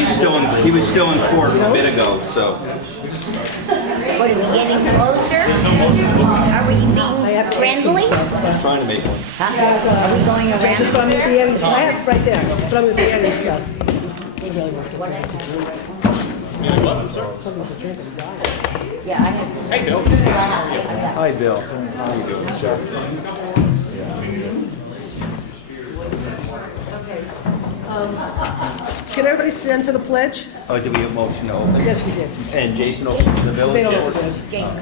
he was still in court a bit ago, so. What, are we getting closer? Are we being friendly? I'm trying to make one. Huh? Are we going around? Just put them at the end. I have right there. Put them at the end and stuff. They really want to get Yeah, I have this. Hey, Bill. Hi, Bill. How you doing, sir? Can everybody stand for the pledge? Oh, did we have a motion to open? Yes, we did. And Jason opened for the village? They don't know Yes. what it is. Jason.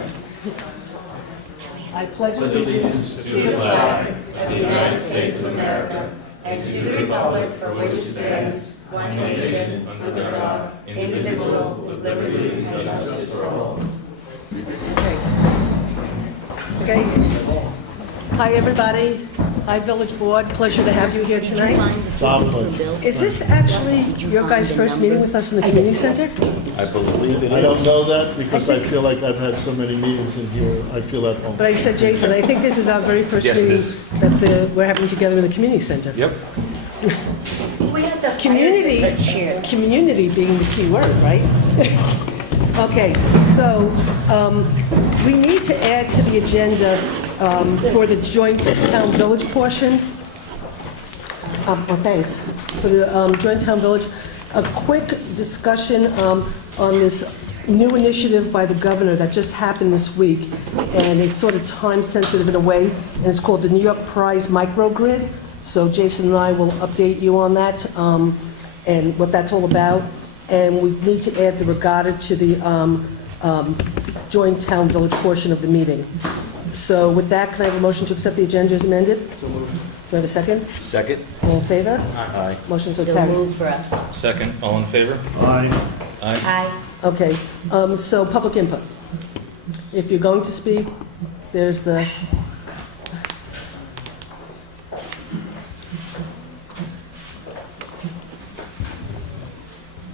I pledge allegiance to the flag of the United States of America and to the republic for which it stands, one nation, under God, indivisible, with liberty and justice for all. Okay. Hi, everybody. Hi, Village Board. Pleasure to have you here tonight. Is this actually your guys' first meeting with us in the community center? I believe it I is. don't know that because I feel like I've had so many meetings in here, I feel at home. But I said, Jason, I think this is our very first Yes, it meeting is. that we're having together in the community center. Yep. We have the Community being the key word, right? Okay, so we need to add to the agenda for the joint town village portion. Thanks. For the joint town village, a quick discussion on this new initiative by the governor that just happened this week, and it's sort of time sensitive in a way, and it's called the New York Prize Microgrid. So Jason and I will update you on that and what that's all about. And we need to add the regatta to the joint town village portion of the meeting. So with that, can I have a motion to accept the agenda as amended? Do I have a second? Second? All in favor? Aye. Motion so So carried. move for us. Second, all in favor? Aye. Aye. Aye. Okay, so public input. If you're going to speak, there's the...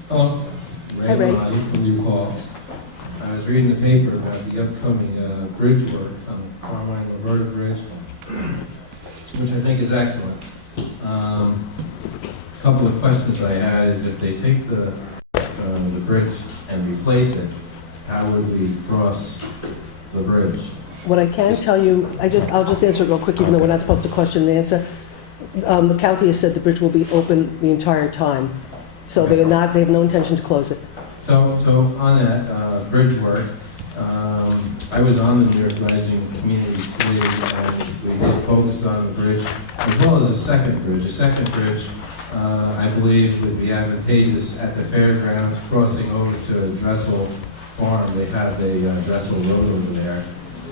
Hello, Hi, Ray. Ray from New Paltz. I was reading the paper about the upcoming bridge work on Carmine-Roberta Bridge, which I think is excellent. A couple of questions I had is if they take the bridge and replace it, how would we cross the bridge? What I can tell you, I'll just answer it real quick, even though we're not supposed to question and answer. The county has said the bridge will be open the entire time, so they have no intention to close it. So on that bridge work, I was on the New York Rising Communities Committee, and we did focus on the bridge, as well as a second bridge. A second bridge, I believe, would be advantageous at the fairgrounds, crossing over to Dressel Farm. They have a Dressel Road over there.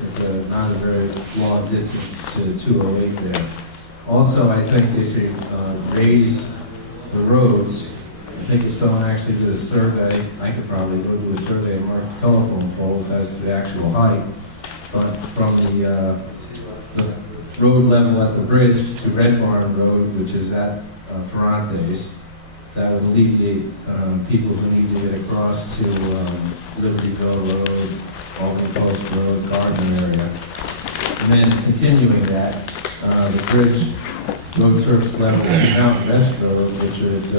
It's not a very long distance to 208 there. Also, I think they should raise the roads. I think if someone actually did a survey, I could probably go do a survey and mark telephone poles as to the actual height. But from the road level at the bridge to Red Barn Road, which is at Ferrante's, that would alleviate people who need to get across to Libertyville Road, Albany Post Road, Gardner area. And then continuing that, the bridge road surface level to Mountain West Road, which would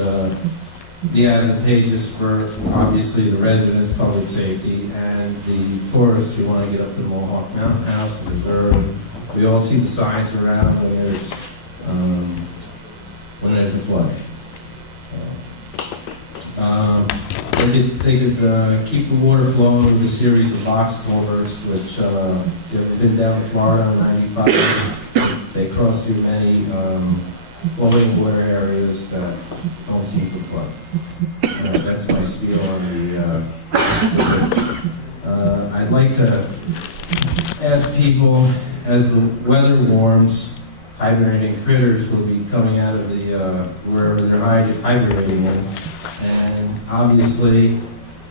be advantageous for obviously the residents, public safety, and the tourists who want to get up to the Mohawk Mountain House and the Durham. We all see the signs around when there's a flood. They could keep the water flowing with a series of box culverts, which they've been down to Florida on 95. They cross through many flowing water areas that don't seem to flood. That's my spiel on the I'd like to ask people, as the weather warms, hibernating critters will be coming out of the wherever they're hibernating in. And obviously,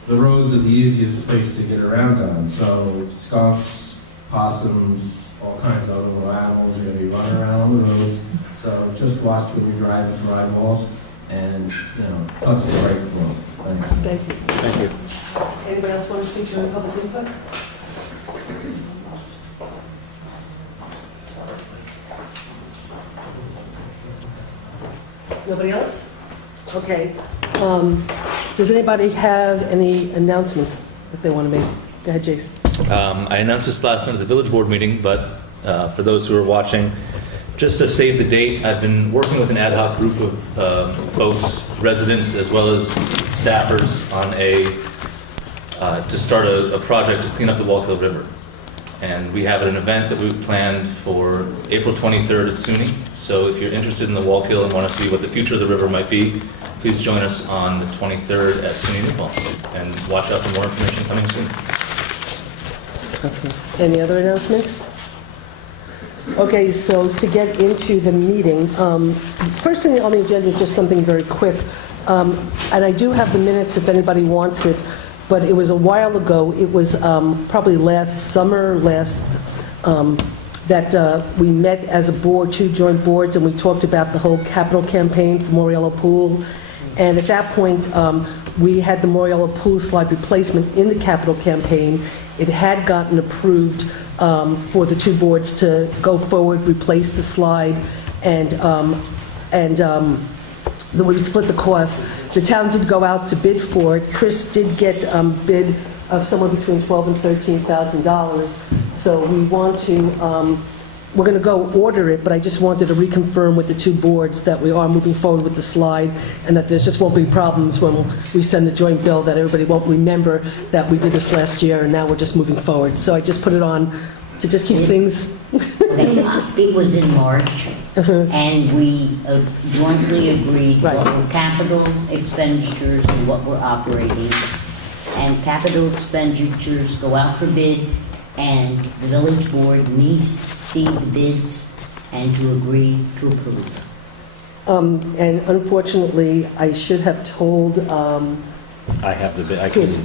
the roads are the easiest place to get around on. So skunks, possums, all kinds of other little animals are going to be running around on the roads. So just watch when you're driving through eyeballs and, touch the right floor. Thanks. Thank you. Thank you. Anybody else want to speak to the public input? Nobody else? Okay. Does anybody have any announcements that they want to make? Go ahead, Jason. I announced this last night at the village board meeting, but for those who are watching, just to save the date, I've been working with an ad hoc group of folks, residents as well as staffers, on to start a project to clean up the Wallkill River. And we have an event that we've planned for April 23rd at SUNY. So if you're interested in the Wallkill and want to see what the future of the river might be, please join us on the 23rd at SUNY New Paltz. And watch out for more information coming soon. Okay. Any other announcements? Okay, so to get into the meeting, first thing on the agenda is just something very quick. And I do have the minutes if anybody wants it, but it was a while ago. It was probably last summer, that we met as a board, 2 joint boards, and we talked about the whole capital campaign for Moriello Pool. And at that point, we had the Moriello Pool slide replacement in the capital campaign. It had gotten approved for the 2 boards to go forward, replace the slide, and then we split the cost. The town did go out to bid for it. Chris did get bid of somewhere between $12,000 and $13,000. So we want to, we're going to go order it, but I just wanted to reconfirm with the 2 boards that we are moving forward with the slide, and that there just won't be problems when we send the joint bill, that everybody won't remember that we did this last year and now we're just moving forward. So I just put it on to just keep things. It was in March, and we jointly agreed Right. what were capital expenditures and what were operating. And capital expenditures go out for bid, and the village board needs to see the bids and to agree to approve. And unfortunately, I should have told I have the bid. I Chris.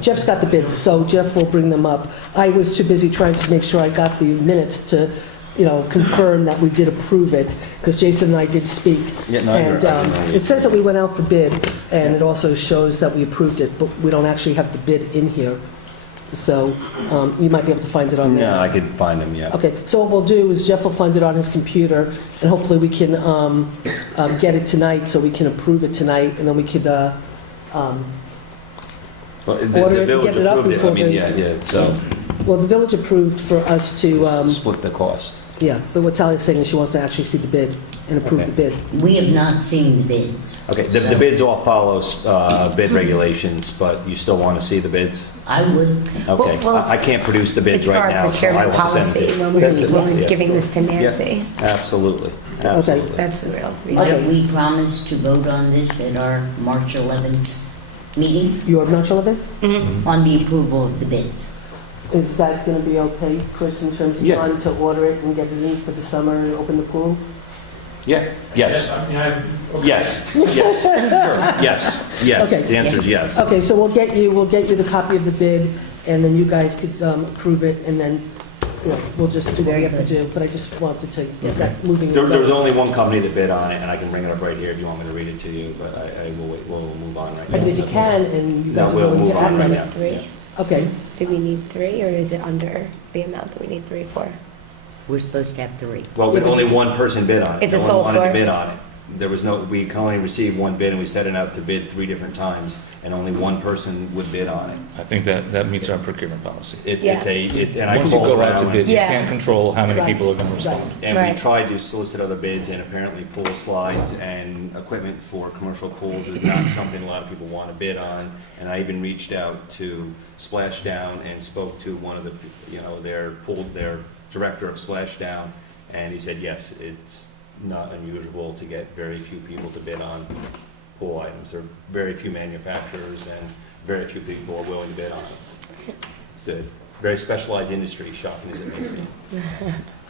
Jeff's got the bids, so Jeff will bring them up. I was too busy trying to make sure I got the minutes to, confirm that we did approve it, because Jason and I did speak. Yeah, no, And it says that we went out for bid, and it also shows that we approved it, but we don't actually have the bid in here. So you might be able to find it on there. Yeah, I could find them, yeah. Okay, so what we'll do is Jeff will find it on his computer, and hopefully we can get it tonight, so we can approve it tonight, and then we could Well, order it and get it up approved before yeah, so well, the village approved for us to, split the cost. yeah, but what Sally's saying is she wants to actually see the bid and approve Okay. the bid. We have not seen the bids. Okay, the bids all follow bid regulations, but you still want to see the bids? I would. Okay, Well, I can't produce the bids It's for right our now, so I procurement will send policy it. when we're Yeah. giving this to Yeah, Nancy. absolutely, absolutely. That's the real Why reason. don't we promise to vote on this at our March 11th meeting Your March 11th? on the approval of the bids? Is that going to be okay, Chris, in terms of Yeah. time to order it and get it in for the summer and open the pool? Yeah, yes, yes, yes, sure, yes, yes, Okay. the answer is yes. Okay, so we'll get you the copy of the bid, and then you guys could approve it, and then, we'll just do what we have to do. But I just wanted to get that moving. There's only one company that bid on it, and I can bring it up right here if you want me to read it to you, but I will wait, we'll move on right now. But if you can, and you No, guys are we'll willing move to on act right on now. it. 3? Okay, Do we need 3, or is it under the amount that we need 3 for? We're supposed to have 3. Well, Yeah, but only one person bid on it. It's a No sole one wanted to bid source? on it. There was no, we can only receive one bid, and we set it out to bid 3 different times, and only one person would bid on it. I think that meets our procurement policy. And I Once you called go out to around, bid, you Yeah. can't control how many Right. people are going to respond. and we Right. tried to solicit other bids, and apparently pool slides and equipment for commercial pools is not something a lot of people want to bid on. And I even reached out to Splashdown and spoke to one of the, their director of Splashdown, and he said, yes, it's not unusual to get very few people to bid on pool items. There are very few manufacturers, and very few people are willing to bid on it. It's a very specialized industry, shocking as it may seem.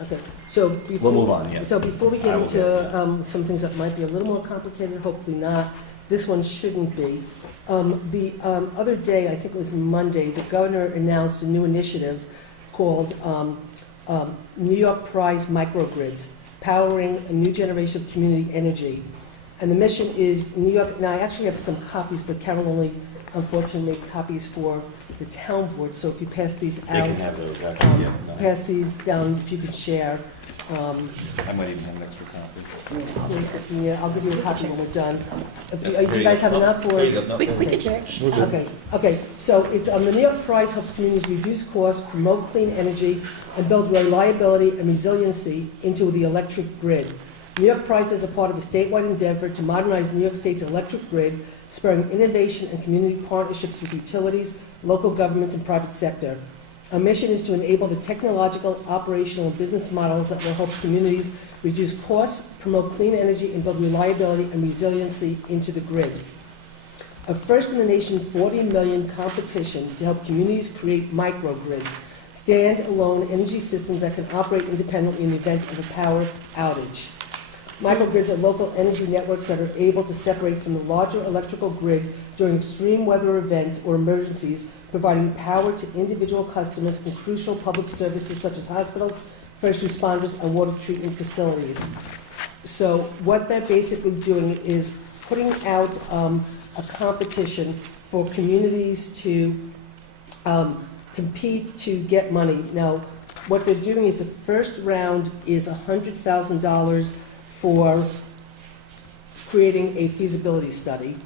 okay. So before. We'll move on, yeah. So before we I get will into some things that might be a little more complicated, hopefully not, this one shouldn't be. The other day, I think it was Monday, the governor announced a new initiative called New York Prize Microgrids, powering a new generation of community energy. And the mission is New York, now I actually have some copies, but Carol only unfortunately made copies for the town board, so if you pass these They out. can have those, actually, yeah. No. Pass these down if you could share. I might even have an extra copy. Yeah, I'll give you a copy when we're done. Do you guys have enough, or? We could share. Okay, so it's, the New York Prize helps communities reduce costs, promote clean energy, and build reliability and resiliency into the electric grid. New York Prize is a part of a statewide endeavor to modernize New York State's electric grid, spurring innovation and community partnerships with utilities, local governments, and private sector. Our mission is to enable the technological, operational, and business models that will help communities reduce costs, promote clean energy, and build reliability and resiliency into the grid. A first-in-the-nation $40 million competition to help communities create microgrids, stand-alone energy systems that can operate independently in the event of a power outage. Microgrids are local energy networks that are able to separate from the larger electrical grid during extreme weather events or emergencies, providing power to individual customers and crucial public services such as hospitals, first responders, and water treatment facilities. So what they're basically doing is putting out a competition for communities to compete to get money. Now, what they're doing is the first round is $100,000 for creating a feasibility study.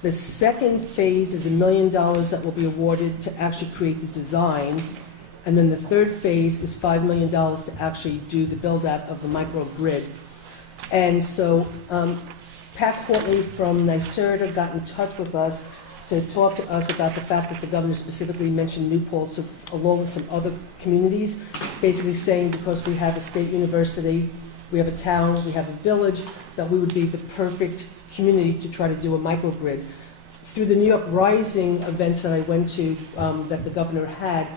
The second phase is $1 million that will be awarded to actually create the design. And then the third phase is $5 million to actually do the build-out of the microgrid. And so Pat Courtney from NYSERDA got in touch with us to talk to us about the fact that the governor specifically mentioned New Paltz along with some other communities, basically saying because we have a state university, we have a town, we have a village, that we would be the perfect community to try to do a microgrid. Through the New York Rising events that I went to that the governor had,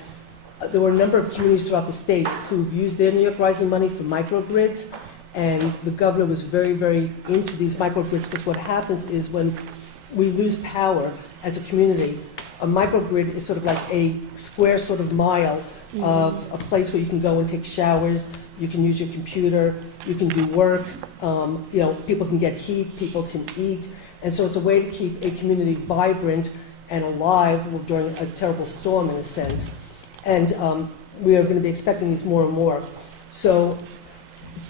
there were a number of communities throughout the state who've used their New York Rising money for microgrids, and the governor was very, very into these microgrids because what happens is when we lose power as a community, a microgrid is sort of like a square sort of mile of a place where you can go and take showers, you can use your computer, you can do work, people can get heat, people can eat, and so it's a way to keep a community vibrant and alive during a terrible storm in a sense. And we are going to be expecting these more and more. So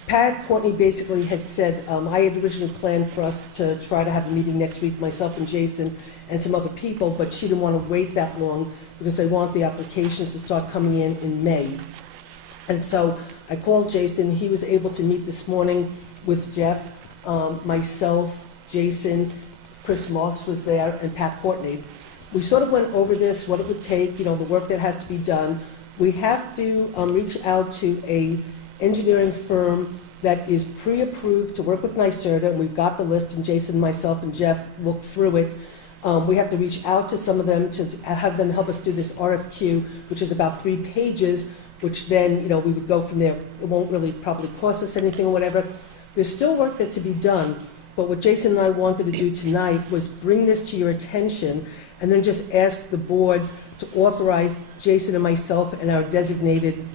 Pat Courtney basically had said, I had originally planned for us to try to have a meeting next week, myself and Jason and some other people, but she didn't want to wait that long because they want the applications to start coming in May. And so I called Jason. He was able to meet this morning with Jeff, myself, Jason, Chris Marks was there, and Pat Courtney. We sort of went over this, what it would take, the work that has to be done. We have to reach out to a engineering firm that is pre-approved to work with NYSERDA, and we've got the list, and Jason, myself, and Jeff looked through it. We have to reach out to some of them to have them help us do this RFQ, which is about 3 pages, which then, we would go from there. It won't really probably cost us anything or whatever. There's still work that to be done, but what Jason and I wanted to do tonight was bring this to your attention and then just ask the boards to authorize Jason and myself and our designated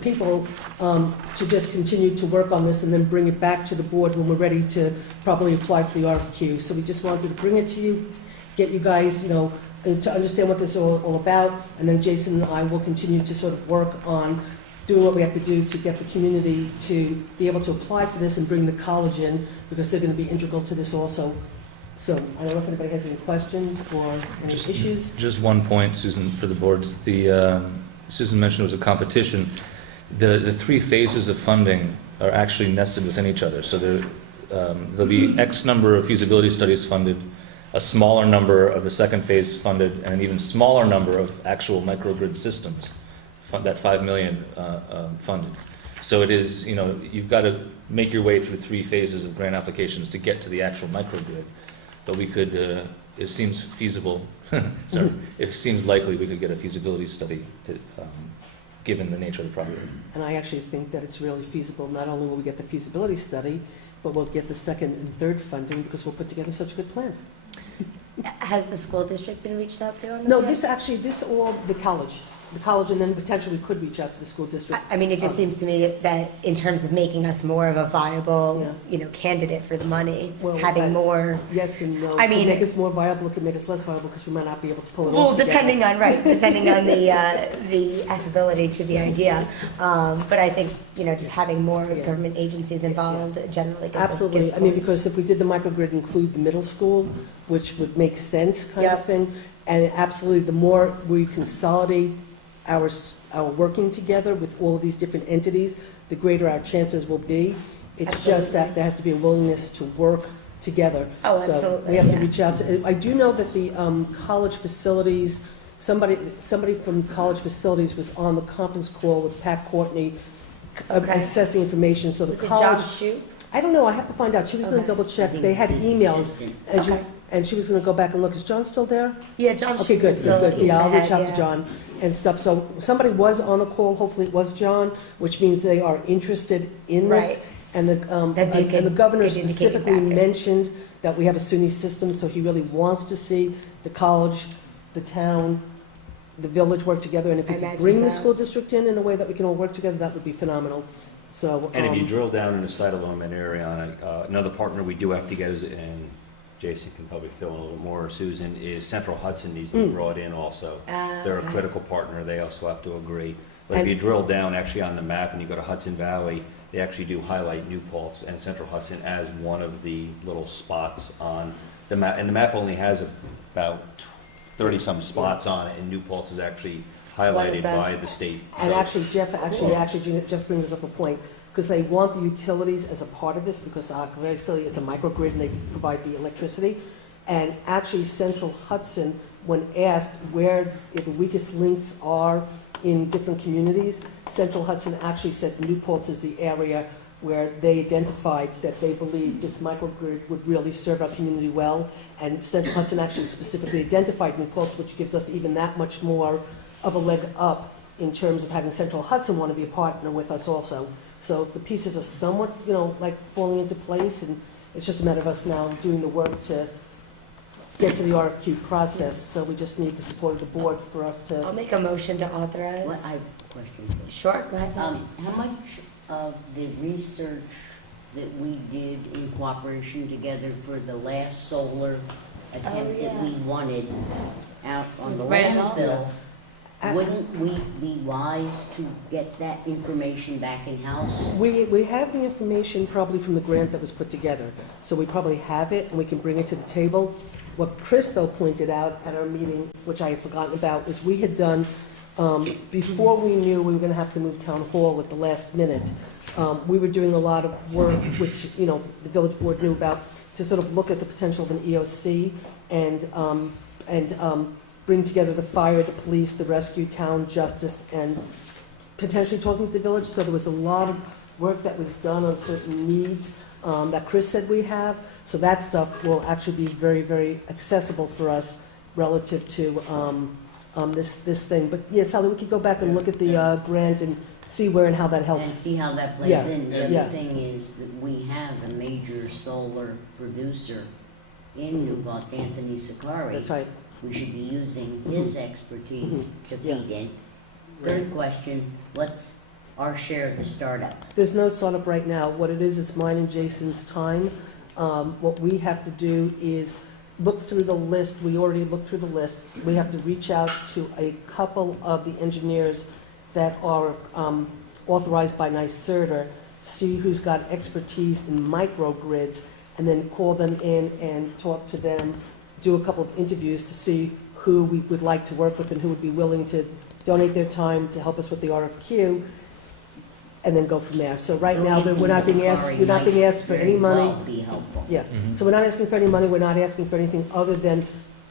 people to just continue to work on this and then bring it back to the board when we're ready to probably apply for the RFQ. So we just wanted to bring it to you, get you guys, to understand what this is all about, and then Jason and I will continue to sort of work on doing what we have to do to get the community to be able to apply for this and bring the college in, because they're going to be integral to this also. So I don't know if anybody has any questions or any issues. Just one point, Susan, for the boards. Susan mentioned it was a competition. The 3 phases of funding are actually nested within each other. So there'll be X number of feasibility studies funded, a smaller number of the second phase funded, and an even smaller number of actual microgrid systems, that $5 million funded. So it is, you've got to make your way through 3 phases of grant applications to get to the actual microgrid. But we could, it seems feasible, sorry, it seems likely we could get a feasibility study given the nature of the project. And I actually think that it's really feasible. Not only will we get the feasibility study, but we'll get the second and third funding because we'll put together such a good plan. Has the school district been reached out to on this No, yet? this all the college. the college, and then potentially we could reach out to the school district. I mean, it just seems to me that in terms of making us more of a viable, Yeah. you know, candidate for the money, Well, having more, Yes and no. I It could mean- make us more viable, it could make us less viable, because we might not be able to pull it off well, together. depending on the affability to the idea. But I think, you know, just having more Yeah. government agencies involved generally gives Absolutely, I mean, because if we did the microgrid include the middle school, which would make sense kind of Yep. thing, and absolutely, the more we consolidate our working together with all of these different entities, the greater our chances will be. It's just Absolutely. that there has to be a willingness to work together. Oh, So we absolutely, have to yeah. reach out to, I do know that the college facilities, somebody from college facilities was on the conference call with Pat Courtney, Okay. assessing information, so the Was it college. John Shute? I don't know, I have to find out, she was gonna Okay. double I check, think they had it's his emails, assistant. and she, Okay. and she was gonna go back and look, is John still there? Yeah, John Shute. Okay, good, was still good, yeah, I'll the reach head, out to yeah. John and stuff, so somebody was on the call, hopefully it was John, which means they are interested in this. Right. And the, That'd be a good- and the governor good indicating specifically factor. mentioned that we have a SUNY system, so he really wants to see the college, the town, the village work together, and if I we could imagine bring the so. school district in a way that we can all work together, that would be phenomenal, so. And if you drill down in the site alignment area on it, another partner we do have to get is, and Jason can probably fill in a little more, or Susan, is Central Hudson needs to be brought in also. They're a Okay. critical partner, they also have to agree. But if And- you drill down actually on the map and you go to Hudson Valley, they actually do highlight New Paltz and Central Hudson as one of the little spots on the map. And the map only has about 30-some spots on it, and New Paltz is actually highlighted them. by the state. And So- actually, Jeff brings up a point, because they want the utilities as a part of this, because obviously it's a microgrid and they provide the electricity. And actually, Central Hudson, when asked where the weakest links are in different communities, Central Hudson actually said New Paltz is the area where they identified that they believe this microgrid would really serve our community well. And Central Hudson actually specifically identified New Paltz, which gives us even that much more of a leg up in terms of having Central Hudson want to be a partner with us also. So the pieces are somewhat, like falling into place, and it's just a matter of us now doing the work to get to the RFQ process. So we just need the support of the board for us I'll to, make a motion to Well, authorize. I have a question. Sure, go ahead. Sally. How much of the research that we did in cooperation together for the last solar attempt that we wanted out on With the Randolph? landfill, Uh, wouldn't we be wise to get that information back in-house? we have the information probably from the grant that was put together. So we probably have it, and we can bring it to the table. What Chris, though, pointed out at our meeting, which I had forgotten about, was we had done, before we knew we were going to have to move town hall at the last minute, we were doing a lot of work, which, the village board knew about, to sort of look at the potential of an EOC and bring together the fire, the police, the rescue, town, justice, and potentially talking to the village. So there was a lot of work that was done on certain needs that Chris said we have. So that stuff will actually be very, very accessible for us relative to this thing. But yeah, Sally, we could go back and look at the grant and see where and how that And helps. see how that Yeah, plays in. The yeah. other thing is that we have a major solar producer in New Paltz, Anthony Sakari. That's right. We should be using his expertise to Yeah. feed in. Third question, what's our share of the startup? There's no startup right now. What it is, it's mine and Jason's time. What we have to do is look through the list. We already looked through the list. We have to reach out to a couple of the engineers that are authorized by NYSERDA, see who's got expertise in microgrids, and then call them in and talk to them, do a couple of interviews to see who we would like to work with and who would be willing to donate their time to help us with the RFQ, and then go from there. So right now, we're not being asked for any money. Well, be helpful. Yeah, so we're not asking for any money, we're not asking for anything other than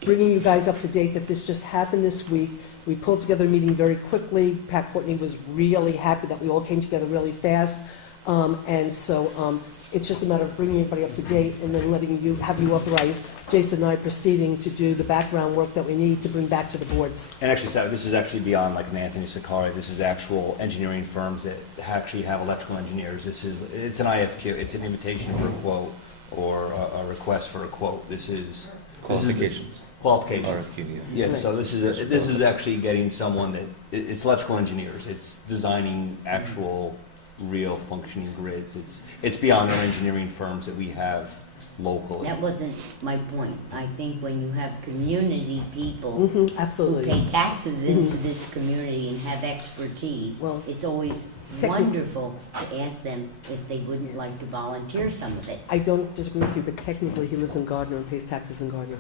bringing you guys up to date that this just happened this week. We pulled together a meeting very quickly. Pat Courtney was really happy that we all came together really fast. And so it's just a matter of bringing everybody up to date and then have you authorize Jason and I proceeding to do the background work that we need to bring back to the boards. And actually, Sally, this is actually beyond like an Anthony Sakari. This is actual engineering firms that actually have electrical engineers. It's an IFQ. It's an invitation for a quote or a request for a quote. This is Qualifications. qualifications. RFQ, yeah. Yeah, so this is actually getting someone that, it's electrical engineers, it's designing actual, real functioning grids. It's beyond our engineering firms that we have locally. That wasn't my point. I think when you have community people Mhm, who absolutely. pay taxes into this community and have expertise, Well, it's always techni- wonderful to ask them if they wouldn't like to volunteer some of it. I don't disagree with you, but technically he lives in Gardner and pays taxes in Gardner.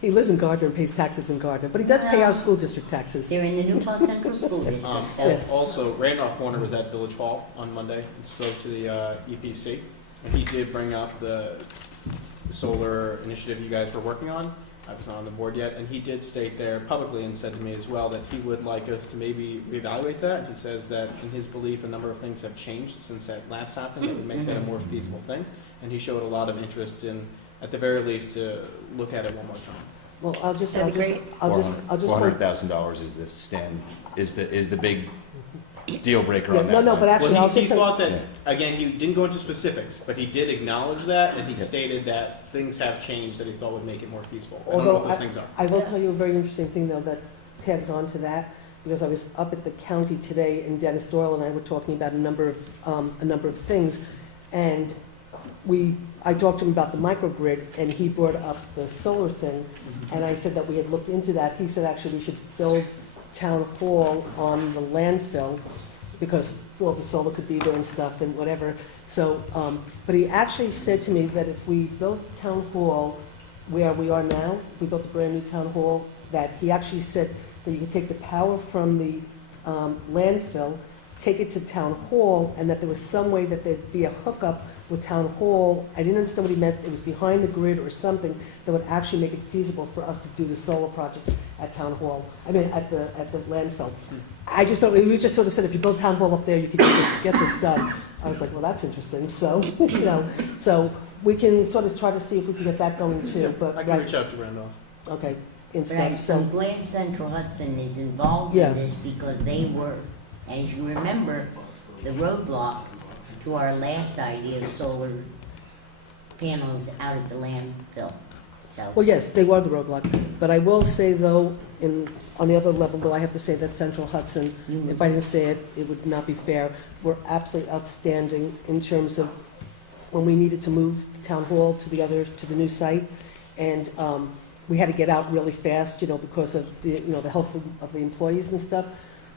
He lives in Gardner and pays taxes in Gardner, but he does pay our school district taxes. They're in the New Paltz Central School District, so Yes. Also, Randolph Warner was at Village Hall on Monday and spoke to the EPC, and he did bring up the solar initiative you guys were working on. I was not on the board yet, and he did state there publicly and said to me as well that he would like us to maybe reevaluate that. He says that in his belief, a number of things have changed since that last happened that would make that a more feasible thing, and he showed a lot of interest in, at the very least, to look at it one more time. Well, I'll just That'd be point. $400,000 is the is the big deal breaker Yeah, on that. no, but one. actually, Well, I'll he just. thought that, again, he didn't go into specifics, but he did acknowledge that, and he Yeah. stated that things have changed that he thought would make it more feasible. I don't know Although what those things are. I will tell you a very interesting thing, though, that tags on to that, because I was up at the county today, and Dennis Doyle and I were talking about a number of things, and I talked to him about the microgrid, and he brought up the solar thing, and I said that we had looked into that. He said, actually, we should build town hall on the landfill, because, well, the solar could be there and stuff and whatever. So, but he actually said to me that if we built town hall where we are now, if we built a brand-new town hall, that he actually said that you could take the power from the landfill, take it to town hall, and that there was some way that there'd be a hookup with town hall. I didn't understand what he meant. It was behind the grid or something that would actually make it feasible for us to do the solar project at town hall, at the landfill. I just thought, we just sort of said, if you build town hall up there, you could get this done. I was like, well, that's interesting, so, so we can sort of try to see if we can get that going too, but, I can right, reach out to Randolph. okay, and but I'm stuff, so so, glad Central Hudson is involved Yeah. in this because they were, as you remember, the roadblock to our last idea of solar panels out at the landfill. So, well, yes, they were the roadblock, but I will say though, on the other level, though, I have to say that Central Hudson, if I didn't say it, it would not be fair, were absolutely outstanding in terms of when we needed to move the town hall to the new site, and we had to get out really fast, because of the health of the employees and stuff.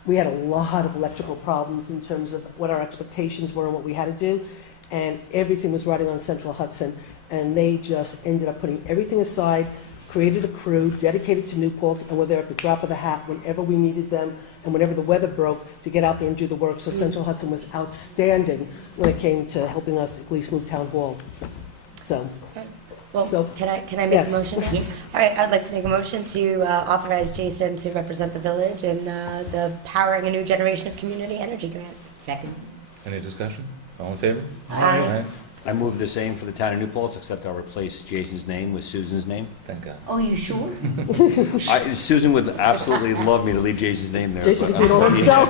We had a lot of electrical problems in terms of what our expectations were and what we had to do, and everything was riding on Central Hudson, and they just ended up putting everything aside, created a crew dedicated to New Paltz, and were there at the drop of the hat whenever we needed them and whenever the weather broke to get out there and do the work. So Central Hudson was outstanding when it came to helping us at least move town hall. So, Well, So- can I make Yes. a motion? Yeah. All right, I'd like to make a motion to authorize Jason to represent the village in the Powering a New Generation of Community Energy Grant. second. Any discussion? All in favor? Aye. I move the same for the town of New Paltz, except I'll replace Jason's name with Susan's name. Thank God. Oh, you sure? Susan would absolutely love me to leave Jason's name there. Jason but could do it all himself.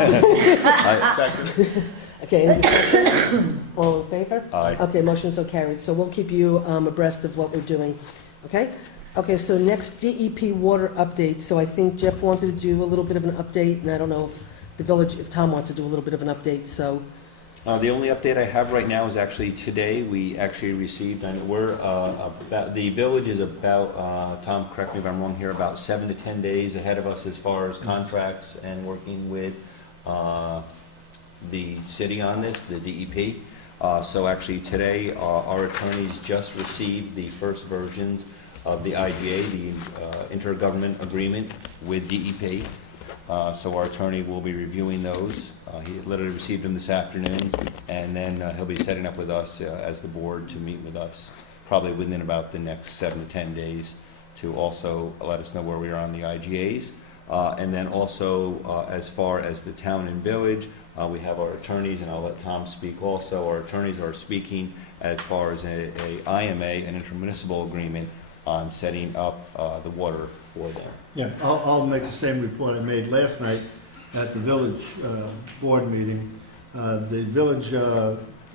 Second. Okay, any discussion? All in favor? Aye. Okay, motion is so carried. So we'll keep you abreast of what we're doing, okay? Okay, so next, DEP water update. So I think Jeff wanted to do a little bit of an update, and I don't know if the village, if Tom wants to do a little bit of an update, so. The only update I have right now is actually today, we actually received, and we're, the village is about, Tom, correct me if I'm wrong here, about 7 to 10 days ahead of us as far as contracts and working with the city on this, the DEP. So actually today, our attorneys just received the first versions of the IGA, the intergovernment agreement with DEP. So our attorney will be reviewing those. He literally received them this afternoon, and then he'll be setting up with us as the board to meet with us probably within about the next 7 to 10 days to also let us know where we are on the IGAs. And then also, as far as the town and village, we have our attorneys, and I'll let Tom speak also. Our attorneys are speaking as far as a IMA, an intermunicipal agreement, on setting up the water for there. Yeah, I'll make the same report I made last night at the village board meeting. The village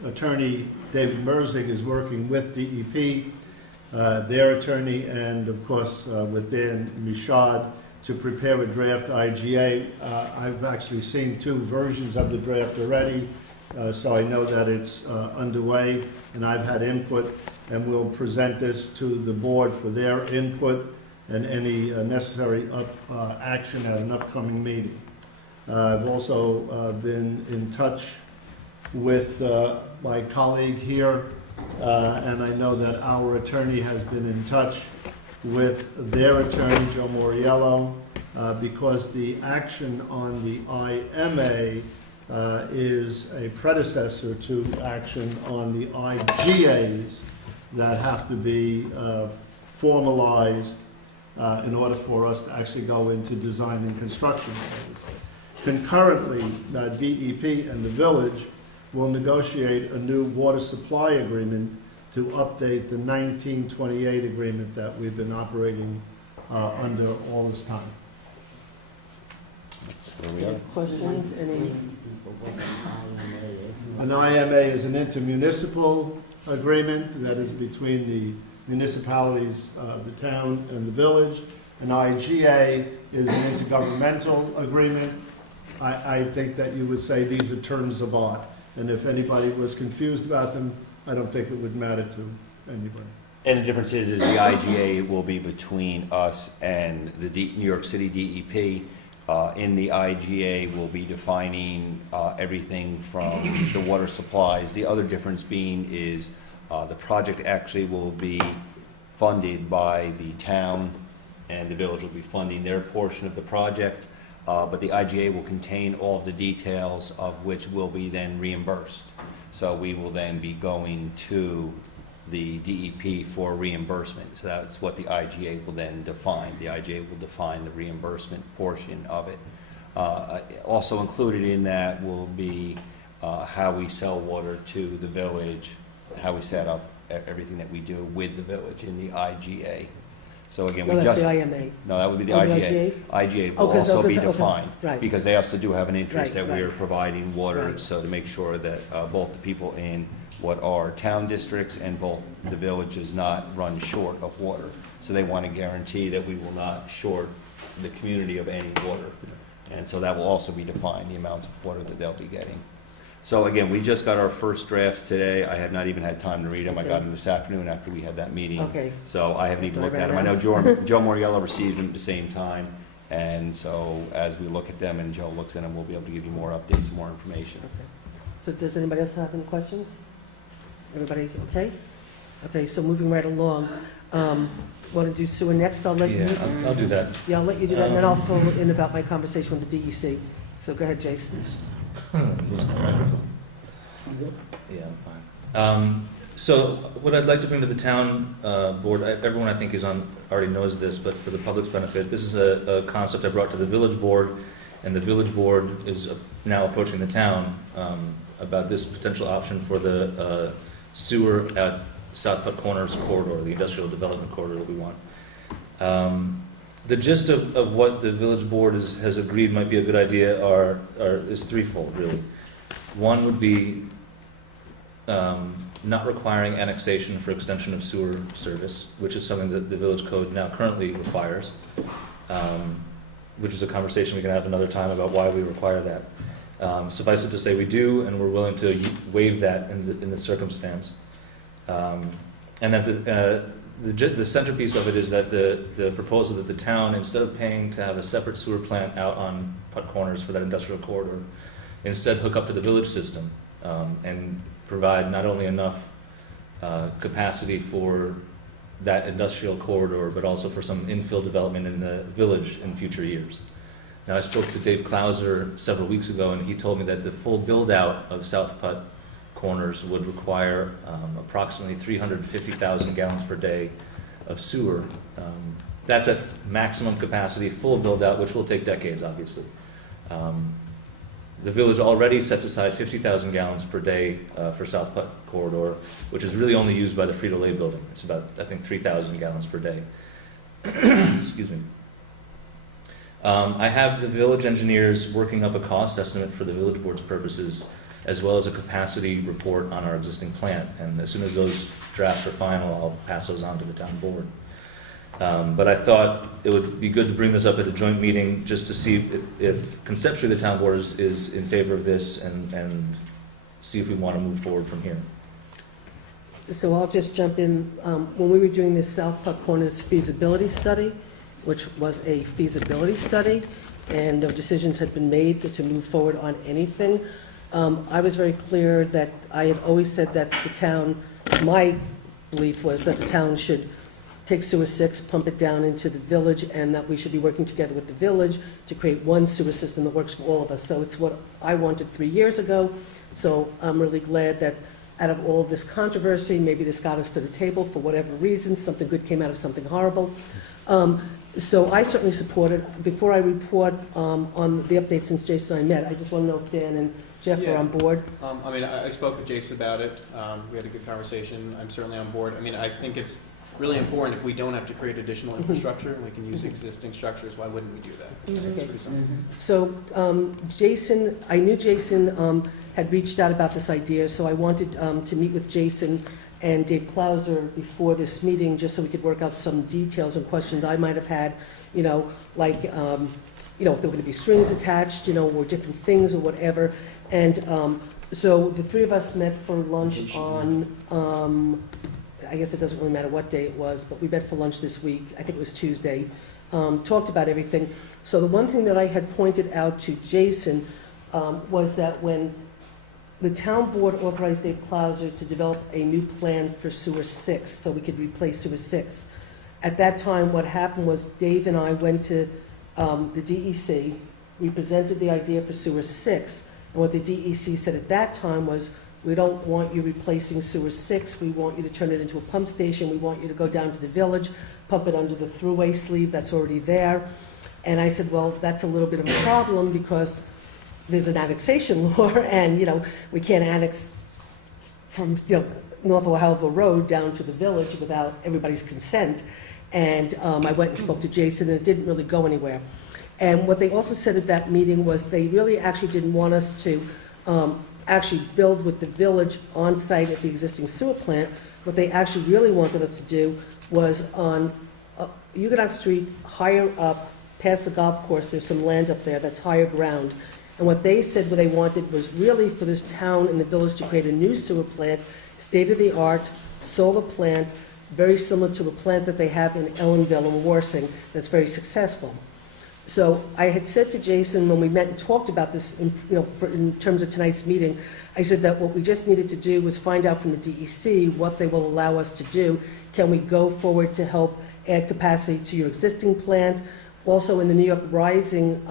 attorney, David Merzig, is working with DEP their attorney, and of course with Dan Michaud to prepare a draft IGA. I've actually seen 2 versions of the draft already, so I know that it's underway, and I've had input, and we'll present this to the board for their input and any necessary action at an upcoming meeting. I've also been in touch with my colleague here, and I know that our attorney has been in touch with their attorney, Joe Moriello, because the action on the IMA is a predecessor to action on the IGAs that have to be formalized in order for us to actually go into design and construction phase. Concurrently, DEP and the village will negotiate a new water supply agreement to update the 1928 agreement that we've been operating under all this time. That's where we are. Questions, any? An IMA is an intermunicipal agreement that is between the municipalities, the town and the village. An IGA is an intergovernmental agreement. I think that you would say these are terms of art, and if anybody was confused about them, I don't think it would matter to anybody. And the difference is the IGA will be between us and the New York City DEP. In the IGA, we'll be defining everything from the water supplies. The other difference being is the project actually will be funded by the town, and the village will be funding their portion of the project. But the IGA will contain all of the details of which will be then reimbursed. So we will then be going to the DEP for reimbursement. So that's what the IGA will then define. The IGA will define the reimbursement portion of it. Also included in that will be how we sell water to the village, how we set up everything that we do with the village in the IGA. So again, No, we that's just... the IMA. No, that would be the Oh, the IGA. IGA will Okay, so also be because- defined, right. because they also do have an interest Right, that we are right. providing water, Right. so to make sure that both the people in what are town districts and both the village is not run short of water. So they want to guarantee that we will not short the community of any water. And so that will also be defined, the amounts of water that they'll be getting. So again, we just got our first drafts today. I have not even had time to read them. I got them this afternoon after we had that meeting. Okay. So I haven't even After I looked at ran them. I know around. Joe Moriello received them at the same time. And so as we look at them and Joe looks at them, we'll be able to give you more updates and more information. So does anybody else have any questions? Everybody okay? Okay, so moving right along, want to do sewer next? I'll let you. Yeah, I'll do that. Yeah, I'll let you do that, and then I'll fill in about my conversation with the DEC. So go ahead, Jason. Losing my microphone. Yeah, I'm fine. So what I'd like to bring to the town board, everyone I think already knows this, but for the public's benefit, this is a concept I brought to the village board, and the village board is now approaching the town about this potential option for the sewer at South Putt Corners corridor, the industrial development corridor that we want. The gist of what the village board has agreed might be a good idea is threefold, really. One would be not requiring annexation for extension of sewer service, which is something that the village code now currently requires, which is a conversation we can have another time about why we require that. Suffice it to say we do, and we're willing to waive that in the circumstance. And that the centerpiece of it is that the proposal that the town, instead of paying to have a separate sewer plant out on Putt Corners for that industrial corridor, instead hook up to the village system and provide not only enough capacity for that industrial corridor, but also for some infill development in the village in future years. Now, I spoke to Dave Klauser several weeks ago, and he told me that the full build-out of South Putt Corners would require approximately 350,000 gallons per day of sewer. That's at maximum capacity, full build-out, which will take decades, obviously. The village already sets aside 50,000 gallons per day for South Putt Corridor, which is really only used by the Frito-Lay building. It's about, I think, 3,000 gallons per day. Excuse me. I have the village engineers working up a cost estimate for the village board's purposes as well as a capacity report on our existing plant. And as soon as those drafts are final, I'll pass those on to the town board. But I thought it would be good to bring this up at a joint meeting just to see if conceptually the town board is in favor of this and see if we want to move forward from here. So I'll just jump in. When we were doing this South Puck Corners feasibility study, which was a feasibility study, and no decisions had been made to move forward on anything, I was very clear that I had always said that the town, my belief was that the town should take sewer 6, pump it down into the village, and that we should be working together with the village to create one sewer system that works for all of us. So it's what I wanted 3 years ago. So I'm really glad that out of all of this controversy, maybe this got us to the table for whatever reason, something good came out of something horrible. So I certainly support it. Before I report on the update since Jason and I met, I just want to know if Dan and Jeff are on board. I mean, I spoke with Jason about it. We had a good conversation. I'm certainly on board. I mean, I think it's really important if we don't have to create additional infrastructure and we can use existing structures, why wouldn't we do that? It's pretty simple. So Jason, I knew Jason had reached out about this idea, so I wanted to meet with Jason and Dave Clauser before this meeting, just so we could work out some details and questions I might have had, like, if there were going to be strings attached, or different things or whatever. And so the three of us met for lunch on, I guess it doesn't really matter what day it was, but we met for lunch this week. I think it was Tuesday. Talked about everything. So the one thing that I had pointed out to Jason was that when the town board authorized Dave Clauser to develop a new plan for sewer 6, so we could replace sewer 6. At that time, what happened was Dave and I went to the DEC, we presented the idea for sewer 6, and what the DEC said at that time was, we don't want you replacing sewer 6, we want you to turn it into a pump station, we want you to go down to the village, pump it under the throughway sleeve that's already there. And I said, well, that's a little bit of a problem because there's an annexation law, and, we can't annex from, North Ohio Road down to the village without everybody's consent. And I went and spoke to Jason, and it didn't really go anywhere. And what they also said at that meeting was they really actually didn't want us to actually build with the village on site at the existing sewer plant. What they actually really wanted us to do was on Huguenot Street, higher up, past the golf course, there's some land up there that's higher ground. And what they said what they wanted was really for this town and the village to create a new sewer plant, state-of-the-art solar plant, very similar to a plant that they have in Ellenville and Warsing that's very successful. So I had said to Jason when we met and talked about this, in terms of tonight's meeting, I said that what we just needed to do was find out from the DEC what they will allow us to do. Can we go forward to help add capacity to your existing plant? Also in the New York Rising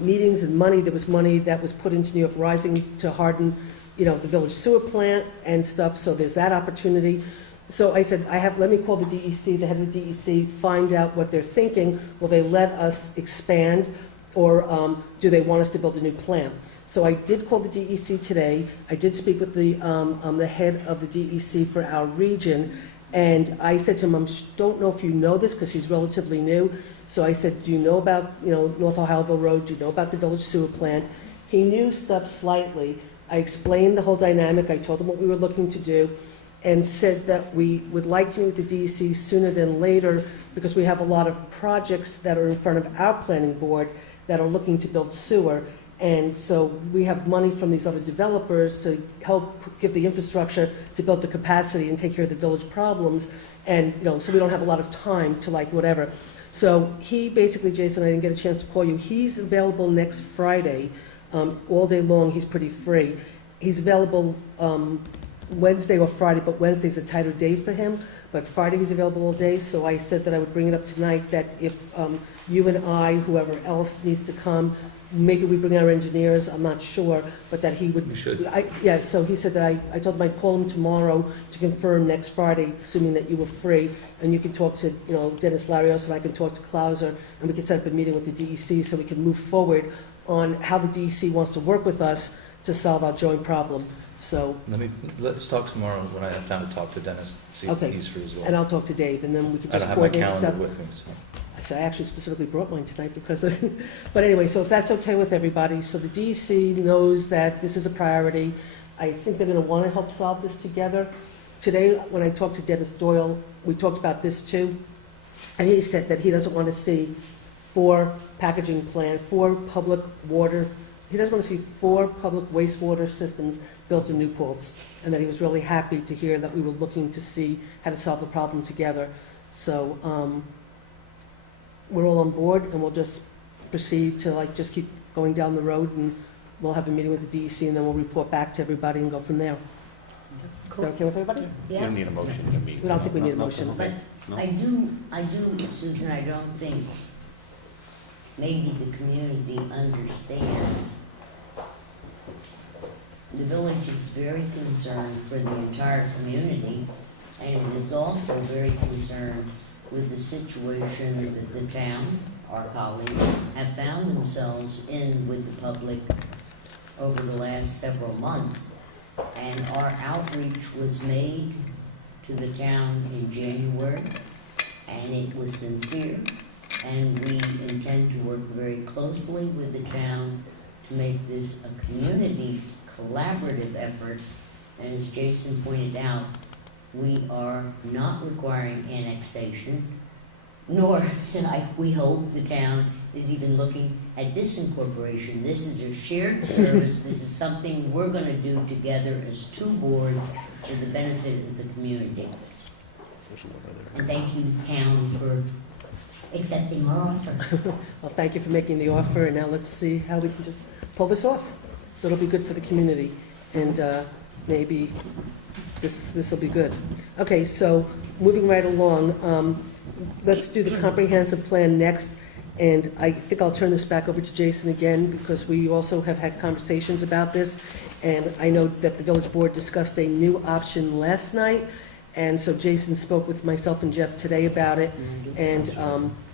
meetings and money, there was money that was put into New York Rising to harden, the village sewer plant and stuff, so there's that opportunity. So I said, let me call the DEC, the head of the DEC, find out what they're thinking. Will they let us expand, or do they want us to build a new plant? So I did call the DEC today. I did speak with the head of the DEC for our region, and I said to him, I don't know if you know this, because he's relatively new. So I said, do you know about, North Ohioville Road? Do you know about the village sewer plant? He knew stuff slightly. I explained the whole dynamic. I told him what we were looking to do, and said that we would like to meet with the DEC sooner than later because we have a lot of projects that are in front of our planning board that are looking to build sewer. And so we have money from these other developers to help give the infrastructure to build the capacity and take care of the village problems. And, so we don't have a lot of time to whatever. So he basically, Jason, I didn't get a chance to call you. He's available next Friday, all day long. He's pretty free. He's available Wednesday or Friday, but Wednesday's a tighter day for him. But Friday he's available all day, so I said that I would bring it up tonight, that if you and I, whoever else needs to come, maybe we bring our engineers, I'm not sure, but that he would... You should. So he said that I told him I'd call him tomorrow to confirm next Friday, assuming that you were free, and you can talk to, Dennis Larios, and I can talk to Clauser, and we can set up a meeting with the DEC so we can move forward on how the DEC wants to work with us to solve our joint problem. So, Let's talk tomorrow when I have time to talk to Dennis, see if Okay. he's free as well. and I'll talk to Dave, and then we can I just don't have my coordinate calendar stuff. with me, so. So I actually specifically brought mine tonight because, but anyway, so if that's okay with everybody, so the DEC knows that this is a priority. I think they're gonna wanna help solve this together. Today, when I talked to Dennis Doyle, we talked about this too, and he said that he doesn't wanna see 4 packaging plant, 4 public water, he doesn't wanna see 4 public wastewater systems built in New Paltz, and that he was really happy to hear that we were looking to see how to solve the problem together. So, we're all on board, and we'll just proceed to just keep going down the road, and we'll have a meeting with the DEC, and then we'll report back to everybody and go from there. Is that okay with everybody? You Yeah. don't need a motion to meet. We don't think we need a motion. But No? I do, Susan, I don't think maybe the community understands. The village is very concerned for the entire community, and it is also very concerned with the situation that the town, our colleagues, have found themselves in with the public over the last several months. And our outreach was made to the town in January, and it was sincere, and we intend to work very closely with the town to make this a community collaborative effort. And as Jason pointed out, we are not requiring annexation, nor, we hope the town is even looking at this incorporation. This is a shared service. This is something we're gonna do together as 2 boards for the benefit of the community. And thank you, town, for accepting our offer. Well, thank you for making the offer, and now let's see how we can just pull this off. So it'll be good for the community, and maybe this will be good. Okay, so moving right along, let's do the comprehensive plan next, and I think I'll turn this back over to Jason again, because we also have had conversations about this, and I know that the village board discussed a new option last night, and so Jason spoke with myself and Jeff today about it, and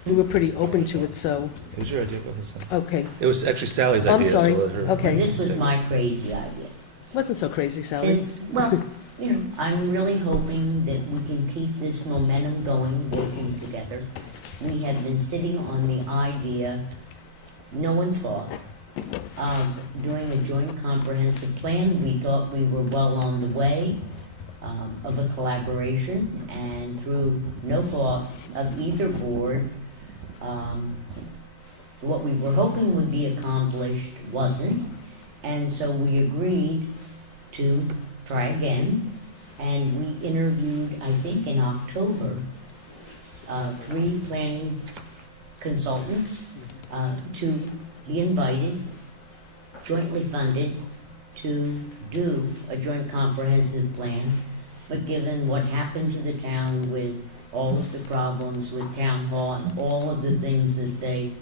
we were pretty open to it, so, It was your idea, wasn't it? okay. It was actually Sally's I'm idea. so sorry. let her- Okay. This was my crazy idea. Wasn't so crazy, Sally. Since, well, I'm really hoping that we can keep this momentum going, working together. We have been sitting on the idea, no one's fault, of doing a joint comprehensive plan. We thought we were well on the way of a collaboration, and through no fault of either board, what we were hoping would be accomplished wasn't. And so we agreed to try again, and we interviewed, I think in October, 3 planning consultants to be invited, jointly funded, to do a joint comprehensive plan. But given what happened to the town with all of the problems with town hall and all of the things that they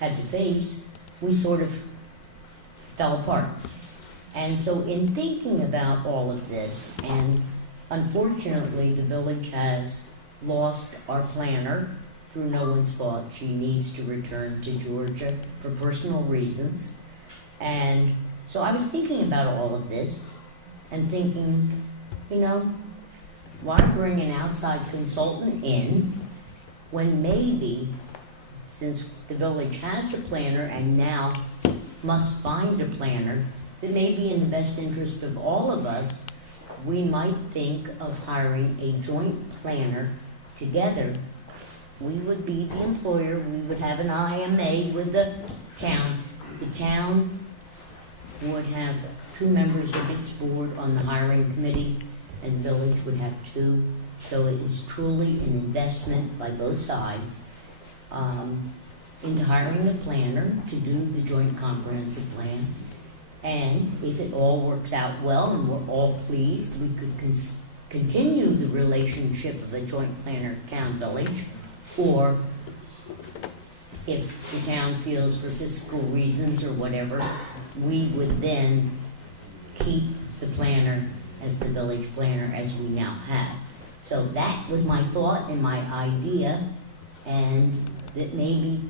had to face, we sort of fell apart. And so in thinking about all of this, and unfortunately the village has lost our planner through no one's fault. She needs to return to Georgia for personal reasons. And so I was thinking about all of this and thinking, why bring an outside consultant in when maybe, since the village has a planner and now must find a planner, that maybe in the best interest of all of us, we might think of hiring a joint planner together. We would be the employer, we would have an IMA with the town. The town would have 2 members of its board on the hiring committee, and the village would have 2. So it is truly an investment by both sides into hiring a planner to do the joint comprehensive plan. And if it all works out well and we're all pleased, we could continue the relationship of a joint planner town-village, or if the town feels for fiscal reasons or whatever, we would then keep the planner as the village planner as we now have. So that was my thought and my idea, and that maybe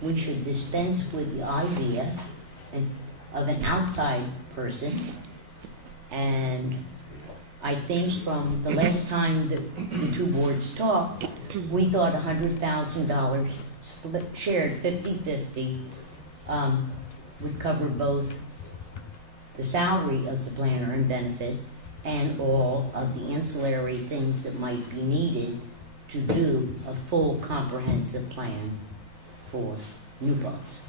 we should dispense with the idea of an outside person and I think from the last time the two boards talked, we thought $100,000 split, shared 50-50, would cover both the salary of the planner and benefits and all of the ancillary things that might be needed to do a full comprehensive plan for New Paltz.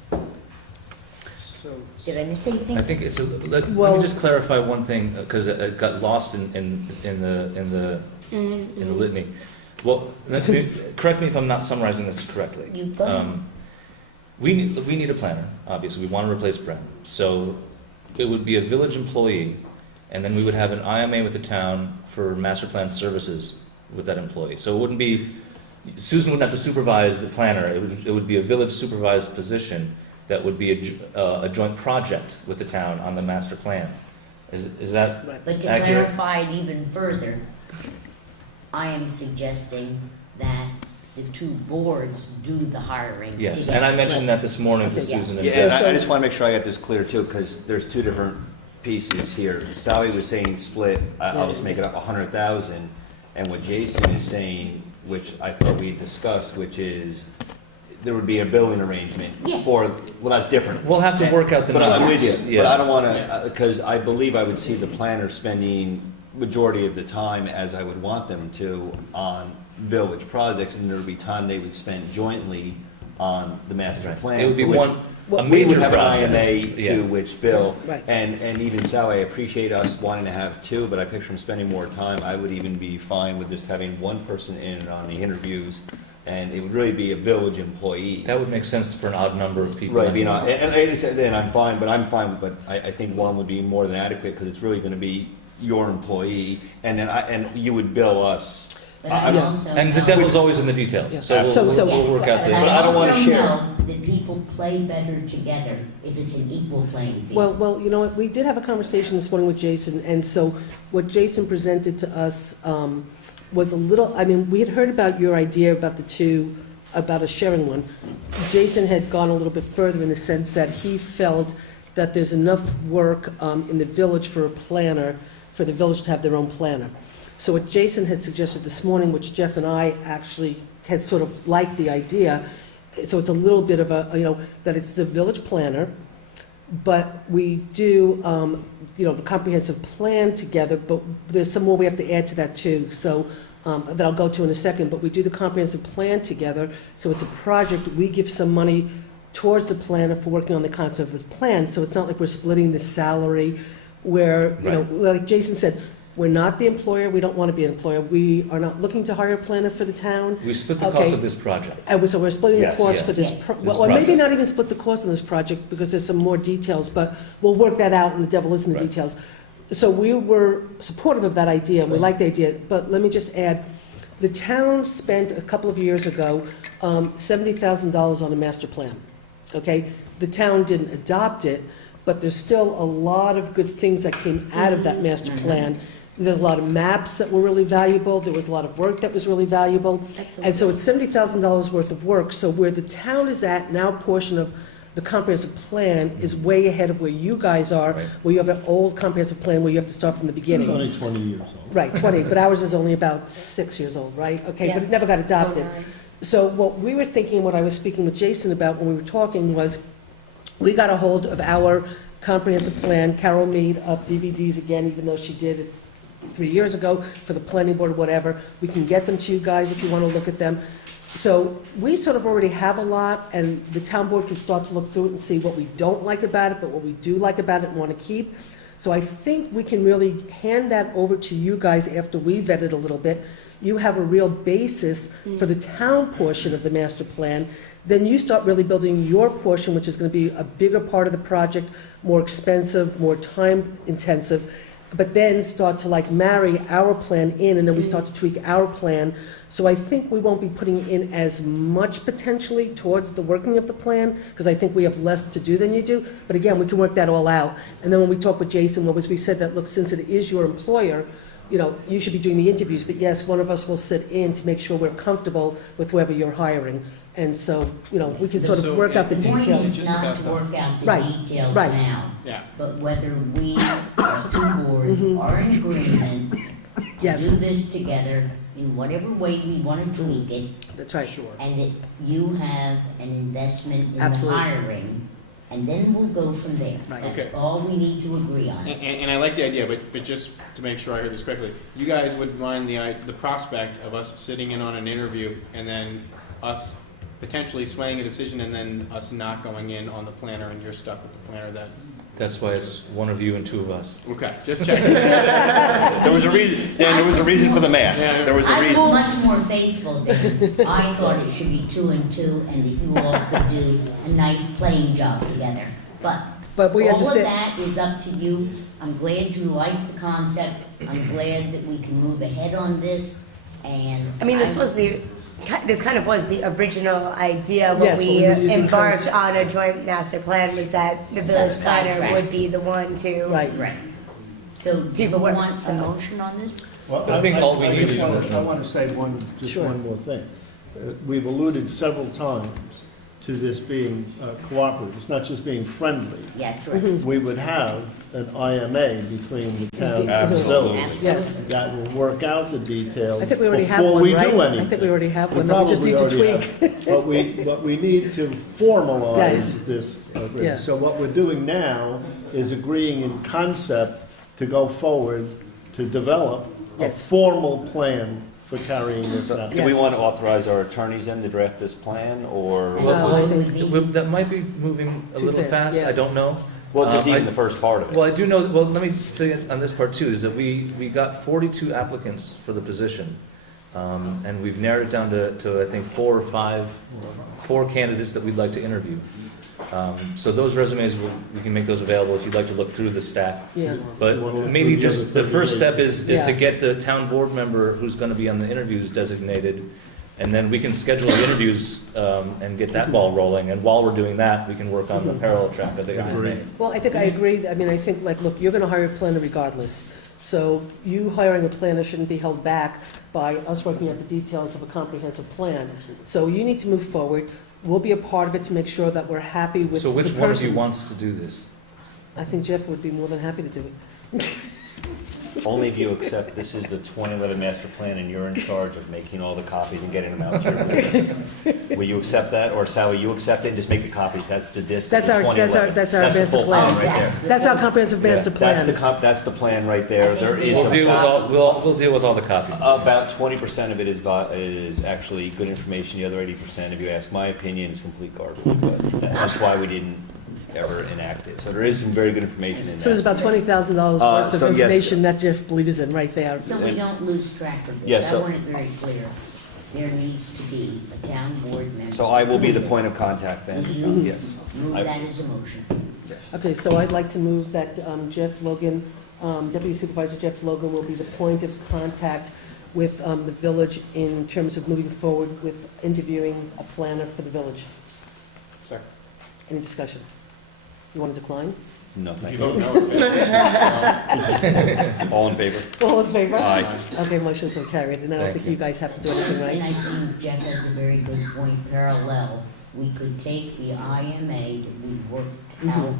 So, Did I miss anything? I think it's, let Well- me just clarify one thing, because it got lost in the litany. Well, correct me if I'm not summarizing this correctly. You go ahead. We need a planner, obviously, we want to replace Brent. So it would be a village employee, and then we would have an IMA with the town for master plan services with that employee. So it wouldn't be, Susan wouldn't have to supervise the planner, it would be a village supervised position that would be a joint project with the town on the master plan. Is that But to accurate? clarify it even further, I am suggesting that the two boards do the hiring Yes, together. and I mentioned that this morning to Okay, yeah. Susan. and Yeah, Jeff. and So- I just want to make sure I got this clear too, because there's two different pieces here. Sally was saying split, I'll just make it up 100,000, and what Jason is saying, which I thought we discussed, which is there would be a billing arrangement Yeah. for, well, that's different. We'll have to work out the But I'm numbers. with you, Yeah. but I don't want to, because I believe I would see the planner spending majority of the time, as I would want them to, on village projects, and there would be time they would spend jointly on the master plan. It would be for which one, a we would major have an project. IMA Yeah. to which bill, Right. and even Sally, I appreciate us wanting to have two, but I picture them spending more time. I would even be fine with just having one person in on the interviews, and it would really be a village employee. That would make sense for an odd number of people. Right, you know, and I said, and I'm fine, but I think one would be more than adequate, because it's really gonna be your employee, and then and you would bill us. But I I'm- also And the know- devil's always in the details, Yeah. so So- we'll so- work out But the. But I don't wanna also share. know that people play better together if it's an equal playing field. Well, you know what, we did have a conversation this morning with Jason, and so what Jason presented to us was a little, I mean, we had heard about your idea about the two, about a sharing one. Jason had gone a little bit further in the sense that he felt that there's enough work in the village for a planner, for the village to have their own planner. So what Jason had suggested this morning, which Jeff and I actually had sort of liked the idea, so it's a little bit of a, you know, that it's the village planner, but we do, you know, the comprehensive plan together, but there's some more we have to add to that too, so, that I'll go to in a second, but we do the comprehensive plan together, so it's a project, we give some money towards the planner for working on the concept plan, so it's not like we're splitting the salary, where, you know, like Jason said, we're not the employer, we don't want to be an employer, we are not looking to hire a planner for the town, We split the Okay. cost of this project. and so we're splitting the Yes, cost yeah. for this, Yes. well, or maybe project. not even split the cost on this project, because there's some more details, but we'll work that out, and the devil is in the Right. details. So we were supportive of that idea, we like the idea, but let me just add, the town spent a couple of years ago, $70,000 on a master plan, okay? The town didn't adopt it, but there's still a lot of good things that came out of that master plan. There's a lot of maps that were really valuable, there was a lot of work that was really valuable. And so it's $70,000 worth of work, so where the town is at, now portion of the comprehensive plan is way ahead of where you guys are, Right. where you have an old comprehensive plan where you have to start from the beginning. It's only 20 years old. Right, 20, but ours is only about 6 years old, right? Okay, but it never got adopted. So what we were thinking, what I was speaking with Jason about when we were talking was, we got a hold of our comprehensive plan, Carol made up DVDs again, even though she did it 3 years ago for the planning board, whatever. We can get them to you guys if you want to look at them. So we sort of already have a lot, and the town board can start to look through it and see what we don't like about it, but what we do like about it and want to keep. So I think we can really hand that over to you guys after we vet it a little bit. You have a real basis for the town portion of the master plan. Then you start really building your portion, which is going to be a bigger part of the project, more expensive, more time intensive, but then start to like marry our plan in, and then we start to tweak our plan. So I think we won't be putting in as much potentially towards the working of the plan, because I think we have less to do than you do. But again, we can work that all out. And then when we talk with Jason, what was we said that, look, since it is your employer, you know, you should be doing the interviews, but yes, one of us will sit in to make sure we're comfortable with whoever you're hiring. And so, you know, we can sort of So, work out the The point details. is Just not about to that. work out the Right, details right. now, Yeah. but whether we, as two boards, Mhm. are in agreement to do Yes. this together in whatever way we want to tweak it, That's right. Sure. and that you have an investment in the Absolutely. hiring, and then we'll go from there. Right. Okay. That's all we need to agree on. And I like the idea, but just to make sure I heard this correctly, you guys would mind the prospect of us sitting in on an interview and then us potentially swaying a decision and then us not going in on the planner and you're stuck with the planner that. That's why it's one of you and two of us. Okay, just checking. There was a reason, Dan, there was a reason for the math. Yeah. There was a I was reason. much more faithful, Dan. I thought it should be 2 and 2, and that you all could do a nice playing job together. But we all of understand, that is up to you. I'm glad you like the concept. I'm glad that we can move ahead on this, and I mean, this kind of was the original idea when Yes, we when we were using embarked on a joint master plan, was that the village That's planner right. would be the one to. right. Right. So, do Do you the work. want a motion on this? Well, I think all we need is a I motion. want to say just Sure. one more thing. We've alluded several times to this being cooperative. It's not just being friendly. Yes, right. We would have an IMA between the town and the Absolutely. village. Yes. That will work out the details I think we already have before one, we right? do I anything. think we already have We one that we just probably need to already tweak. have. But we need to formalize Yes. this Yeah. agreement. So what we're doing now is agreeing in concept to go forward to develop a Yes. formal plan for carrying this So, out. do we Yes. want to authorize our attorneys then to draft this plan, or? That's Well, fine I with me. That might be moving a Too little fast, fast, yeah. I don't know. Well, just even I- the first part of it. Well, I do know, well, let me fill in on this part too, is that we got 42 applicants for the position. And we've narrowed it down to I think 4 or 5, 4 candidates that we'd like to interview. So those resumes, we can make those available if you'd like to look through the stack. Yeah. But You wanna maybe include the just other the first 38. step is to Yeah. get the town board member who's going to be on the interviews designated. And then we can schedule the interviews and get that ball rolling. And while we're doing that, we can work on the parallel track of the IMA. Well, I think I agree. I mean, I think, like, look, you're going to hire a planner regardless. So you hiring a planner shouldn't be held back by us working out the details of a comprehensive plan. So you need to move forward. We'll be a part of it to make sure that we're happy with the So person. which one of you wants to do this? I think Jeff would be more than happy to do it. Only if you accept this is the 2011 master plan and you're in charge of making all the copies and getting them out to everybody. Will you accept that? Or Sally, you accept it and just make the copies? That's the disc. That's the our- that's our- 2011. that's our the master full plan. right there. That's our comprehensive master Yeah, plan. That's the plan right there. There is We'll a- deal with we'll deal with all the copies. about 20% of it is actually good information. The other 80%, if you ask my opinion, is complete garbage. But that's why we didn't ever enact it. So there is some very good information in So there's that. about $20,000 worth of so yes. information that Jeff believes in right there. So we don't lose track of Yeah, this. I so- want it very clear. There needs to be a town board member. So I will be the point of contact then. Mhm. Yes. Move I- that as a motion. Okay, so I'd like to move that Jeff Logan, Deputy Supervisor Jeff Logan will be the point of contact with the village in terms of moving forward with interviewing a planner for the village. Sir, Any discussion? You want to decline? No, thank you you. vote no in favor. All in favor? All in favor? Aye. Okay, motion's so carried, and I don't Thank think you. you guys have to do anything, And right? I think Jeff has a very good point, parallel. We could take the IMA that we worked out Mhm.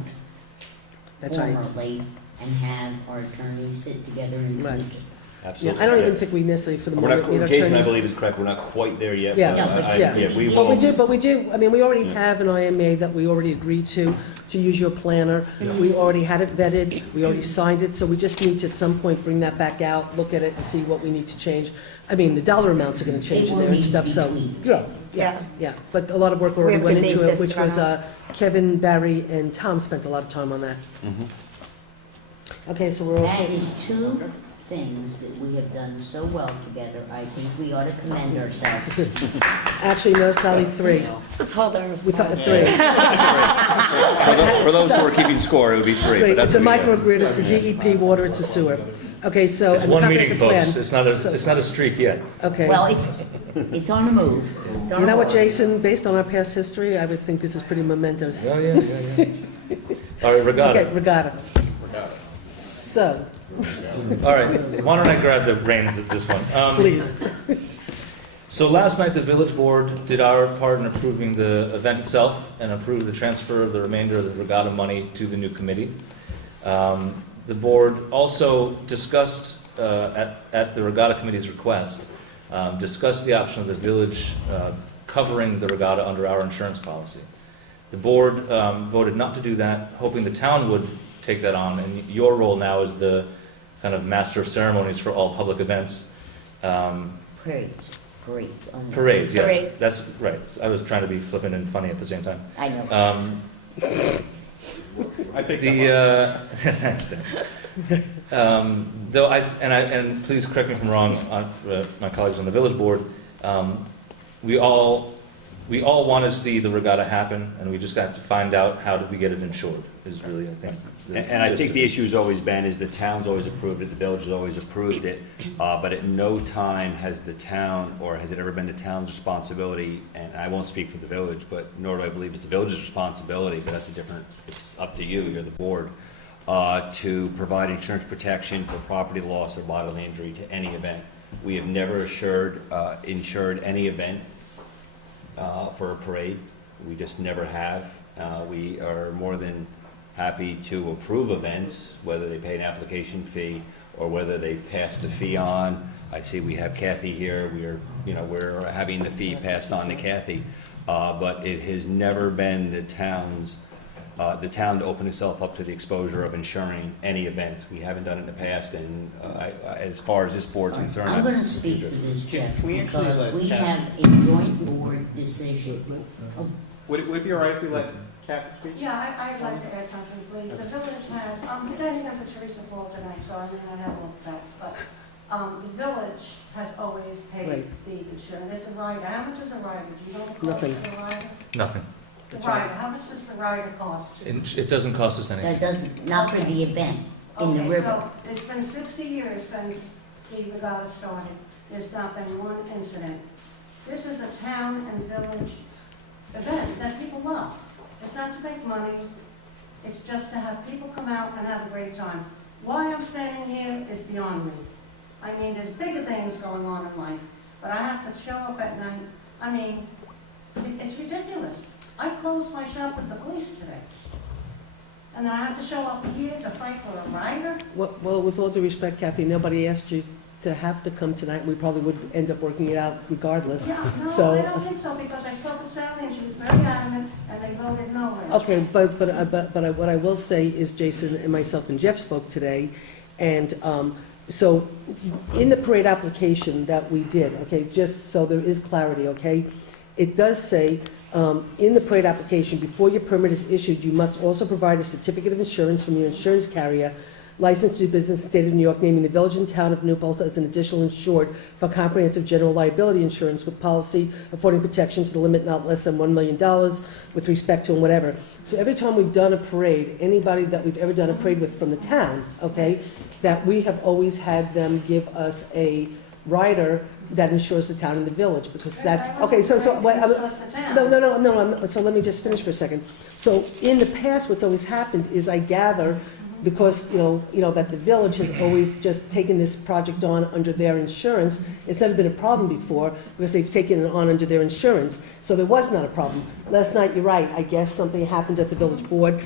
That's right. formerly and have our attorneys sit together and Right. tweak it. Yeah, Absolutely. I don't even think we necessarily, for the We're not, moment, Jason, I attorneys. believe is correct. We're not quite there yet. Yeah. but Yeah, but I- yeah. we But we will. do, I mean, we already Yeah. have an IMA that we already agreed to use your planner. We already had it vetted, we already signed it, so we just need to at some point bring that back out, look at it and see what we need to change. I mean, the dollar amounts are gonna change It in will there and need to stuff, be so. tweaked. Yeah, Yeah. yeah, but a lot of work We already have went the into it, basis which to run was, off. Kevin, Barry, and Tom spent a lot of time on that. Mhm. Okay, so we're That okay. is 2 things that we have done so well together. I think we ought to commend ourselves. Actually, no, Sally, 3. Let's hold our. We thought 3. For those who are keeping score, it would be 3. But It's that's a what we got. microgrid, it's a GEP, water, it's a sewer. Okay, so. It's and the one meeting, comprehensive folks. plan. It's not a streak yet. Okay. Well, it's on the move. It's on You know the what, roll. Jason, based on our past history, I would think this is pretty momentous. Oh, yeah. All right, Okay, regatta. regatta. So, All right, why don't I grab the reins at this one? please. So last night, the village board did our part in approving the event itself and approved the transfer of the remainder of the regatta money to the new committee. The board also discussed at the Regatta Committee's request, discussed the option of the village covering the regatta under our insurance policy. The board voted not to do that, hoping the town would take that on, and your role now is the kind of master of ceremonies for all public events. Parades, parades. only. Parades, yeah, Parades. that's right. I was trying to be flippant and funny at the same time. I know. I picked The up thanks, Dan. Though and please correct me if I'm wrong, my colleagues on the village board, we all want to see the regatta happen, and we just got to find out how did we get it insured. Is really, I think. And I think the issue has always been is the town's always approved it, the village has always approved it, but at no time has the town, or has it ever been the town's responsibility, and I won't speak for the village, but nor do I believe it's the village's responsibility, but that's it's up to you, you're the board, to provide insurance protection for property loss or bodily injury to any event. We have never insured any event for a parade. We just never have. We are more than happy to approve events, whether they pay an application fee or whether they pass the fee on. I see we have Kathy here. We're having the fee passed on to Kathy, but it has never been the town to open itself up to the exposure of insuring any events. We haven't done it in the past, and as far as this board's concerned, I'm going to speak to this, Jeff, Can we actually because let we Kat- have a joint board decision. Oh, Would it be all right if we let Kathy speak? Yeah, I'd like to add something, please. The village has, I'm standing up for Teresa Paul tonight, so I may not have all the facts, but the village has always paid Right. the insurance. It's a rider. How much is a rider? Do you know the cost Nothing. of the rider? Nothing. The rider, how much does the rider cost? It doesn't cost us anything. That doesn't, not for the event in the Okay, river. so it's been 60 years since the regatta started. There's not been one incident. This is a town and village event that people love. It's not to make money, it's just to have people come out and have a great time. Why I'm standing here is beyond me. I mean, there's bigger things going on in life, but I have to show up at night. I mean, it's ridiculous. I closed my shop with the police today. And I have to show up here to fight for a rider? Well, with all due respect, Kathy, nobody asked you to have to come tonight, and we probably would end up working it out regardless. Yeah, no, So- I don't think so, because I spoke with Sally and she was very adamant, and they voted no. Okay, but what I will say is Jason and myself and Jeff spoke today, and so in the parade application that we did, okay, just so there is clarity, okay, it does say in the parade application, before your permit is issued, you must also provide a certificate of insurance from your insurance carrier licensed to do business in the state of New York, naming the village and town of New Paltz as an additional insured for comprehensive general liability insurance with policy affording protection to the limit not less than $1 million with respect to and whatever. So every time we've done a parade, anybody that we've ever done a parade with from the town, okay, that we have always had them give us a rider that insures the town and the village, because that's, okay, so, wait, no, so let me just finish for a second. So in the past, what's always happened is I gather, because, you know, that the village has always just taken this project on under their insurance. It's never been a problem before, because they've taken it on under their insurance. So there was not a problem. Last night, you're right, I guess something happened at the village board.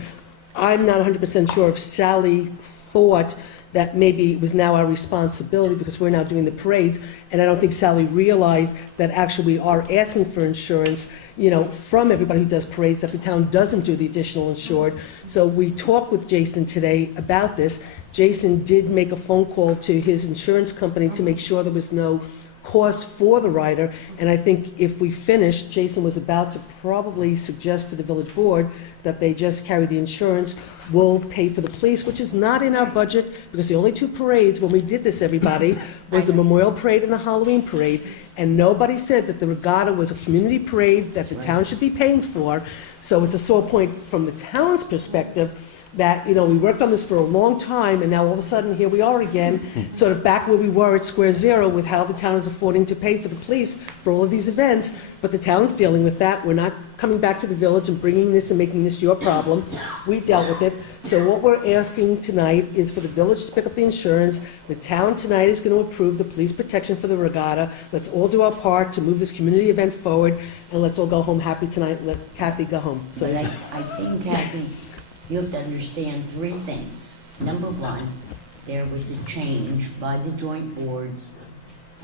I'm not 100% sure if Sally thought that maybe it was now our responsibility because we're now doing the parades, and I don't think Sally realized that actually we are asking for insurance, you know, from everybody who does parades, that the town doesn't do the additional insured. So we talked with Jason today about this. Jason did make a phone call to his insurance company to make sure there was no cost for the rider, and I think if we finish, Jason was about to probably suggest to the village board that they just carry the insurance. We'll pay for the police, which is not in our budget, because the only two parades when we did this, everybody, was the Memorial Parade and the Halloween Parade, and nobody said that the regatta was a community parade that the town should be paying for. So it's a sore point from the town's perspective that, you know, we worked on this for a long time, and now all of a sudden, here we are again, sort of back where we were at square zero with how the town is affording to pay for the police for all of these events, but the town's dealing with that. We're not coming back to the village and bringing this and making this your problem. We dealt with it. So what we're asking tonight is for the village to pick up the insurance. The town tonight is going to approve the police protection for the regatta. Let's all do our part to move this community event forward, and let's all go home happy tonight and let Kathy go home. So But I think, Kathy, you have to understand three things. Number one, there was a change by the joint boards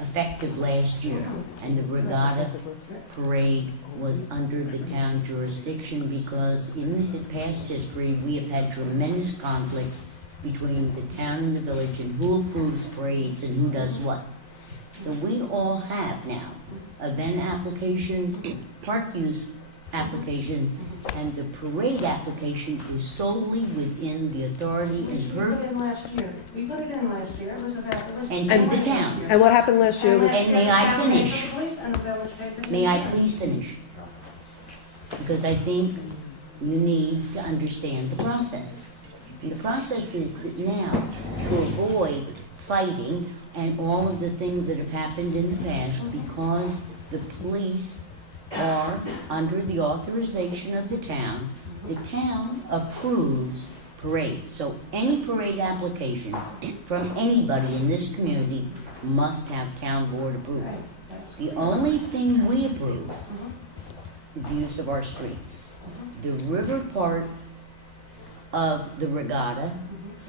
effective last year, and the regatta parade was under the town jurisdiction because in the past history, we have had tremendous conflicts between the town and the village and who approves parades and who does what. So we all have now event applications, park use applications, and the parade application is solely within the authority We and put purview it in last year. We put it in last year. It was about, it was. and the town. And what happened last year was, And may I finish? And the village paid for May I it. please finish? Because I think you need to understand the process. And the process is that now, to avoid fighting and all of the things that have happened in the past, because the police are under the authorization of the town approves parades. So any parade application from anybody in this community must have town board approval. The only thing we approve is the use of our streets. The river part of the regatta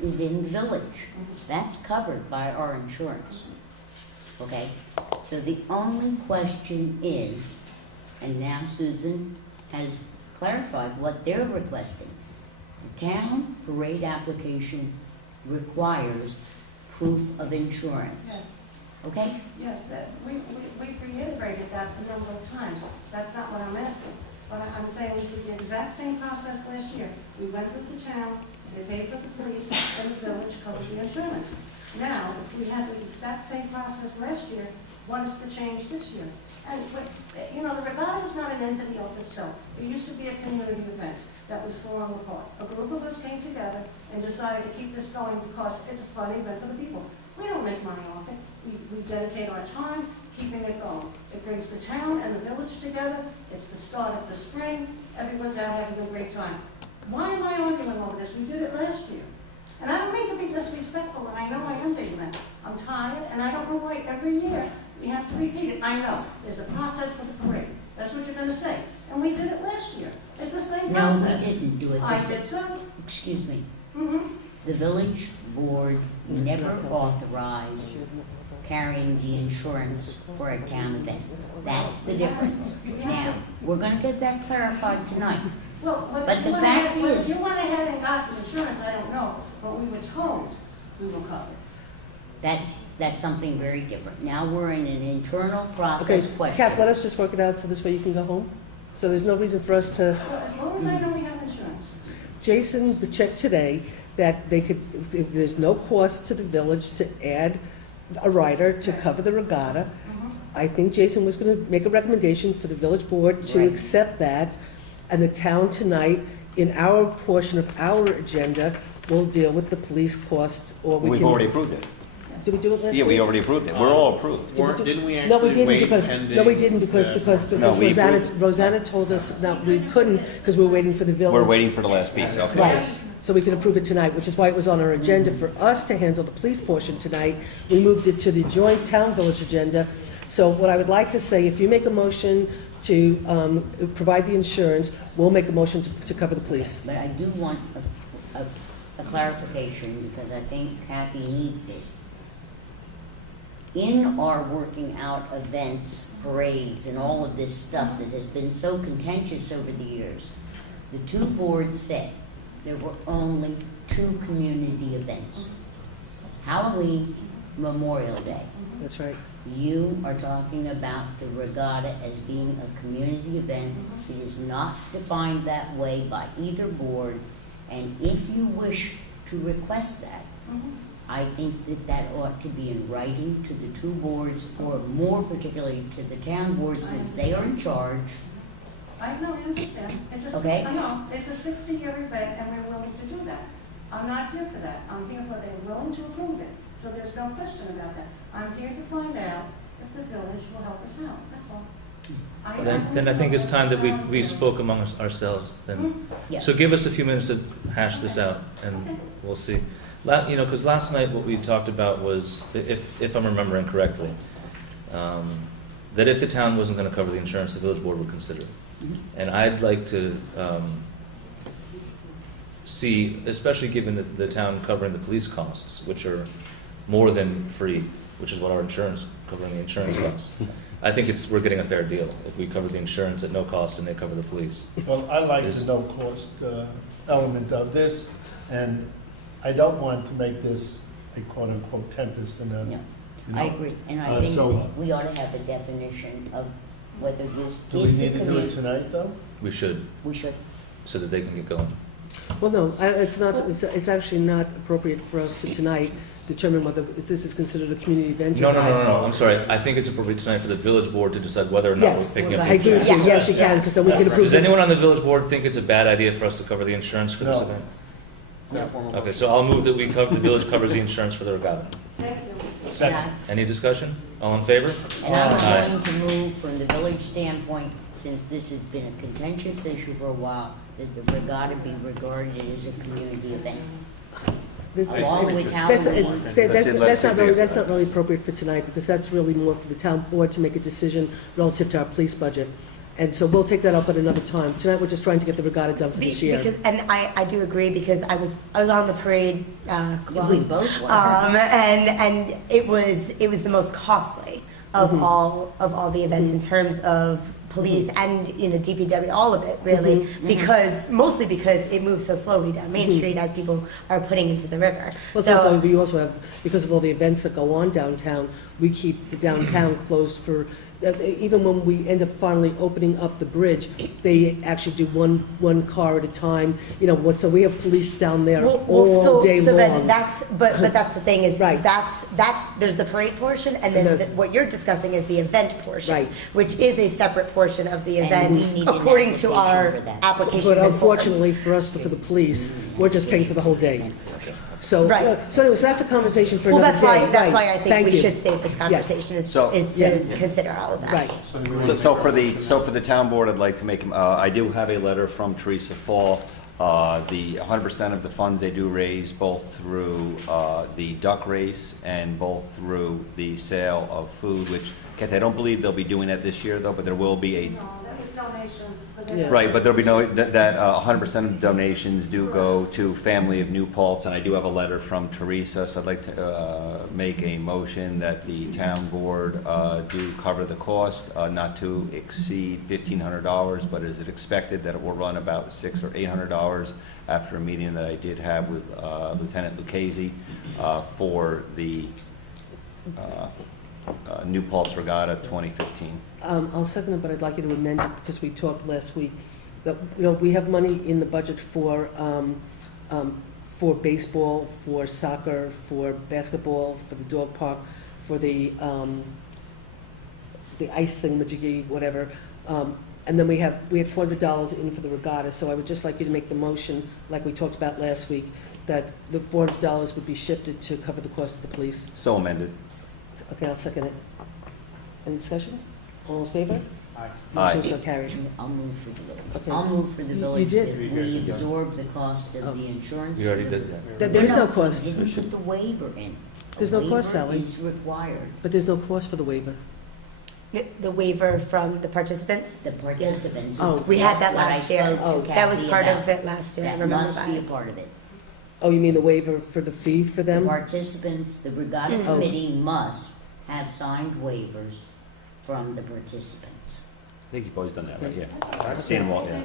is in the village. That's covered by our insurance. Okay? So the only question is, and now Susan has clarified what they're requesting. The town parade application requires proof of insurance. Yes, Okay? yes, we've reiterated that a number of times. That's not what I'm asking. But I'm saying we did the exact same process last year. We went with the town, they paid for the police, and the village covered the insurance. Now, if we had the exact same process last year, what is the change this year? And, you know, the regatta is not an entity of itself. It used to be a community event that was falling apart. A group of us came together and decided to keep this going because it's a fun event for the people. We don't make money off it. We dedicate our time keeping it going. It brings the town and the village together. It's the start of the spring. Everyone's out having a great time. Why am I arguing over this? We did it last year. And I don't mean to be disrespectful, and I know I am being that. I'm tired, and I don't know why every year we have to repeat it. I know, there's a process for the parade. That's what you're gonna say. And we did it last year. It's the same No, process. we didn't do it. I This- did too. Excuse me. Mm-hmm. The village board never authorized carrying the insurance for a town event. That's the difference. Now, we're gonna get that clarified tonight. Well, But whether the you went fact ahead, whether is- you went ahead and got the insurance, I don't know, but we were told we were covered. That's something very different. Now we're in an internal okay, process question. Kath, let us just work it out so this way you can go home. So there's no reason for us to, Well, as long as I know we have insurance. Jason checked today that they could, if there's no cost to the village to add a rider to cover the regatta. Mhm. I think Jason was gonna make a recommendation for the village board to Right. accept that, and the town tonight, in our portion of our agenda, will deal with the police costs, or we can. We've already approved it. Did we do it last week? Yeah, we already approved it. We're all approved. Didn't we No, we actually didn't wait because, pending? no, we didn't because No, we Rosanna, approved. Rosanna told us that we couldn't because we were waiting for the village. We're waiting for the last piece, okay. Right, so we could approve it tonight, which is why it was on our agenda for us to handle the police portion tonight. We moved it to the joint town-village agenda. So what I would like to say, if you make a motion to provide the insurance, we'll make a motion to cover the police. But I do want a clarification, because I think Kathy needs this. In our working out events, parades, and all of this stuff that has been so contentious over the years, the two boards said there were only two community events: Halloween, Memorial Day. That's right. You are talking about the regatta as being a community event. It is not defined that way by either board, and if you wish to request that, I think that that ought to be in writing to the two boards, or more particularly to the town board, since they are in charge. I know, I understand. Okay. I know, it's a 60-year event, and we're willing to do that. I'm not here for that. I'm here for they're willing to approve it. So there's no question about that. I'm here to find out if the village will help us out, that's all. Then I think it's time that we spoke among ourselves then. Yeah. So give us a few minutes to hash this out, and we'll see. Because last night what we talked about was, if I'm remembering correctly, that if the town wasn't going to cover the insurance, the village board would consider it. And I'd like to see, especially given the town covering the police costs, which are more than free, which is what our insurance, covering the insurance costs. I think we're getting a fair deal if we cover the insurance at no cost and they cover the police. Well, I like the no-cost element of this, and I don't want to make this a quote-unquote tempest in a, No, you I know. agree, and I So- think we ought to have a definition of whether this Do we is a need to do it community. tonight, though? We should, We should. so that they can get going. Well, no, it's not, it's actually not appropriate for us to tonight determine whether if this is considered a community event. No, or no, not. no, no, no, I'm sorry. I think it's appropriate tonight for the village board to decide whether or not we're Yes, picking up I the agree with insurance. you, yes, you can, because then we can approve Does it. anyone on the village board think it's a bad idea for us to cover the insurance for this No. event? Is that a formal Okay, motion? so I'll move that the village covers the insurance for the regatta. Thank you. Second. Any discussion? All in favor? And I'm Aye. going to move from the village standpoint, since this has been a contentious issue for a while, that the regatta be regarded as a community event. Along with town That's, meeting. that's not really appropriate for tonight, because that's really more for the town board to make a decision relative to our police budget. And so we'll take that up at another time. Tonight, we're just trying to get the regatta done for this year. Because, and I do agree, because I was on the parade We club. both were. And it was the most costly of Mm-hmm. all the events in terms of police and, DPW, all of it, really, mostly because it moves so slowly down Main Street as people are putting into the river. Well, it's also, we also have, because of all the events that go on downtown, we keep the downtown closed for, even when we end up finally opening up the bridge, they actually do one car at a time, so we have police down there all day long. Then but that's the thing is, Right. that's, there's the parade portion, and then what you're discussing is the event portion, Right. which is a separate portion of the And event, we need an according to application our for that. applications But and forms. unfortunately for us, for the police, we're just paying for the whole day. So, Right. so anyway, so that's a conversation for Well, another day. that's why I Right. think Thank we you. should save this conversation, is So- to consider all of that. Right. So for the town board, I'd like to make, I do have a letter from Teresa Fall. The 100% of the funds they do raise, both through the duck race and both through the sale of food, which, Kathy, I don't believe they'll be doing that this year, though, but there will be a, No, that was donations. Yeah. right, but there'll be no, that 100% of the donations do go to Family of New Paltz, and I do have a letter from Teresa, so I'd like to make a motion that the town board do cover the cost, not to exceed $1,500, but is it expected that it will run about $600 or $800 after a meeting that I did have with Lieutenant Lucchese for the New Paltz Regatta 2015. I'll second it, but I'd like you to amend it, because we talked last week, that, we have money in the budget for baseball, for soccer, for basketball, for the dog park, for the ice thingamajiggy, whatever. And then we had $400 in for the regatta, so I would just like you to make the motion, like we talked about last week, that the $400 would be shifted to cover the cost of the police. So amended. Okay, I'll second it. Any discussion? All in favor? Aye. Motion Aye. so carried. I'll move for the village. Okay. I'll move for the You village did. that we absorb the cost of the insurance. You already did that. There's no We cost, didn't put the waiver in. There's no cost, Sally. The waiver is required. but there's no cost for the waiver. The waiver from the participants? The participants. Oh. We had that What I last year. spoke to That was Kathy part of about. it last year, I That remember must be a that. part of it. Oh, you mean the waiver for the fee for The them? participants, the regatta Oh. committee must have signed waivers from the participants. I think you've always done that, right? Yeah. I've seen them all, yeah.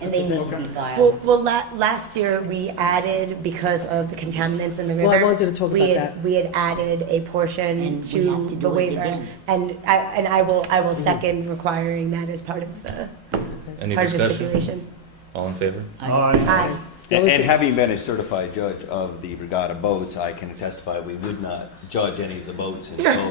And they need to be filed. Well, last year, we added, because of the contaminants in the river. Well, I wanted to talk we about had- that. We had added a portion And we have to to the do it waiver. again. And I will Mm-hmm. second requiring that as part of Any the discussion? stipulation. All in favor? Aye. And having been a certified judge of the regatta boats, I can testify we would not judge any of the boats until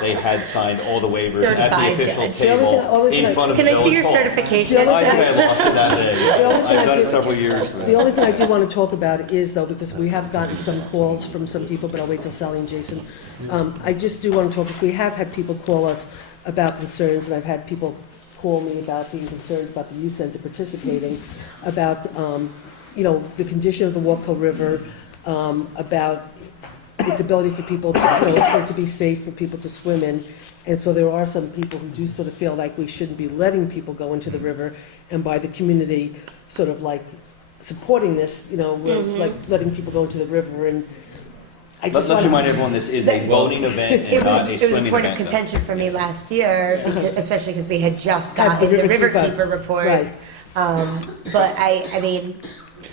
they had signed all the waivers at the Certified official judge. table in front of the Can I see village your hall. certification? I think I lost it that day. only thing I I've done it do- several years. The only thing I do want to talk about is, though, because we have gotten some calls from some people, but I'll wait till Sally and Jason. I just do want to talk, because we have had people call us about concerns, and I've had people call me about being concerned about the youth center participating, about, the condition of the Wallkill River, about its ability for people to, for it to be safe for people to swim in. And so there are some people who do sort of feel like we shouldn't be letting people go into the river, and by the community sort of like supporting this, we're like letting people go into the river, and I just Let's want remind everyone, this is a voting event and not a It was a swimming point of event. contention for me last year, because, especially because we had just Had the gotten the Riverkeeper. Riverkeeper reports. Right. But I mean,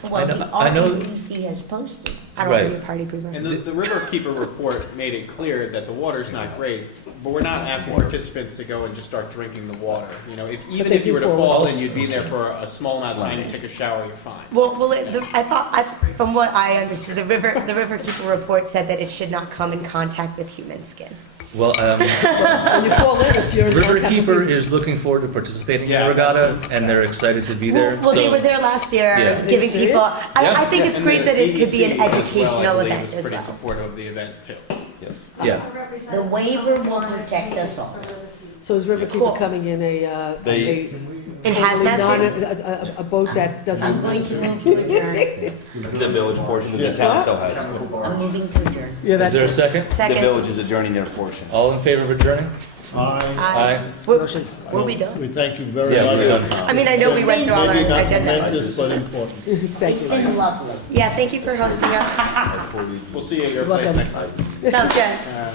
Well, I know- the RPC has posted. I don't want to Right. be a party pooper. And the Riverkeeper report made it clear that the water's not great, but we're not asking participants to go and just start drinking the water. Even they if you do were to for fall wells. in, you'd be there for a small amount of time, you take a shower, you're fine. From what I understood, the Riverkeeper report said that it should not come in contact with human skin. Well, when you fall in, it's your Riverkeeper is looking forward to participating in Yeah, the regatta, that's and they're excited to be there. Well, they so- were there last year, Yeah. giving Are you people. serious? I think it's And great the that it could be an DEC as well, I educational believe, event was as pretty well. supportive of the event too. Yes. Yeah. The waiver will protect us all. So is Riverkeeper Cool. coming in a They- In totally hazmat suits? a boat that I'm doesn't? going to move to adjourn. The village portion of the town still has it. I'm moving to adjourn. Yeah, Is that's there a it. second? The Second. village is adjourning their portion. All in favor of adjourning? Aye. Were we done? We thank you very Yeah, much. we're done. I mean, I know we went through all our Maybe not agenda. momentous, but important. Thank It's you. been lovely. Yeah, thank you for hosting us. We'll see you at your Welcome. place next time. Sounds good.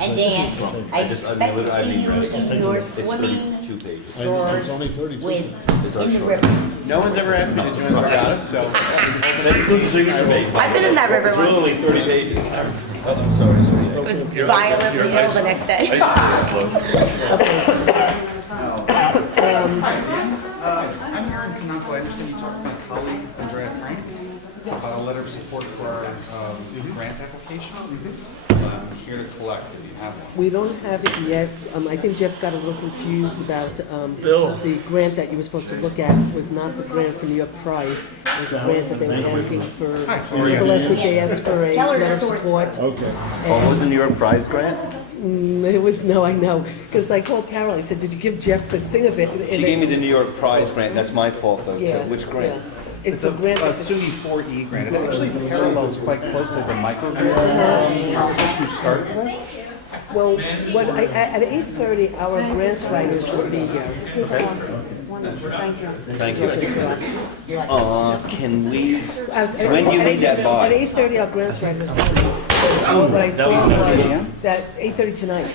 And Dan, I just- expect to see you in your It's swimming 32 pages. drawers It's only 32. with, It's our in the short. river. No one's ever asked me to join the regatta, so. That includes the signature page. I've been in that river It's once. literally 30 pages. Oh, I'm sorry. It was violently ill the next day. I'm Aaron Kanako. I understand you talked to my colleague, Andrea Frank, about a letter of support for our grant application. I'm here to collect if you have one. We don't have it yet. I think Jeff got a little confused about Bill. the grant that you were supposed to look at was not the grant for New York Prize. It was a grant that they were asking for. Remember last week they asked for a Tell her to letter of sort support? Okay. Oh, was the New York Prize grant? It was, no, I know. Because I called Carol, I said, did you give Jeff the thing of it? She gave me the New York Prize grant. That's my fault, though. Yeah. Which grant? yeah. It's a grant. A SUNY 4E grant. It actually parallels quite closely the microgrant conversation you started with. Well, at 8:30, our grants writers will be here. Thank you. Can we, when do you need that At by? 8:30, our grants writers will be here. What I that was thought an was that 8:30 tonight.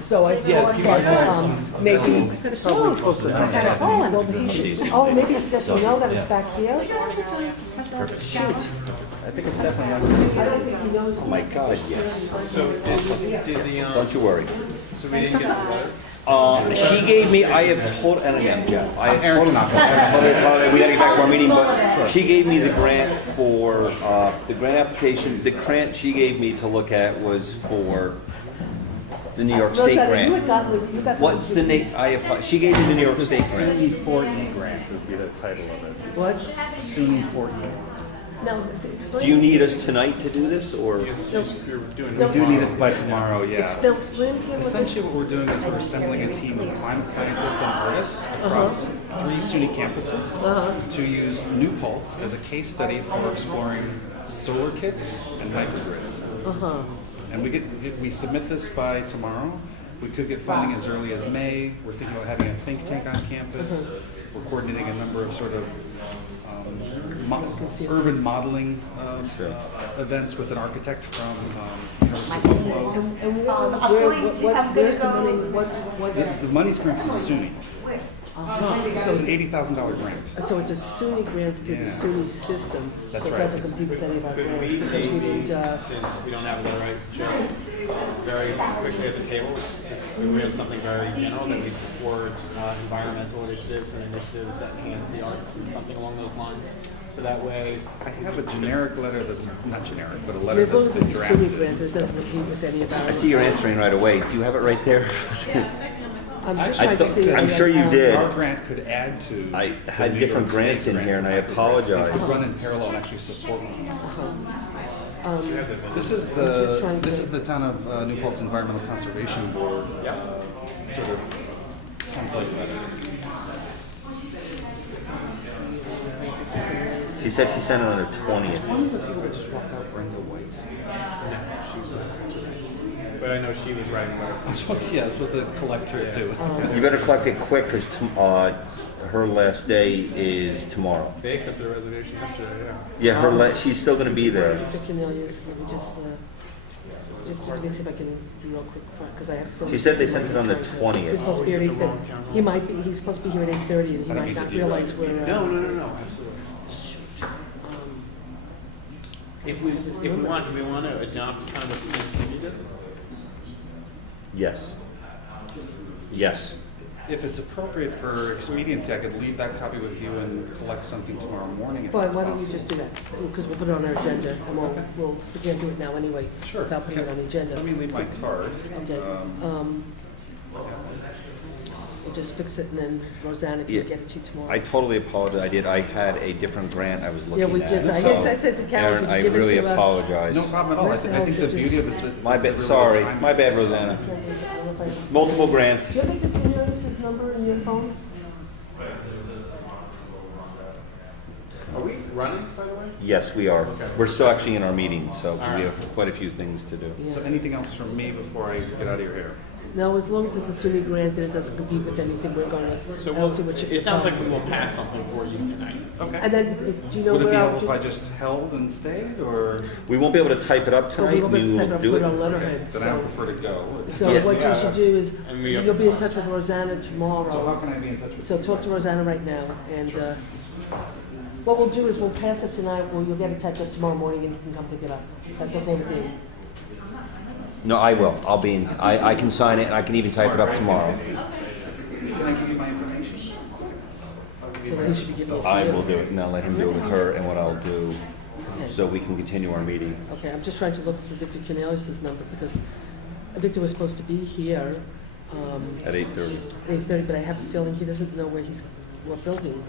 So I thought that maybe. Probably close to that. Well, maybe he doesn't know that it's back here. Shoot. I think it's definitely on. I don't think he knows. Oh my God, yes. So did the, Don't you worry. so we didn't get the letter? She gave me, I have told, and again, Jeff, I have Aaron told, Tanaka. we gotta get back to our meeting, but she gave me the grant for, the grant application, the grant she gave me to look at was for the New York State Rosetta, you had grant. gotten, you got. What's the name, she gave me the New York It's a State grant. SUNY 4E grant would be the title of it. What? SUNY 4E. No, explain. Do you need us tonight to do this, or? You're doing We do need it by tomorrow, yeah. Now, explain again what this. Essentially, what we're doing is we're assembling a team of climate scientists and artists across 3 SUNY campuses to use new Paltz as a case study for exploring solar kits and microgrids. And we submit this by tomorrow. We could get funding as early as May. We're thinking about having a think tank on campus. We're coordinating a number of sort of urban modeling events with an architect from University of Buffalo. And I'm going to- I'm where's the gonna money, go- what, The money's coming from SUNY. so It's an $80,000 grant. So it's a SUNY grant through the Yeah. SUNY system. That's So it right. doesn't compete with any of our Could grants we because we maybe, didn't, since we don't have the right, just very quickly at the table, just we have something very general that we support environmental initiatives and initiatives that enhance the arts and something along those lines. So that way, I have a generic letter that's, not generic, but a letter as long that's as been it's a SUNY drafted. grant, it doesn't compete with any of our. I see you're answering right away. Do you have it right there? I'm just I trying to thought- see. I'm sure you did. Our grant could add to. I the had New different York grants State in grant here, and for I microgrids. apologize. These could run in parallel and actually support one another. This is just trying to- the town of New Paltz Environmental Conservation Board sort of template letter. She said she sent it on the 20th. but I know she was writing letter. I'm supposed to collect her too. You better collect it quick, because her last day is tomorrow. They accepted the resignation yesterday, yeah. Yeah, she's still gonna be there. Victor Cornelius, let me just let me see if I can do real quick, because I have. She said they sent it on the He's 20th. supposed to be here at Oh, is it the 8:30. wrong town hall? He might be, he's supposed to be here at 8:30, and he I don't might mean to not derail realize you. we're. No, absolutely. Shoot. If we want to adopt kind of what you and Cindy did, Yes. Yes. If it's appropriate for expediency, I could leave that copy with you and collect something tomorrow morning if Fine, that's why don't possible. you just do that? Because we'll put it on our agenda, and we can't do it now anyway. Sure. Without putting it on the agenda. Let me leave my card. Okay, we'll just fix it, and then Rosanna Yeah. can get it to you tomorrow. I totally apologize. I had a different grant I was looking Yeah, at. we just, I so- guess I said to Carol, Aaron, did you I give it to? really apologize. No problem at all. I Where's the think the hell is it? beauty of this is My the bad, really sorry. good time. My bad, Rosanna. I don't know if I- Multiple grants. Do you have Victor Cornelius' number in your phone? are we running, by the way? Yes, we are. Okay. We're still actually in our meeting, so All right. we have quite a few things to do. Yeah. So anything else from me before I get out of your hair? No, as long as it's a SUNY grant, then it doesn't compete with anything we're going with. So I don't see what you- it sounds like we will pass something for you tonight. Okay. And then, do you know Would it where be else? helpful if I just held and stayed, or We won't be able to type it up Well, tonight. we won't be We able to type it will up, do put it it. on letterhead, then I would so. prefer to go? So Yeah. what you should do is, And we- you'll be in touch with Rosanna So tomorrow. how can I be in touch with So you? talk to Rosanna right now, and, what we'll do is we'll pass it tonight, you'll get it typed up tomorrow morning, and you can come pick it up. That's okay with you? No, I will. I'll be in. I can sign it, and I can even type it up tomorrow. Can I give you my information? So then he should be giving it to you. I will do it, and I'll let him do it with her, and what I'll do, Okay. so we can continue our meeting. Okay, I'm just trying to look for Victor Cornelius' number, because Victor was supposed to be here, At 8:30. 8:30, but I have a feeling he doesn't know what building.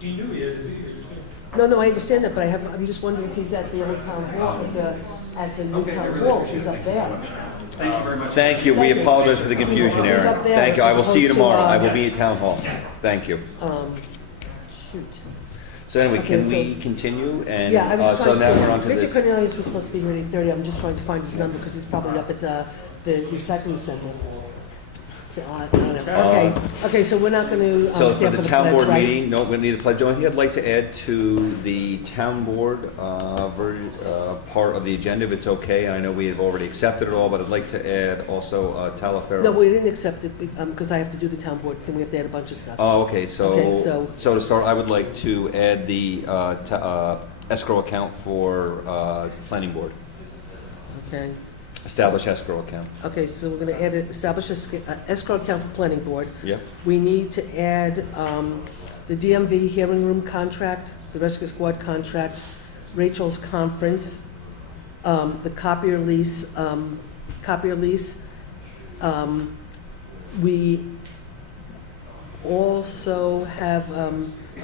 He knew he is. No, I understand that, but I'm just wondering if he's at the old town hall, at the new town hall, he's up there. Thank you very much. Thank you. We apologize for the confusion, He's Aaron. up there Thank you. I will see you as opposed to, tomorrow. I will be at town hall. Thank you. Shoot. So anyway, Okay, can so- we continue? And Yeah, I was so trying to now say, we're on to Victor the. Cornelius was supposed to be here at 8:30, I'm just trying to find his number, because he's probably up at the recycling center. So, I don't know. Okay, so we're not gonna So stand for for the the town pledge, board right? meeting, no, we need the pledge. The only thing I'd like to add to the town board part of the agenda, if it's okay. I know we have already accepted it all, but I'd like to add also Talaferro. No, we didn't accept it, because I have to do the town board thing, we have to add a bunch of stuff. Oh, okay, so, Okay, so- so to start, I would like to add the escrow account for planning board, Okay. establish escrow account. Okay, so we're gonna add, establish a escrow account for planning board. Yep. We need to add the DMV hearing room contract, the rescue squad contract, Rachel's conference, the copier lease. We also have,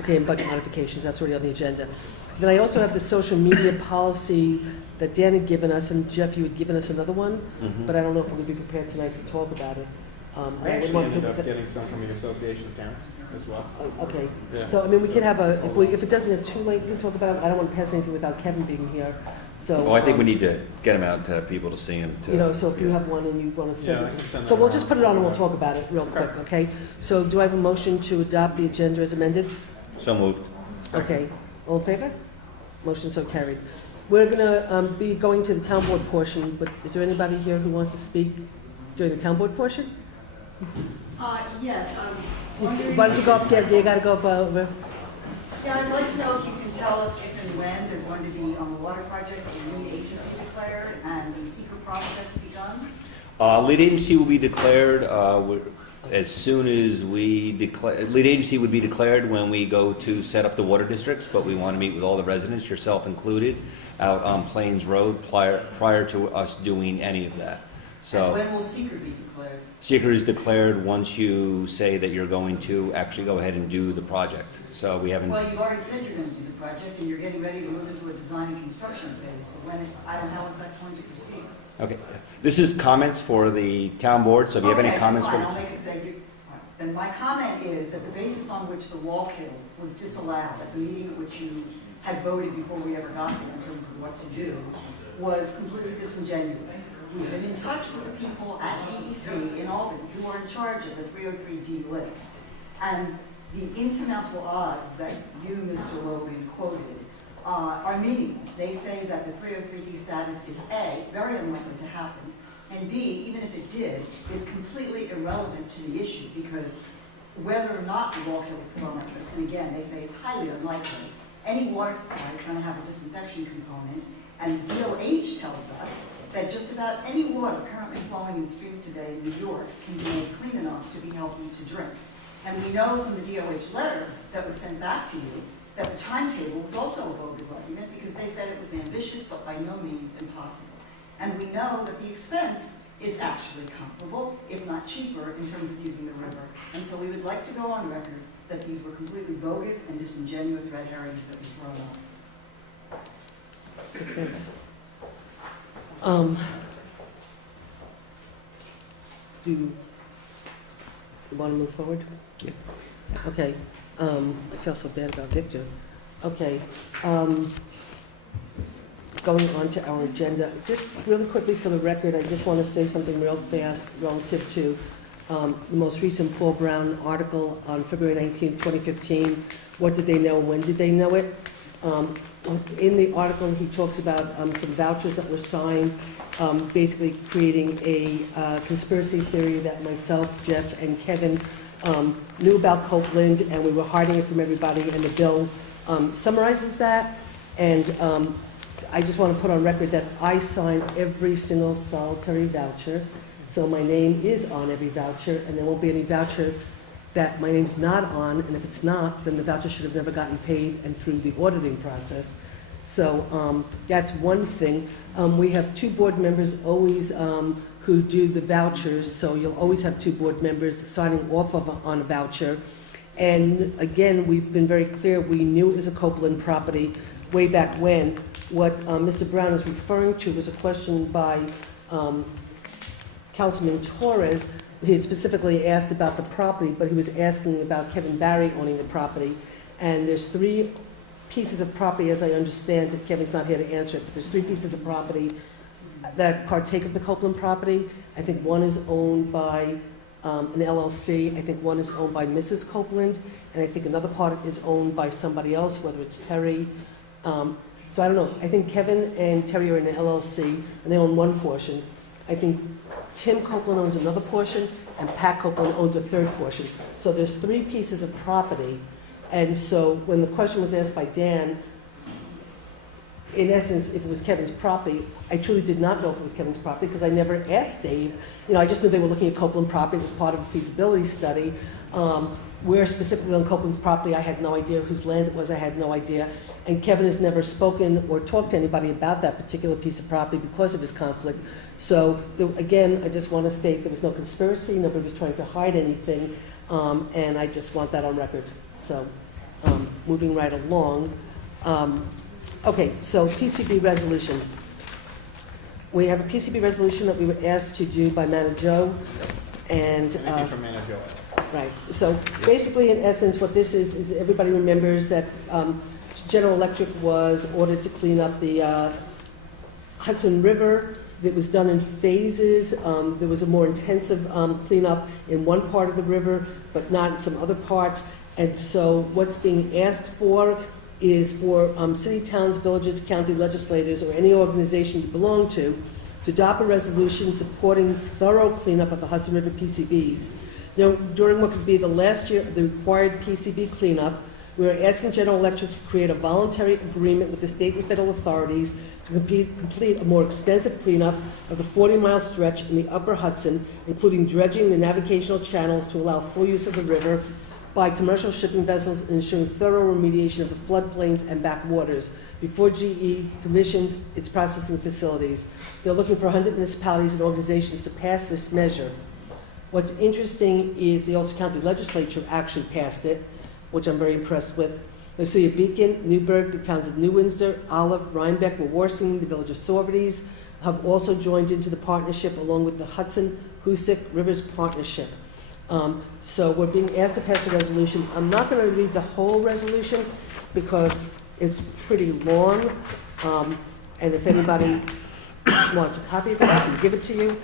okay, and budget modifications, that's already on the agenda. Then I also have the social media policy that Dan had given us, and Jeff, you had given us another one, Mhm. but I don't know if we're gonna be prepared tonight to talk about it. I would actually want ended to- up getting some from the Association of Towns as well. Okay, Yeah. so, I mean, we can have a, if it doesn't get too late, we can talk about it. I don't want to pass anything without Kevin being here, so. Well, I think we need to get them out to people to see them. You know, so if you have one and you want to Yeah, send I can send it. So that we'll just around. put it on and we'll talk about it real quick, okay? So do I have a motion to adopt the agenda as amended? So moved. Okay, all in favor? Motion so carried. We're gonna be going to the town board portion, but is there anybody here who wants to speak during the town board portion? Yes, I'm wondering. Why don't you go up, you gotta go up over. Yeah, I'd like to know if you can tell us if and when there's going to be on the water project a lead agency declared and the secret process begun. Lead agency will be declared as soon as we declare. Lead agency would be declared when we go to set up the water districts, but we want to meet with all the residents, yourself included, out on Plains Road prior to us doing any of that. And So when will secret be declared? secret is declared once you say that you're going to actually go ahead and do the project. So we haven't. Well, you've already said you're going to do the project and you're getting ready to move into a design and construction phase. So how is that going to proceed? Okay. This is comments for the town board. So if you have any Okay, comments fine, for. I'll make it say, then my comment is that the basis on which the wall kill was disallowed at the meeting at which you had voted before we ever got there in terms of what to do was completely disingenuous. We've been in touch with the people at DEC in Albany who are in charge of the 303D list. And the insurmountable odds that you, Mr. Logan, quoted are meaningless. They say that the 303D status is A, very unlikely to happen, and B, even if it did, is completely irrelevant to the issue, because whether or not the Wallkill was put on that list, and again, they say it's highly unlikely, any water supply is going to have a disinfection component, and DOH tells us that just about any water currently flowing in streams today in New York can be made clean enough to be healthy to drink. And we know from the DOH letter that was sent back to you that the timetable was also a bogus argument, because they said it was ambitious but by no means impossible. And we know that the expense is actually comparable, if not cheaper, in terms of using the river. And so we would like to go on record that these were completely bogus and disingenuous red herrings that we thrown out. Thanks. Do you want to move forward? Yeah. Okay. I feel so bad about Victor. Okay. Going on to our agenda, just really quickly for the record, I just want to say something real fast relative to the most recent Paul Brown article on February 19, 2015. What did they know and when did they know it? In the article, he talks about some vouchers that were signed, basically creating a conspiracy theory that myself, Jeff, and Kevin knew about Copeland, and we were hiding it from everybody, and the bill summarizes that. And I just want to put on record that I signed every single solitary voucher, so my name is on every voucher, and there won't be any voucher that my name's not on, and if it's not, then the voucher should have never gotten paid and through the auditing process. So that's one thing. We have two board members always who do the vouchers, so you'll always have two board members signing off on a voucher. And again, we've been very clear, we knew it was a Copeland property way back when. What Mr. Brown is referring to was a question by Councilman Torres. He had specifically asked about the property, but he was asking about Kevin Barry owning the property. And there's three pieces of property, as I understand it. Kevin's not here to answer it, but there's three pieces of property that partake of the Copeland property. I think one is owned by an LLC. I think one is owned by Mrs. Copeland, and I think another part is owned by somebody else, whether it's Terry. So I don't know. I think Kevin and Terry are in an LLC, and they own one portion. I think Tim Copeland owns another portion, and Pat Copeland owns a third portion. So there's three pieces of property. And so when the question was asked by Dan, in essence, if it was Kevin's property, I truly did not know if it was Kevin's property because I never asked Dave. You know, I just knew they were looking at Copeland property. It was part of a feasibility study. Where specifically on Copeland's property, I had no idea. Whose land it was, I had no idea. And Kevin has never spoken or talked to anybody about that particular piece of property because of his conflict. So, again, I just want to state there was no conspiracy. Nobody was trying to hide anything. And I just want that on record. So, moving right along. Okay, so PCB resolution. We have a PCB resolution that we were asked to do by Manajo. And Anything from Manajo. right. So basically, in essence, what this is everybody remembers that General Electric was ordered to clean up the Hudson River. It was done in phases. There was a more intensive cleanup in one part of the river, but not in some other parts. And so what's being asked for is for city, towns, villages, county legislators, or any organization you belong to adopt a resolution supporting thorough cleanup of the Hudson River PCBs. Now, during what could be the last year of the required PCB cleanup, we are asking General Electric to create a voluntary agreement with the state and federal authorities to complete a more extensive cleanup of the 40-mile stretch in the upper Hudson, including dredging the navigational channels to allow full use of the river by commercial shipping vessels and ensuring thorough remediation of the floodplains and backwaters before GE commissions its processing facilities. They're looking for 100 municipalities and organizations to pass this measure. What's interesting is the Ulster County Legislature actually passed it, which I'm very impressed with. The city of Beacon, Newburgh, the towns of New Windsor, Olive, Rhinebeck, Wawarsing, the village of Sauberties have also joined into the partnership along with the Hudson Hoosick Rivers Partnership. So we're being asked to pass a resolution. I'm not going to read the whole resolution because it's pretty long. And if anybody wants a copy of it, I can give it to you.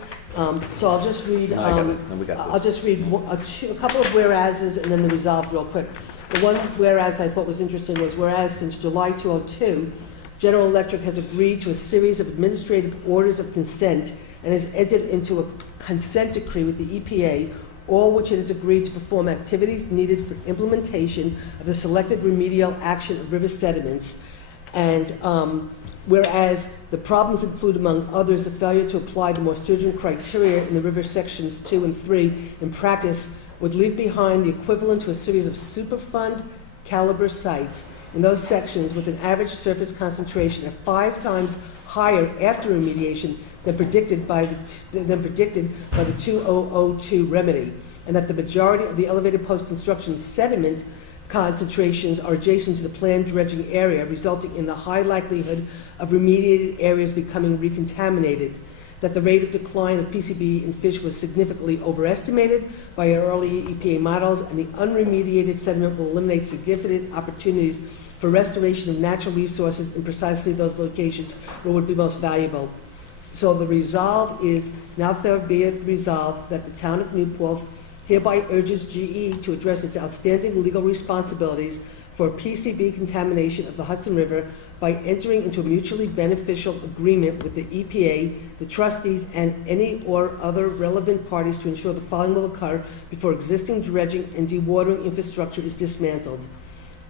So I'll just read, No, I got it. No, we got I'll this. just read a couple of whereases and then the resolve real quick. The one whereas I thought was interesting was whereas since July 2002, General Electric has agreed to a series of administrative orders of consent and has entered into a consent decree with the EPA, all which it has agreed to perform activities needed for implementation of the selected remedial action of river sediments. And whereas the problems include, among others, the failure to apply the more stringent criteria in the river sections 2 and 3 in practice would leave behind the equivalent to a series of Superfund caliber sites in those sections with an average surface concentration of 5 times higher after remediation than predicted by the 2002 remedy, and that the majority of the elevated post-construction sediment concentrations are adjacent to the planned dredging area, resulting in the high likelihood of remediated areas becoming recontaminated, that the rate of decline of PCB in fish was significantly overestimated by early EPA models, and the unremediated sediment will eliminate significant opportunities for restoration of natural resources in precisely those locations where it would be most valuable. So the resolve is, now therefore be it resolved that the town of New Paltz hereby urges GE to address its outstanding legal responsibilities for PCB contamination of the Hudson River by entering into a mutually beneficial agreement with the EPA, the trustees, and any or other relevant parties to ensure the following will occur before existing dredging and dewatering infrastructure is dismantled.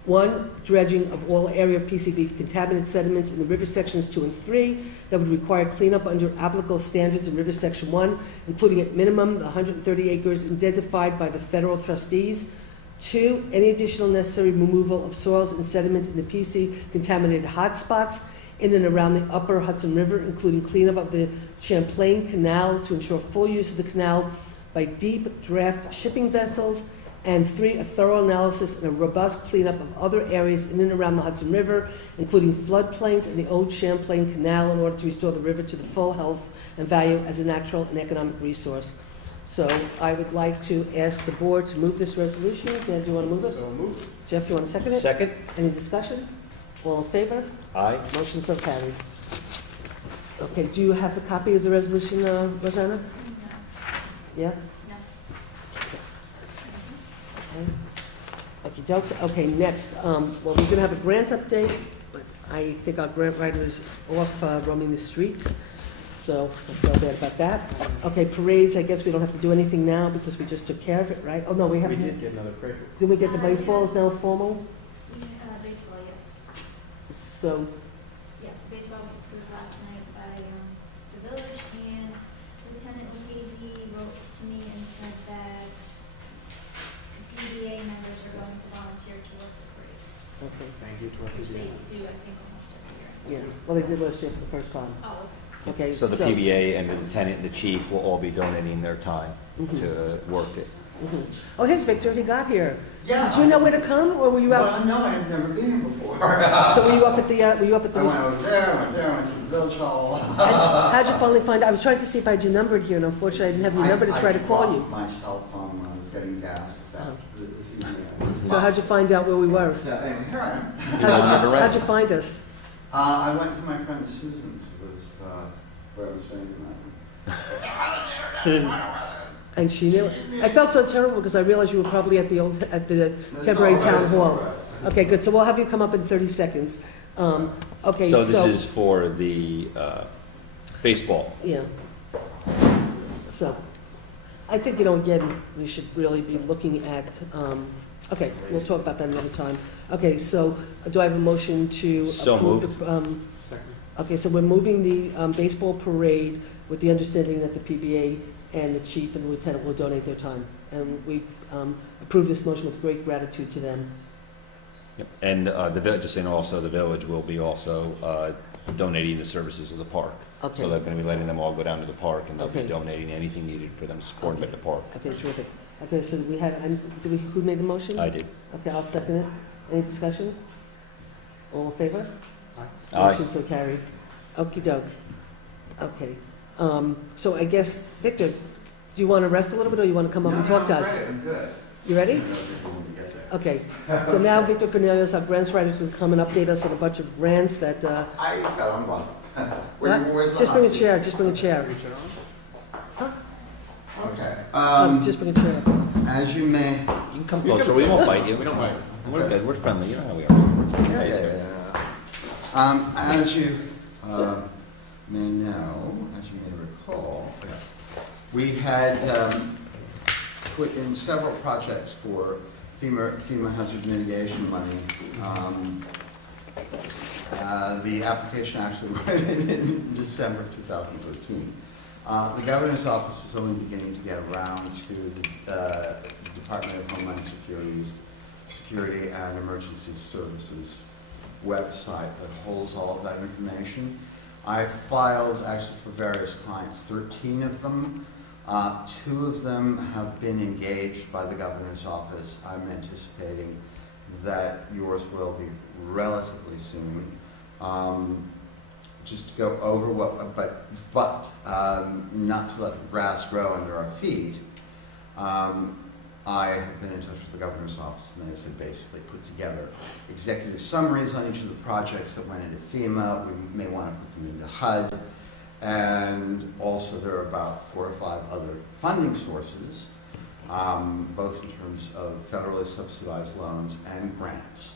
1, dredging of all area of PCB contaminated sediments in the river sections 2 and 3 that would require cleanup under applicable standards in river section 1, including at minimum the 130 acres identified by the federal trustees. 2, any additional necessary removal of soils and sediments in the PC contaminated hotspots in and around the upper Hudson River, including cleanup of the Champlain Canal to ensure full use of the canal by deep draft shipping vessels. And 3, a thorough analysis and a robust cleanup of other areas in and around the Hudson River, including floodplains and the old Champlain Canal, in order to restore the river to the full health and value as a natural and economic resource. So I would like to ask the board to move this resolution. Dan, do you want to move it? So moved. Jeff, you want to second it? Second? Any discussion? All in favor? Aye. Motion so carried. Okay, do you have a copy of the resolution, Rosanna? Yeah? Okay, next, well, we're going to have a grant update, but I think our grant writer is off roaming the streets, so I feel bad about that. Okay, parades, I guess we don't have to do anything now because we just took care of it, right? Oh, no, we We haven't. did get another parade. Did we get the baseball is now formal? Baseball, yes. So, Yes, baseball was approved last night by the village, and Lieutenant Lucchese wrote to me and said that PBA members are going to volunteer to work the parade, okay, Thank you to our which they PBA. do, I think, almost every year. yeah, well, they did last year for the first time. Oh, okay. Okay, So the PBA and the lieutenant and the chief will all be donating their time to work it. Mhm. Oh, here's Victor, he got here. Yeah. Did you know where to come, or were you out? Well, no, I've never been here before. So were you up at the, I went over there, went to the village hall. How'd you finally find, I was trying to see if I had your number here, and unfortunately I didn't have your number to try to call you. I dropped my cell phone when I was getting gas this evening. So how'd you find out where we were? So, and here I am. How'd you find us? I went to my friend Susan's, who was where I was staying tonight. And she knew it. I felt so terrible because I realized you were probably at the temporary town hall. Okay, good, so we'll have you come up in 30 seconds. Okay, So this is for the baseball. Yeah. So, I think, again, we should really be looking at, okay, we'll talk about that another time. Okay, so do I have a motion to So approve the, Second. okay, so we're moving the baseball parade with the understanding that the PBA and the chief and the lieutenant will donate their time. And we approve this motion with great gratitude to them. Yep. And just saying also, the village will be also donating the services of the park. Okay. So they're going to be letting them all go down to the park, and they'll Okay. be donating anything needed for them to support them at the park. Okay, terrific. Okay, so we had, who made the motion? I did. Okay, I'll second it. Any discussion? All in favor? Aye. Motion so carried. Okey doke. Okay. So I guess, Victor, do you want to rest a little bit, or you want to come up and talk to us? I'm good. You ready? Okay. So now Victor Cornelius, our grants writer, is going to come and update us on a bunch of grants that, I got on one. Where's the Just bring a hot seat? chair, just bring a chair. Okay. Just bring a chair. As you may. You can come closer, we won't bite you. We don't bite. We're good, we're friendly, you know how we are. Yeah, yeah, yeah. As you may know, as you may recall, we had put in several projects for FEMA hazard mitigation money. The application actually went in December 2013. The governor's office is only beginning to get around to the Department of Homeland Security and Emergency Services website that holds all of that information. I filed actually for various clients, 13 of them. 2 of them have been engaged by the governor's office. I'm anticipating that yours will be relatively soon. Just to go over what, but not to let the grass grow under our feet. I have been in touch with the governor's office, and they basically put together executive summaries on each of the projects that went into FEMA. We may want to put them into HUD. And also there are about 4 or 5 other funding sources, both in terms of federally subsidized loans and grants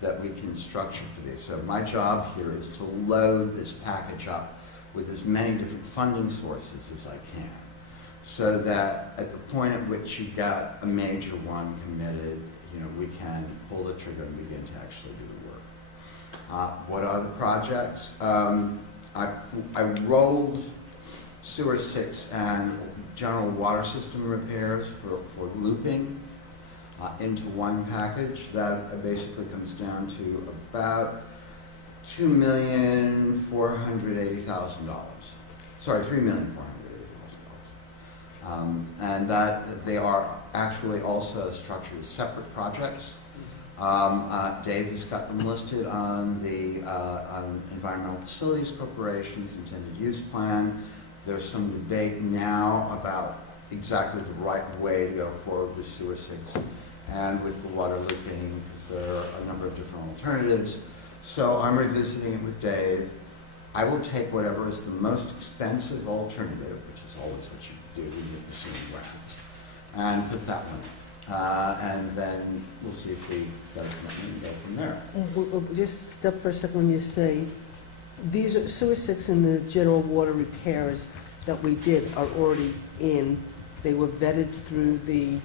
that we can structure for these. So my job here is to load this package up with as many different funding sources as I can, so that at the point at which you got a major one committed, we can pull the trigger and begin to actually do the work. What are the projects? I rolled Sewer 6 and general water system repairs for looping into one package. That basically comes down to about $2,480,000. Sorry, $3,480,000. And that they are actually also structured as separate projects. Dave has got them listed on the on Environmental Facilities Corporation's intended use plan. There's some debate now about exactly the right way to go forward with Sewer 6 and with the water looping, because there are a number of different alternatives. So I'm revisiting it with Dave. I will take whatever is the most expensive alternative, which is always what you do when you're pursuing grants, and put that one in. And then we'll see if we got a commitment and go from there. Just stop for a second when you say, these are Sewer 6 and the general water repairs that we did are already in. They were vetted through the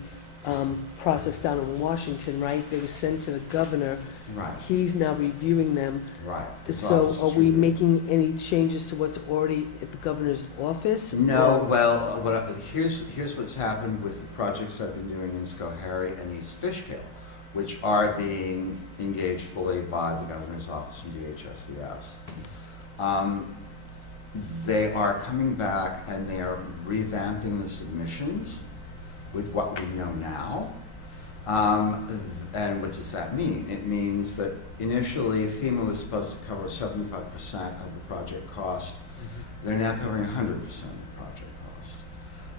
process down in Washington, right? They were sent to the governor. Right. He's now reviewing them. Right. So are we making any changes to what's already at the governor's office? No, well, here's what's happened with the projects I've been doing in Schoharie and East Fishkill, which are being engaged fully by the governor's office and DHSES. They are coming back and they are revamping the submissions with what we know now. And what does that mean? It means that initially FEMA was supposed to cover 75% of the project cost. They're now covering 100% of the project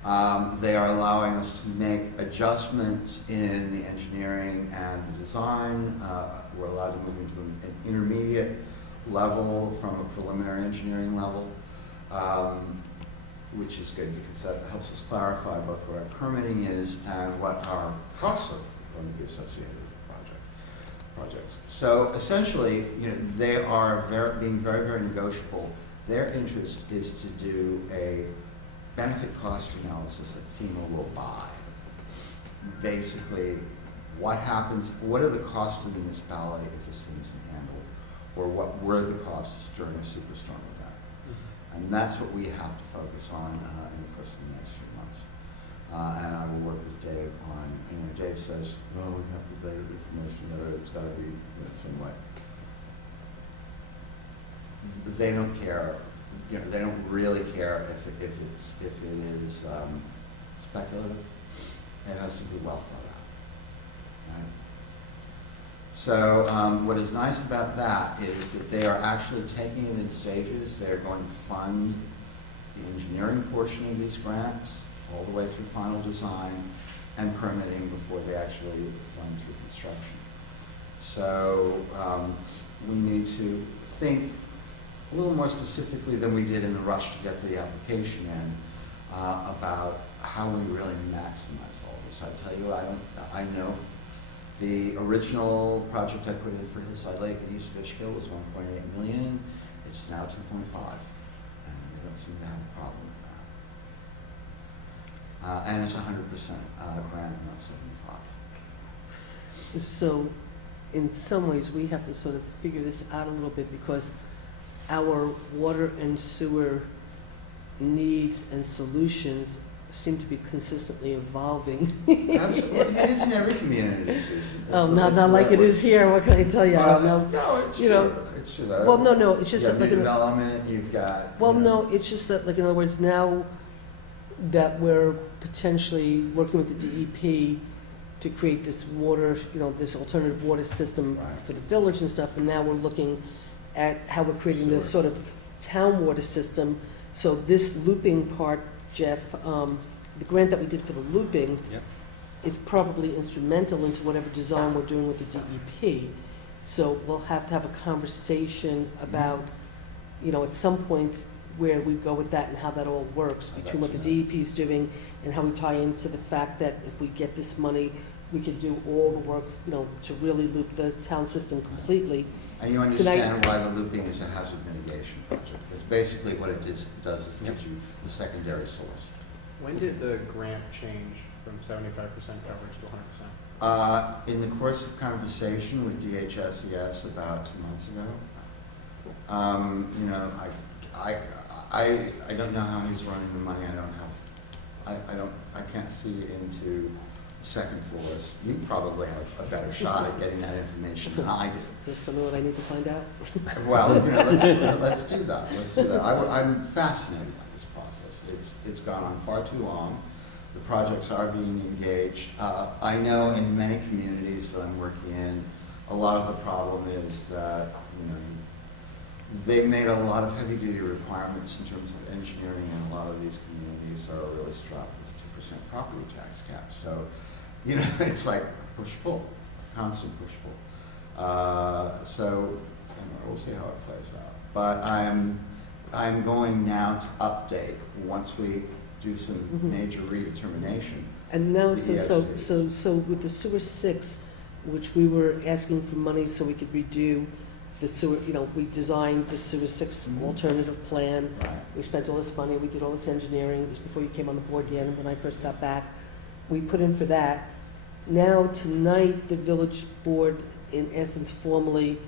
cost. They are allowing us to make adjustments in the engineering and the design. We're allowed to move into an intermediate level from a preliminary engineering level, which is good because that helps us clarify both what our permitting is and what our costs are going to be associated with the projects. So essentially, they are being very, very negotiable. Their interest is to do a benefit cost analysis that FEMA will buy. Basically, what happens, what are the costs to the municipality if this thing isn't handled? Or what were the costs during a superstorm event? And that's what we have to focus on in the course of the next few months. And I will work with Dave on, Dave says, well, we have to put that information together, it's got to be the same way. They don't care, they don't really care if it is speculative. It has to be well thought out. Right? So what is nice about that is that they are actually taking it in stages. They're going to fund the engineering portion of these grants all the way through final design and permitting before they actually run through construction. So we need to think a little more specifically than we did in the rush to get the application in, about how we really maximize all this. I tell you, I know the original project I put in for Hillside Lake at East Fishkill was 1.8 million. It's now 2.5, and they don't seem to have a problem with that. And it's 100% grant, not 75. So, in some ways, we have to sort of figure this out a little bit because our water and sewer needs and solutions seem to be consistently evolving. Absolutely. It is in every community, Susan. Not like it is here, what can I tell you? I don't know. No, it's You true. know, It's true. Well, no, it's just You have that, new like, development, you've got. well, you know, no, it's just that, like, in other words, now that we're potentially working with the DEP to create this water, this alternative water system Right. for the village and stuff, and now we're looking at how we're creating this Sewer. sort of town water system. So this looping part, Jeff, the grant that we did for the looping Yep. is probably instrumental into whatever design we're doing with the DEP. So we'll have to have a conversation about, at some point, where we go with that and how that all works between what the DEP is doing and how we tie into the fact that if we get this money, we could do all the work, to really loop the town system completely. And you understand why the looping is a hazard mitigation project, because basically what it does is gives you the secondary source. When did the grant change from 75% coverage to 100%? In the course of conversation with DHSES about 2 months ago, I don't know how he's running the money. I can't see into second floors. You probably have a better shot at getting that information than I do. Just tell me what I need to find out. Well, let's do that. Let's do that. I'm fascinated by this process. It's gone on far too long. The projects are being engaged. I know in many communities that I'm working in, a lot of the problem is that they've made a lot of heavy-duty requirements in terms of engineering, and a lot of these communities are really strapped with 2% property tax cap. So, it's like push-pull. It's a constant push-pull. So, we'll see how it plays out. But I'm going now to update once we do some major redetermination. And now, The so with the sewer 6, which we were asking for money so we could redo the sewer, we designed the sewer 6 alternative plan. Right. We spent all this money, we did all this engineering. It was before you came on the board, Dan, when I first got back. We put in for that. Now, tonight, the village board, in essence, formally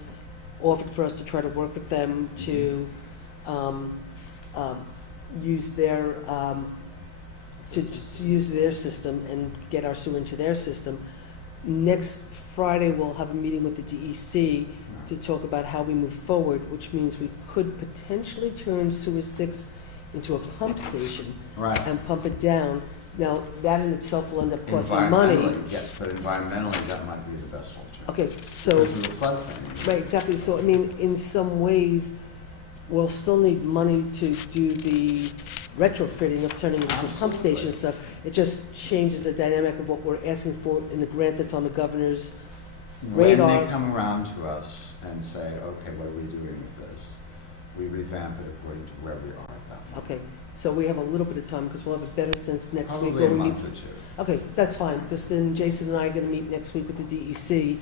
offered for us to try to work with them to use their use their system and get our sewer into their system. Next Friday, we'll have a meeting with the DEC to talk about how we move forward, which means we could potentially turn sewer 6 into a pump station Right. and pump it down. Now, that in itself will end up costing money. Environmentally, yes, but environmentally, that might be the best alternative. Okay, so, Because of the floodplain. right, exactly. So, in some ways, we'll still need money to do the retrofitting of turning it into a pump station stuff. It just changes the dynamic of what we're asking for in the grant that's on the governor's When radar. they come around to us and say, okay, what are we doing with this? We revamp it according to where we are at that point. Okay, so we have a little bit of time, because we'll have a better sense next week. Probably a when we month meet. or two. Okay, that's fine, because then Jason and I are gonna meet next week with the DEC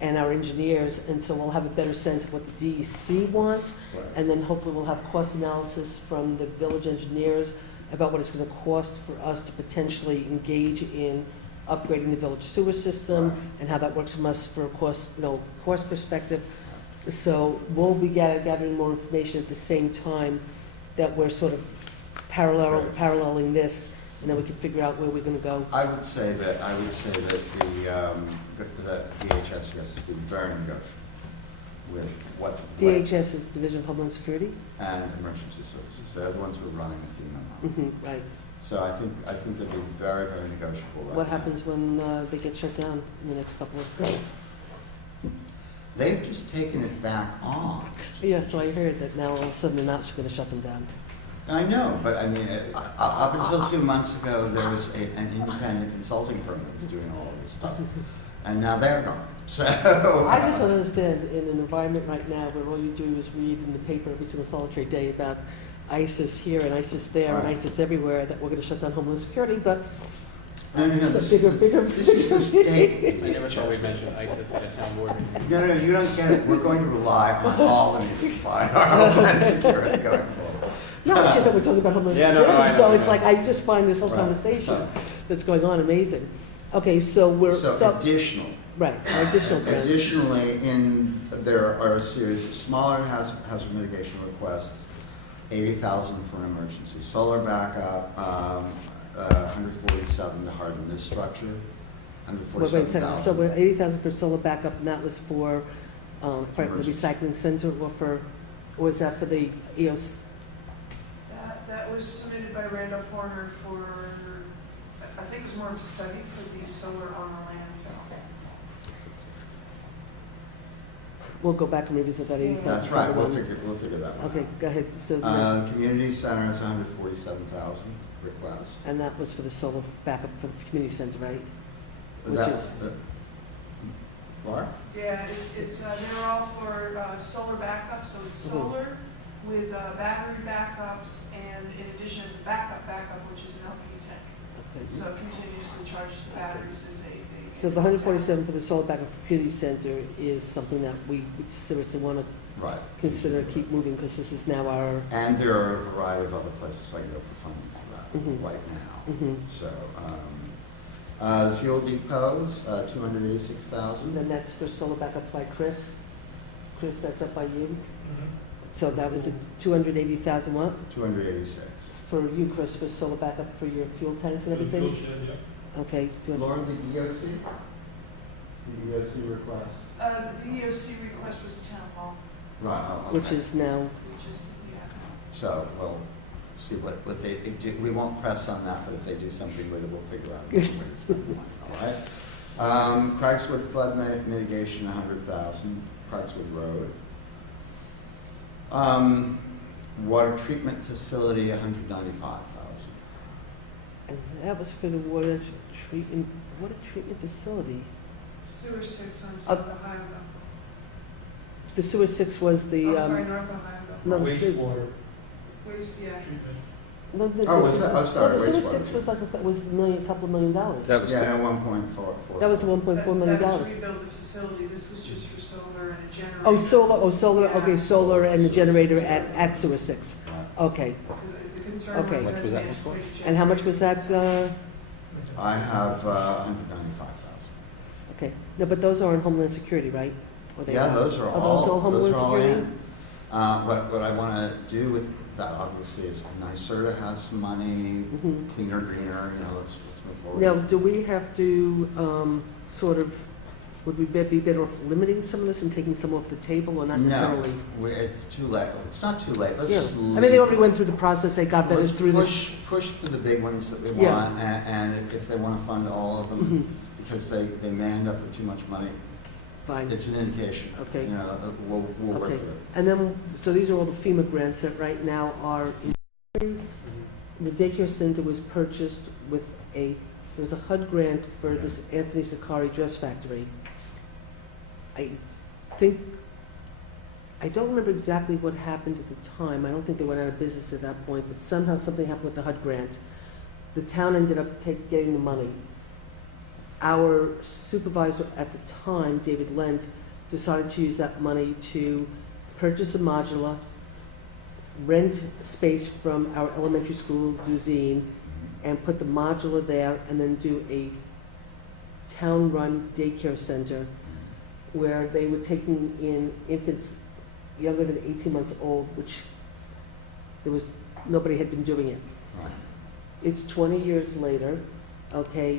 and our engineers, and so we'll have a better sense of what the DEC wants, Right. and then hopefully we'll have cost analysis from the village engineers about what it's gonna cost for us to potentially engage in upgrading the village sewer system, Right. and how that works from us for a cost perspective. So we'll be gathering more information at the same time that we're sort of paralleling this, and then we can figure out where we're gonna go. I would say that the DHS has been very negotiable with what. DHS is Division of Homeland Security? And Emergency Services. They're the ones who are running the FEMA now. Right. So I think they'll be very, very negotiable right What now. happens when they get shut down in the next couple of months? They've just taken it back on. Yeah, so I heard that now all of a sudden they're not going to shut them down. I know, but I mean, up until 2 months ago, there was an independent consulting firm that was doing all of this stuff. And now they're gone. So. I just don't understand, in an environment right now where all you do is read in the paper every single solitary day about ISIS here and ISIS there and Right. ISIS everywhere, that we're gonna shut down Homeland Security, but No, no, no, it's this a is bigger. this is the state. I never thought we mentioned ISIS at a town board meeting. No, no, you don't get it. We're going to rely on all of you to provide our Homeland Security going forward. No, it's just that we're talking about Homeland Yeah, no, no, Security, I know, so I it's know. like, I just find this whole Right. conversation that's going on amazing. Okay, so we're, So additional. right, additional grants. Additionally, there are a series of smaller hazard mitigation requests, 80,000 for an emergency solar backup, 147 to harden this structure, Wait a second, so 147,000. we're 80,000 for solar backup, and that was for the Emergency. recycling center, or was that for the EOS? That was submitted by Randolph Horner for, I think it's more of a study for the solar on the landfill. We'll go back and revisit that 80,000. That's right, we'll figure that one Okay, go ahead, so, Community center is 147,000 request. and that was for the solar backup for the community center, right? Which That- is- Laura? Yeah, they're all for solar backup, so it's solar with battery backups, and in addition, it's a backup, which is an LP tank. Okay. So it continuously charges the batteries as they. So the 147 for the solar backup for community center is something that we seriously want to Right. consider, keep moving, because this is now our, And there are a variety of other places I go for funding for that Mhm. right now. mhm. So, the fuel depots, 286,000. And then that's for solar backup by Chris. Chris, that's up by you? So that was a 280,000 what? 286. For you, Chris, for solar backup for your fuel tanks and everything? Okay. Laura, the EOC? The EOC request? The EOC request was town hall, Right. Oh, okay. Which is now, which is, yeah. So, we'll see what they do. We won't press on that, but if they do something with it, we'll figure out where to spend the money, all right? Craigswood flood mitigation, 100,000, Craigswood Road. Water treatment facility, 195,000. and that was for the water treatment facility. Sewer 6 on South Ohio. The sewer 6 was the, Oh, sorry, North Ohio. no, the sewer. Yeah. No, Oh, was that? Oh, sorry, no, the sewer wastewater. 6 was like, was a couple of $1 million. That was, Yeah, no, 1.4. That was the $1.4 million. That was to rebuild the facility, this was just for solar and a generator. Oh, solar, Yeah. okay, solar and the generator at sewer 6. Okay. The concern Okay. was How much that was that they one for? had to And how much was that? I have 195,000. Okay. No, but those are in Homeland Security, right? Or they Yeah, those are Are those all Homeland Security? in. What I want to do with that, obviously, is NYSERDA has some money, Mhm. cleaner, greener, let's move forward. Now, do we have to sort of, would we be better off limiting some of this and taking some off the table, or not necessarily? No, it's too late. It's not too late. Let's Yeah. just. I mean, they already went through the process, they got that Let's through this. push for the big ones that we Yeah. want, and if they want to fund all of them, Mhm. because they may end up with too much money, Fine. it's an indication. Okay. We'll work Okay. with it. And then, so these are all the FEMA grants that right now are in. The daycare center was purchased with there was a HUD grant for this Anthony Sakari dress factory. I don't remember exactly what happened at the time. I don't think they went out of business at that point, but somehow something happened with the HUD grant. The town ended up getting the money. Our supervisor at the time, David Lent, decided to use that money to purchase a modular, rent space from our elementary school, Duzine, and put the modular there, and then do a town-run daycare center where they were taking in infants younger than 18 months old, which nobody had been doing it. Right. It's 20 years later, okay,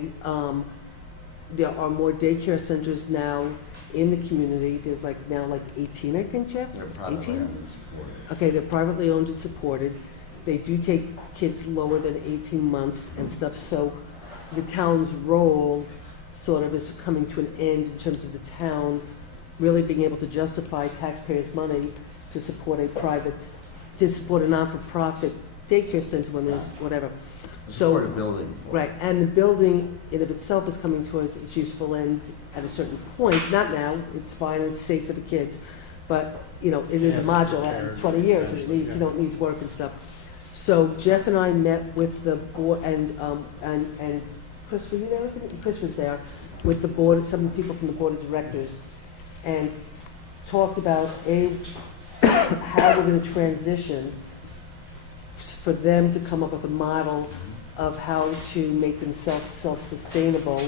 there are more daycare centers now in the community. There's now 18, I think, Jeff? They're privately 18? owned and supported. Okay, they're privately owned and supported. They do take kids lower than 18 months and stuff, so the town's role sort of is coming to an end in terms of the town really being able to justify taxpayers' money to support a non-for-profit daycare center when there's whatever. So, Support a building for it. right, and the building in of itself is coming to us, its useful end at a certain point, not now, it's fine, it's safe for the kids, but, you know, it is a module, after 20 years, it needs, you know, it needs work and stuff. So Jeff and I met with the board, and Chris, were you there? Chris was there, with the board, some people from the board of directors, and talked about, how we're gonna transition for them to come up with a model of how to make themselves self-sustainable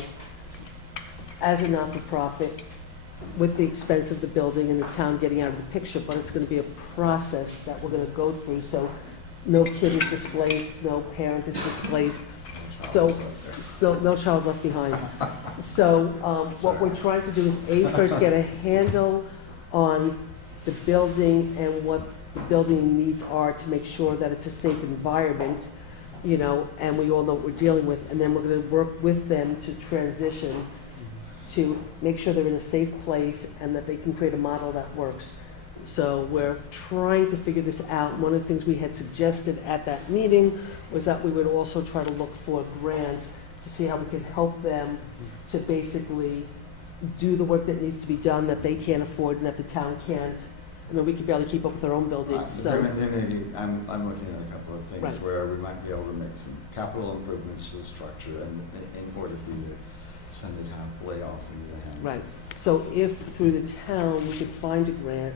as a not-for-profit with the expense of the building and the town getting out of the picture, but it's gonna be a process that we're gonna go through, so no kid is displaced, no parent is displaced, so no child left behind. So what we're trying to do is first get a handle on the building and what the building needs are to make sure that it's a safe environment, you know, and we all know what we're dealing with, and then we're gonna work with them to transition to make sure they're in a safe place and that they can create a model that works. So we're trying to figure this out. One of the things we had suggested at that meeting was that we would also try to look for grants to see how we could help them to basically do the work that needs to be done that they can't afford and that the town can't. I mean, we could barely keep up with our own buildings, so. There may be, I'm looking at a couple of things Right. where we might be able to make some capital improvements to the structure and in order for you to send it halfway off into the hands. Right, so if through the town, we could find a grant,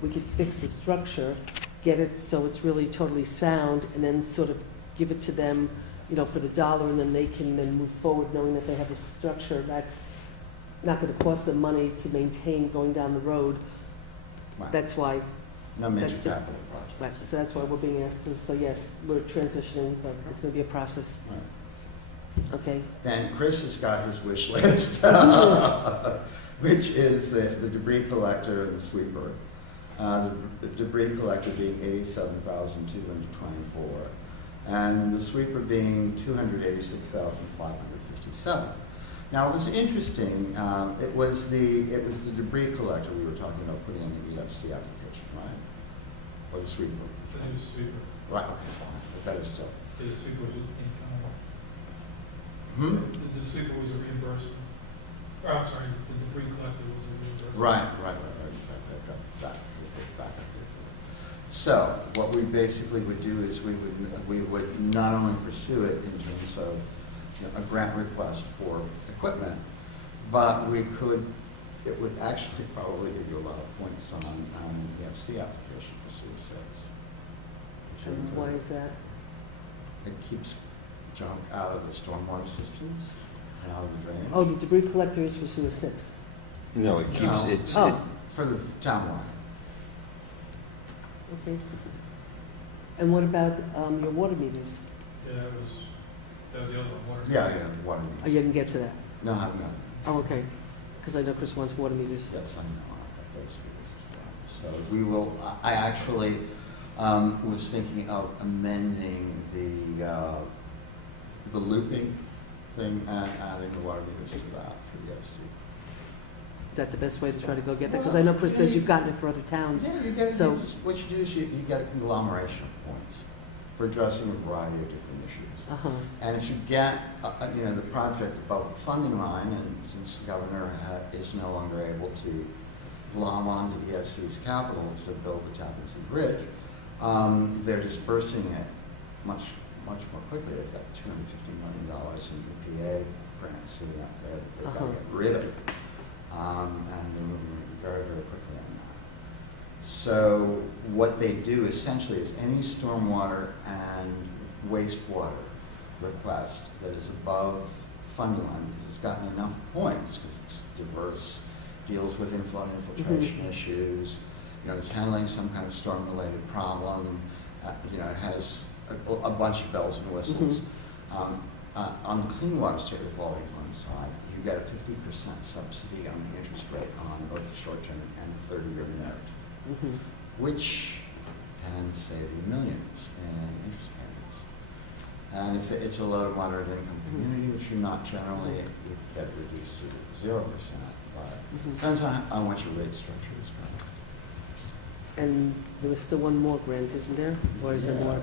we could fix the structure, get it so it's really totally sound, and then sort of give it to them, you know, for the dollar, and then they can then move forward knowing that they have a structure that's not gonna cost them money to maintain going down the road. Right. That's why, No major that's the- capital projects. right, so that's why we're being asked to, so yes, we're transitioning, but it's gonna be a process, Right. okay? Then Chris has got his wish list, which is the debris collector and the sweeper. The debris collector being $87,224, and the sweeper being $286,557. Now, it was interesting, it was the debris collector we were talking about putting in the EFC application, right? Or the sweeper? The new sweeper. Right, okay, fine, but better still. The sweeper was income. Hmm? The sweeper was a reimbursement. Oh, I'm sorry, the debris collector was a reimbursement. Right. Back. So, what we basically would do is we would not only pursue it in terms of, you know, a grant request for equipment, but it would actually probably give you a lot of points on the EFC application for suicides. And why is that? It keeps junk out of the stormwater systems and out of the drainage. Oh, the debris collector is for sewer 6. No, it keeps, No. it's, Oh. For the townwide. Okay. And what about your water meters? Yeah, that was the other one. Water. Yeah, the water Oh, meters. you didn't get to that? No, I haven't got it. Oh, okay. Because I know Chris wants water meters. Yes, I know, I've got those figures as well. So we will, I actually was thinking of amending the looping thing and adding the water meters to that for the FC. Is that the best way to try to go get that? Because I know Chris says you've gotten it for other towns. Yeah, you get, So- what you do is you get a conglomeration of points for addressing a variety of different issues. Uh-huh. And if you get, you know, the project above the funding line, and since the governor is no longer able to glom onto the EFC's capital to build the Tappan Zee Bridge, they're dispersing it much more quickly. They've got $250 million in EPA grants sitting up there that they've got to get rid of. And they're moving very, very quickly on that. So what they do essentially is any stormwater and wastewater request that is above funding line, because it's gotten enough points, because it's diverse, deals with inflow and infiltration issues, you know, it's handling some kind of storm-related problem, you know, it has a bunch of bells and whistles. On the Clean Water State Revolving Fund side, you get a 50% subsidy on the interest rate on both the short-term and the 30-year note, which can save you millions in interest payments. And if it's a low to moderate income community, which you're not generally, you get reduced to 0%, but depends on what your rate structure is. And there was still one more grant, isn't there? Or is there more?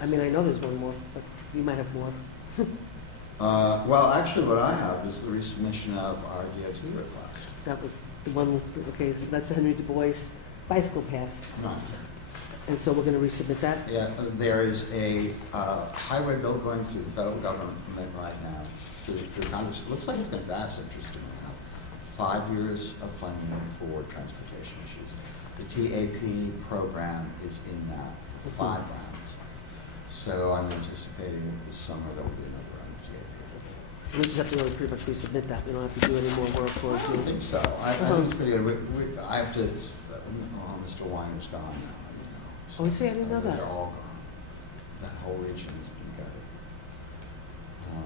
I mean, I know there's one more, but You might have more. Well, actually, what I have is the resubmission of our DOT request. That was the one, okay, so that's the Henry Du Bois bicycle path. Right. And so we're going to resubmit that? Yeah, there is a highway bill going through the federal government right now, through Congress. It looks like it's going to pass, interestingly enough. 5 years of funding for transportation issues. The TAP program is in that for 5 rounds. So I'm anticipating that this summer there will be another round of TAP. We just have to really pretty much resubmit that. We don't have to do any more work or I don't think so. I think it's pretty good. I have to, Mr. Weiner's gone now. Oh, is he? I didn't know that. They're all gone. That whole region has been gutted.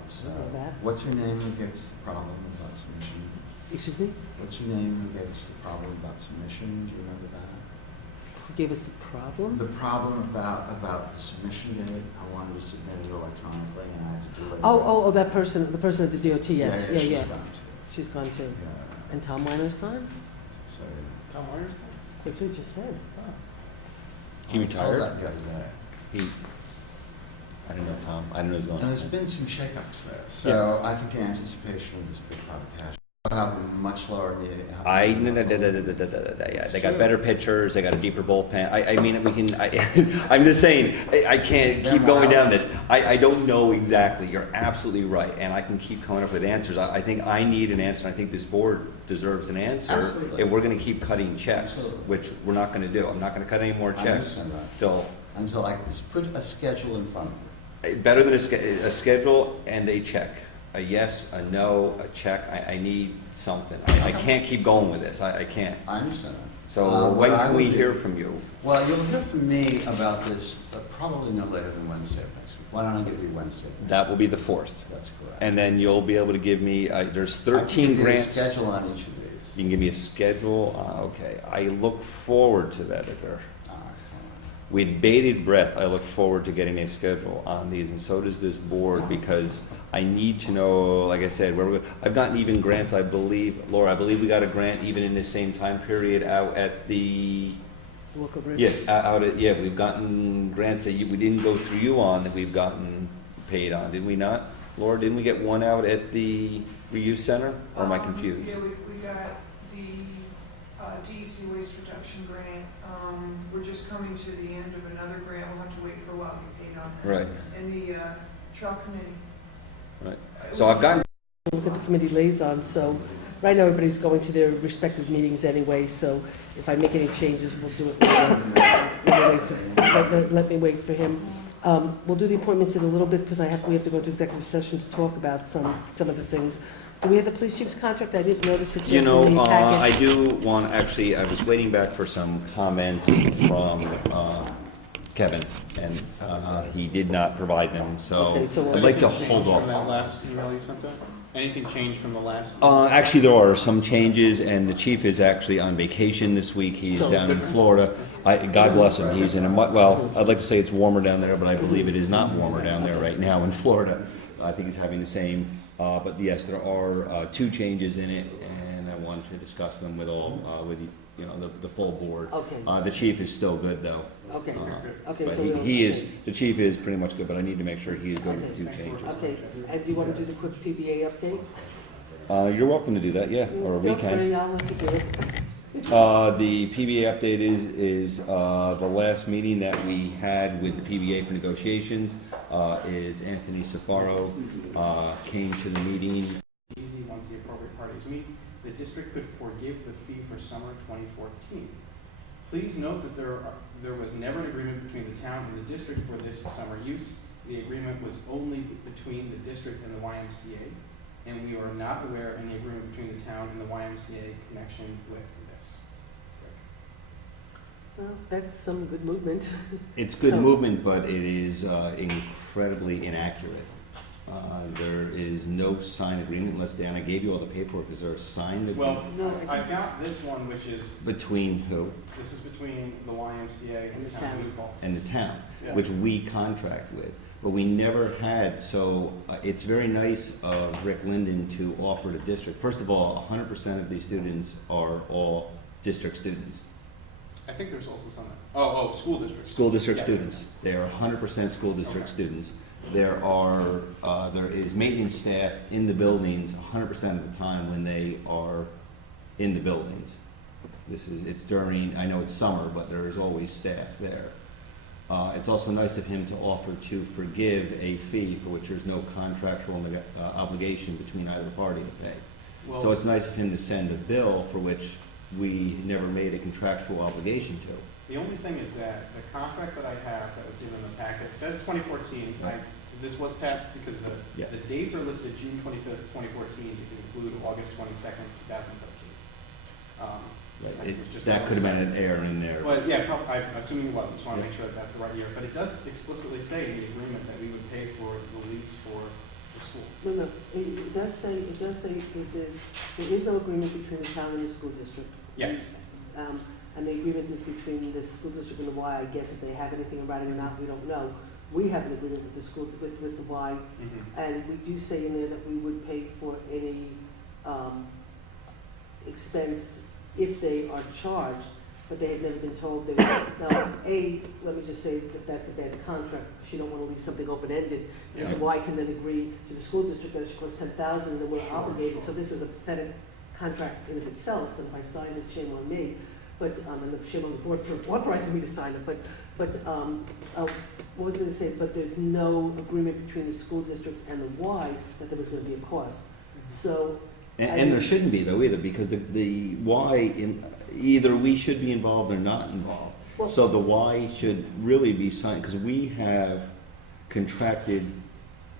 So, I know that. what's your name who gave us the problem about submission? Excuse me? What's your name who gave us the problem about submission? Do you remember that? Who gave us the problem? The problem about the submission date. I wanted to submit it electronically and I had to do it. Oh, that person, the person at the DOT, yes. Yeah, Yeah. she's gone too. She's gone too. Yeah. And Tom Weiner's gone? So, Tom Warner's? That's what you just said. He I was told retired? that the other day. I don't know, Tom. I don't know who's going And on. there's been some shakeups there. So I think in anticipation of this big pot of cash, we'll have a much lower need. Yeah, they got better pitchers, they got a deeper bullpen. I mean, we can, I'm just saying, I can't keep going down this. I don't know exactly, you're absolutely right, and I can keep coming up with answers. I think I need an answer, and I think this board deserves an answer. Absolutely. If we're gonna keep cutting checks, Absolutely. which we're not gonna do. I'm not gonna cut any more I checks understand that. till, Until I just put a schedule in front of me. better than a schedule and a check. A yes, a no, a check. I need something. I can't keep going with this. I can't. I understand that. So What when I can we would do- hear from you? Well, you'll hear from me about this probably no later than Wednesday of next week. Why don't I give you Wednesday? That will be the 4th. That's correct. And then you'll be able to give me, there's I can 13 give you a grants. schedule on each of these. You can give me a schedule? Okay. I look forward to that, Edgar. All right, With bated breath, I look forward to getting a schedule on these, and so does this board, because I need to know, like I said, where we're, I've gotten even grants, I believe, Laura, I believe we got a grant even in the same time period out at the, Walker Bridge? yeah, we've gotten grants that we didn't go through you on, that we've gotten paid on, did we not? Laura, didn't we get one out at the reuse center, or am I confused? Yeah, we got the DEC waste reduction grant. We're just coming to the end of another grant. We'll have to wait for a while to get paid on that. Right, And the trail committee. right. So I've gotten, Look at the committee liaison, so right now everybody's going to their respective meetings anyway, so if I make any changes, we'll do it later. Let me wait for him. We'll do the appointments in a little bit, because we have to go into executive session to talk about some of the things. Do we have the police chief's contract? I didn't notice it you yet know, in the packet. I do want, actually, I was waiting back for some comments from Kevin, and he did not provide them, so Okay, so I'd like to Anything hold changed off. from that last email you sent out? Anything changed from the last? Actually, there are some changes, and the chief is actually on vacation this week. He's So- down in Florida. God bless him. He's in a well, I'd like to say it's warmer down there, but I believe it is not warmer down there right now in Florida. I think he's having the same. But yes, there are 2 changes in it, and I wanted to discuss them with the full board. Okay. The chief is still good though. Okay, But so he is, the chief is pretty much good, but I need to make sure he is good with the 2 changes. Okay, and do you want to do the quick PBA update? You're welcome to do that, yeah, or we Feel can. free, I'll let you do it. The PBA update is the last meeting that we had with the PBA for negotiations, is Anthony Safaro, came to the meeting. Easy, once the appropriate parties meet, the district could forgive the fee for summer 2014. Please note that there was never an agreement between the town and the district for this summer use. The agreement was only between the district and the YMCA, and we are not aware of any agreement between the town and the YMCA connection with this. Well, that's some good movement. It's good So- movement, but it is incredibly inaccurate. There is no signed agreement unless, Dan, I gave you all the paperwork. Is there a signed agreement? Well, I got this one, which is, Between who? this is between the YMCA and the town of New Paltz. And the town, Yeah. which we contract with. But we never had, so it's very nice of Rick Linden to offer the district. First of all, 100% of these students are all district students. I think there's also some, school districts. School district Yes. students. They are 100% school district Okay. students. there is maintenance staff in the buildings 100% of the time when they are in the buildings. It's during, I know it's summer, but there is always staff there. It's also nice of him to offer to forgive a fee for which there's no contractual obligation between either party to pay. So Well, it's nice of him to send a bill for which we never made a contractual obligation to. the only thing is that the contract that I have that was given in the packet says 2014. This was passed because Yeah. the dates are listed June 25th, 2014 to include August 22nd, 2013. Right. That was just That could have been an error in there. But yeah, I'm assuming it wasn't, just want to make sure that that's the right year. But it does explicitly say in the agreement that we would pay for the lease for the school. No, it does say there is no agreement between the town and the school district. Yes. And the agreement is between the school district and the Y. I guess if they have anything in writing or not, we don't know. We have an agreement with the school, with the Y, and we do say in there that we would pay for any expense if they are charged, but they have never been told they would. Now, let me just say that that's a bad contract, because you don't want to leave something open-ended. Because the Y can then agree to the school district that it should cost $10,000, and then we're obligated. So this is a pathetic contract in of itself, and if I sign it, shame on me. But, and shame on the board for authorizing me to sign it, but what was I going to say? But there's no agreement between the school district and the Y that there was going to be a cost. So. And there shouldn't be though either, because the Y, either we should be involved or not involved. Well, So the Y should really be signed, because we have contracted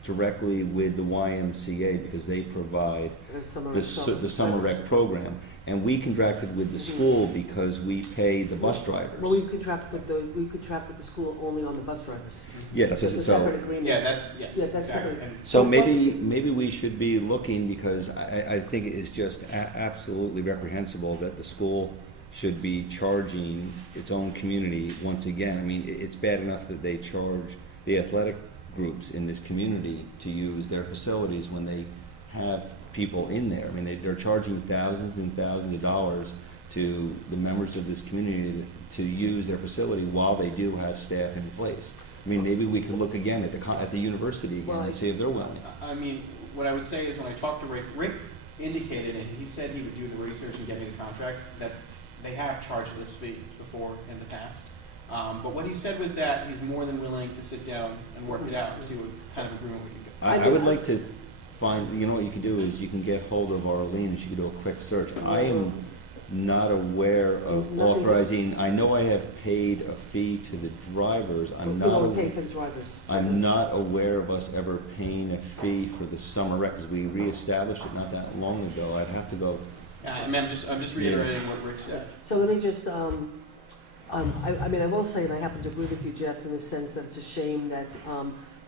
directly with the YMCA because they provide the summer rec program. And we contracted with the school because we pay the bus drivers. Well, we contract with the school only on the bus drivers. Yeah, that's It's a just, separate so, agreement. Yeah, that's, yes. Yeah, that's exactly. separate. And so maybe we should be looking, because I think it is just absolutely reprehensible that the school should be charging its own community once again. I mean, it's bad enough that they charge the athletic groups in this community to use their facilities when they have people in there. I mean, they're charging thousands and thousands of dollars to the members of this community to use their facility while they do have staff in place. I mean, maybe we could look again at the university again and see if they're willing. I mean, what I would say is when I talked to Rick indicated, and he said he would do the research and get me the contracts, that they have charged this fee before in the past. But what he said was that he's more than willing to sit down and work it out and see what kind of agreement we can get. I would like to find, you know what you can do is you can get hold of Arlene and she can do a quick search. I am not aware of authorizing, I know I have paid a fee to the drivers. We don't pay for the drivers. I'm not aware of us ever paying a fee for the summer rec, because we reestablished it not that long ago. I'd have to go. I mean, I'm just reiterating what Rick said. So let me just, I mean, I will say, and I happen to agree with you, Jeff, in the sense that it's a shame that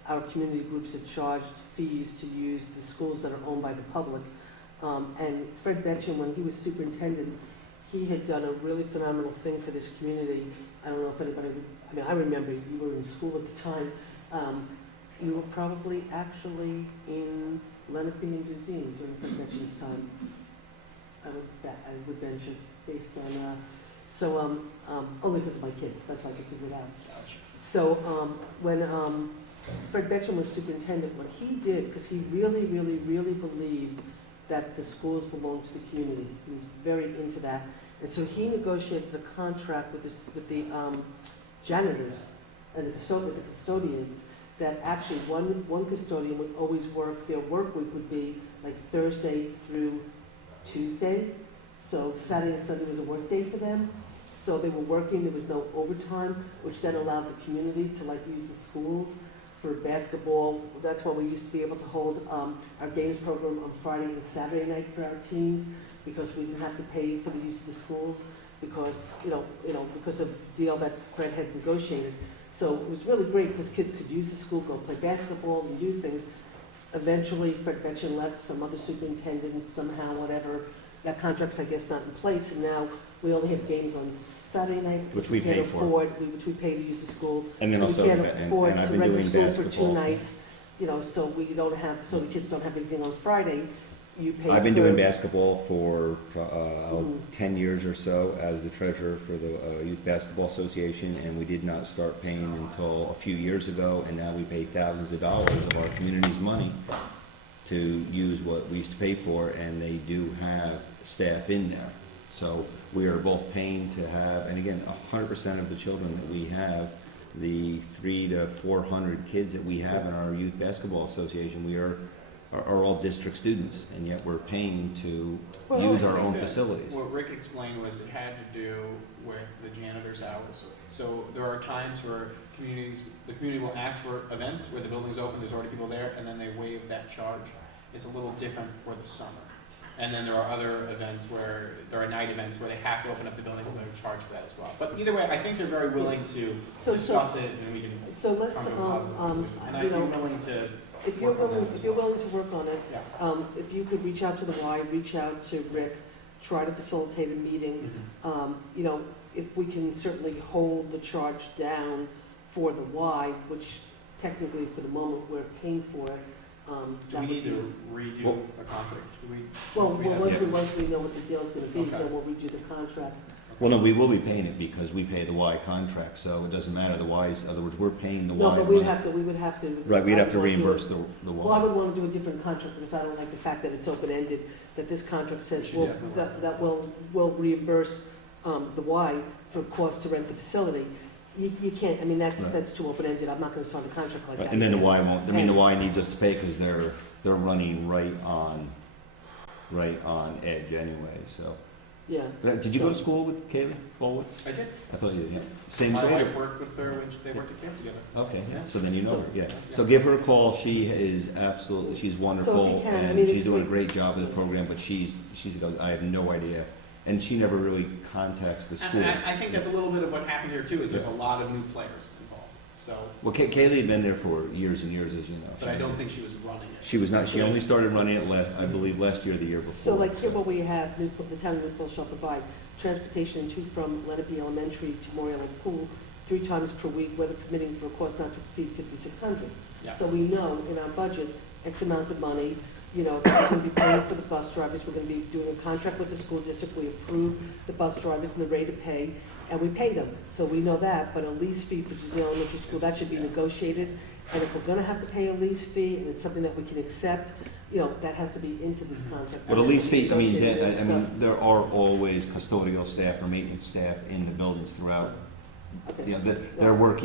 our community groups have charged fees to use the schools that are owned by the public. And Fred Betchen, when he was superintendent, he had done a really phenomenal thing for this community. I don't know if anybody, I mean, I remember you were in school at the time. You were probably actually in Lenape and Duzine during Fred Betchen's time. I would venture, based on, only because of my kids, that's how I could figure it out. So when Fred Betchen was superintendent, what he did, because he really, really, really believed that the schools belonged to the community. He was very into that. And so he negotiated a contract with the janitors and the custodians that actually one custodian would always work, their work week would be like Thursday through Tuesday. So Saturday and Sunday was a work day for them. So they were working, there was no overtime, which then allowed the community to like use the schools for basketball. That's why we used to be able to hold our games program on Friday and Saturday night for our teams, because we didn't have to pay for the use of the schools, because because of the deal that Fred had negotiated. So it was really great because kids could use the school, go play basketball and do things. Eventually, Fred Betchen left, some other superintendent, somehow, whatever. That contract's, I guess, not in place, and now we only have games on Saturday night, Which we pay for. which we pay to use the school. And then So also, we can't and afford I've to been rent the doing school for 2 basketball. nights, so we don't have, so the kids don't have anything on Friday. you paid I've been for- doing basketball for 10 Mhm. years or so as the treasurer for the Youth Basketball Association, and we did not start paying until a few years ago, and now we pay thousands of dollars of our community's money to use what we used to pay for, and they do have staff in there. So we are both paying to have, and again, 100% of the children that we have, the 300 to 400 kids that we have in our Youth Basketball Association, we are all district students, and yet we're paying to use our own facilities. What Rick explained was it had to do with the janitor's hours. So there are times where the community will ask for events where the building's open, there's already people there, and then they waive that charge. It's a little different for the summer. And then there are other events where, there are night events where they have to open up the building and they're charged for that as well. But either way, I think they're very willing to discuss it, and we can So let's, come to a positive conclusion. And I'd you be know, willing to if you're work on willing, that as if you're well. willing to work on it, Yeah. if you could reach out to the Y, reach out to Rick, try to facilitate a meeting. You know, if we can certainly hold the charge down for the Y, which technically for the moment we're paying for it. Do we need to redo a contract? Do we? Well, do we have- once we know what the deal's gonna be, Okay. then we'll redo the contract. Well, no, we will be paying it because we pay the Y contract, so it doesn't matter, the Y's, in other words, we're paying the Y No, but we money. would have to. Right, we'd have to I would wanna do reimburse it- the Well, I Y. would wanna do a different contract because I don't like the fact that it's open-ended, that this contract says, should well, definitely- that will reimburse, the Y for cost to rent the facility. You can't, I mean, Right. that's too open-ended, I'm not gonna sign a contract like that. And then the Y won't, I mean, the And- Y needs us to pay because they're running right on edge anyway, so. Yeah. Did you go to school with Kaylee Bowles? I did. I thought you did, yeah. Same My grade? wife worked with her when they worked at camp together. Okay, Yeah. so then you know So- her, yeah. So give her a call, she is absolutely, she's wonderful, can, I and mean, she's it's doing a great. great job with the program, but she goes, I have no idea. And she never really contacts the school. And I think that's a little bit of what happened here too, is there's a lot of new players involved. So, Well, Kaylee had been there for years and years, as you know. but I don't think she was running it. She was not, she only started running it, I believe, last year or the year before. So like here what we have, the town of Newport shall provide transportation to from Lenape Elementary to Memorial Lake Pool 3 times per week, weather permitting, for a cost not to exceed $5,600. Yeah. So we know in our budget, X amount of money, you know, we're going to be paying for the bus drivers, we're going to be doing a contract with the school district, we approve the bus drivers and the rate of pay, and we pay them. So we know that, but a lease fee for Giselle Elementary School, that should be Yeah. negotiated. And if we're going to have to pay a lease fee, and it's something that we can accept, you know, that has to be into this contract. But a lease fee, I mean, Negotiated and I mean, stuff. there are always custodial staff or maintenance staff in the buildings throughout. Okay. You know, their work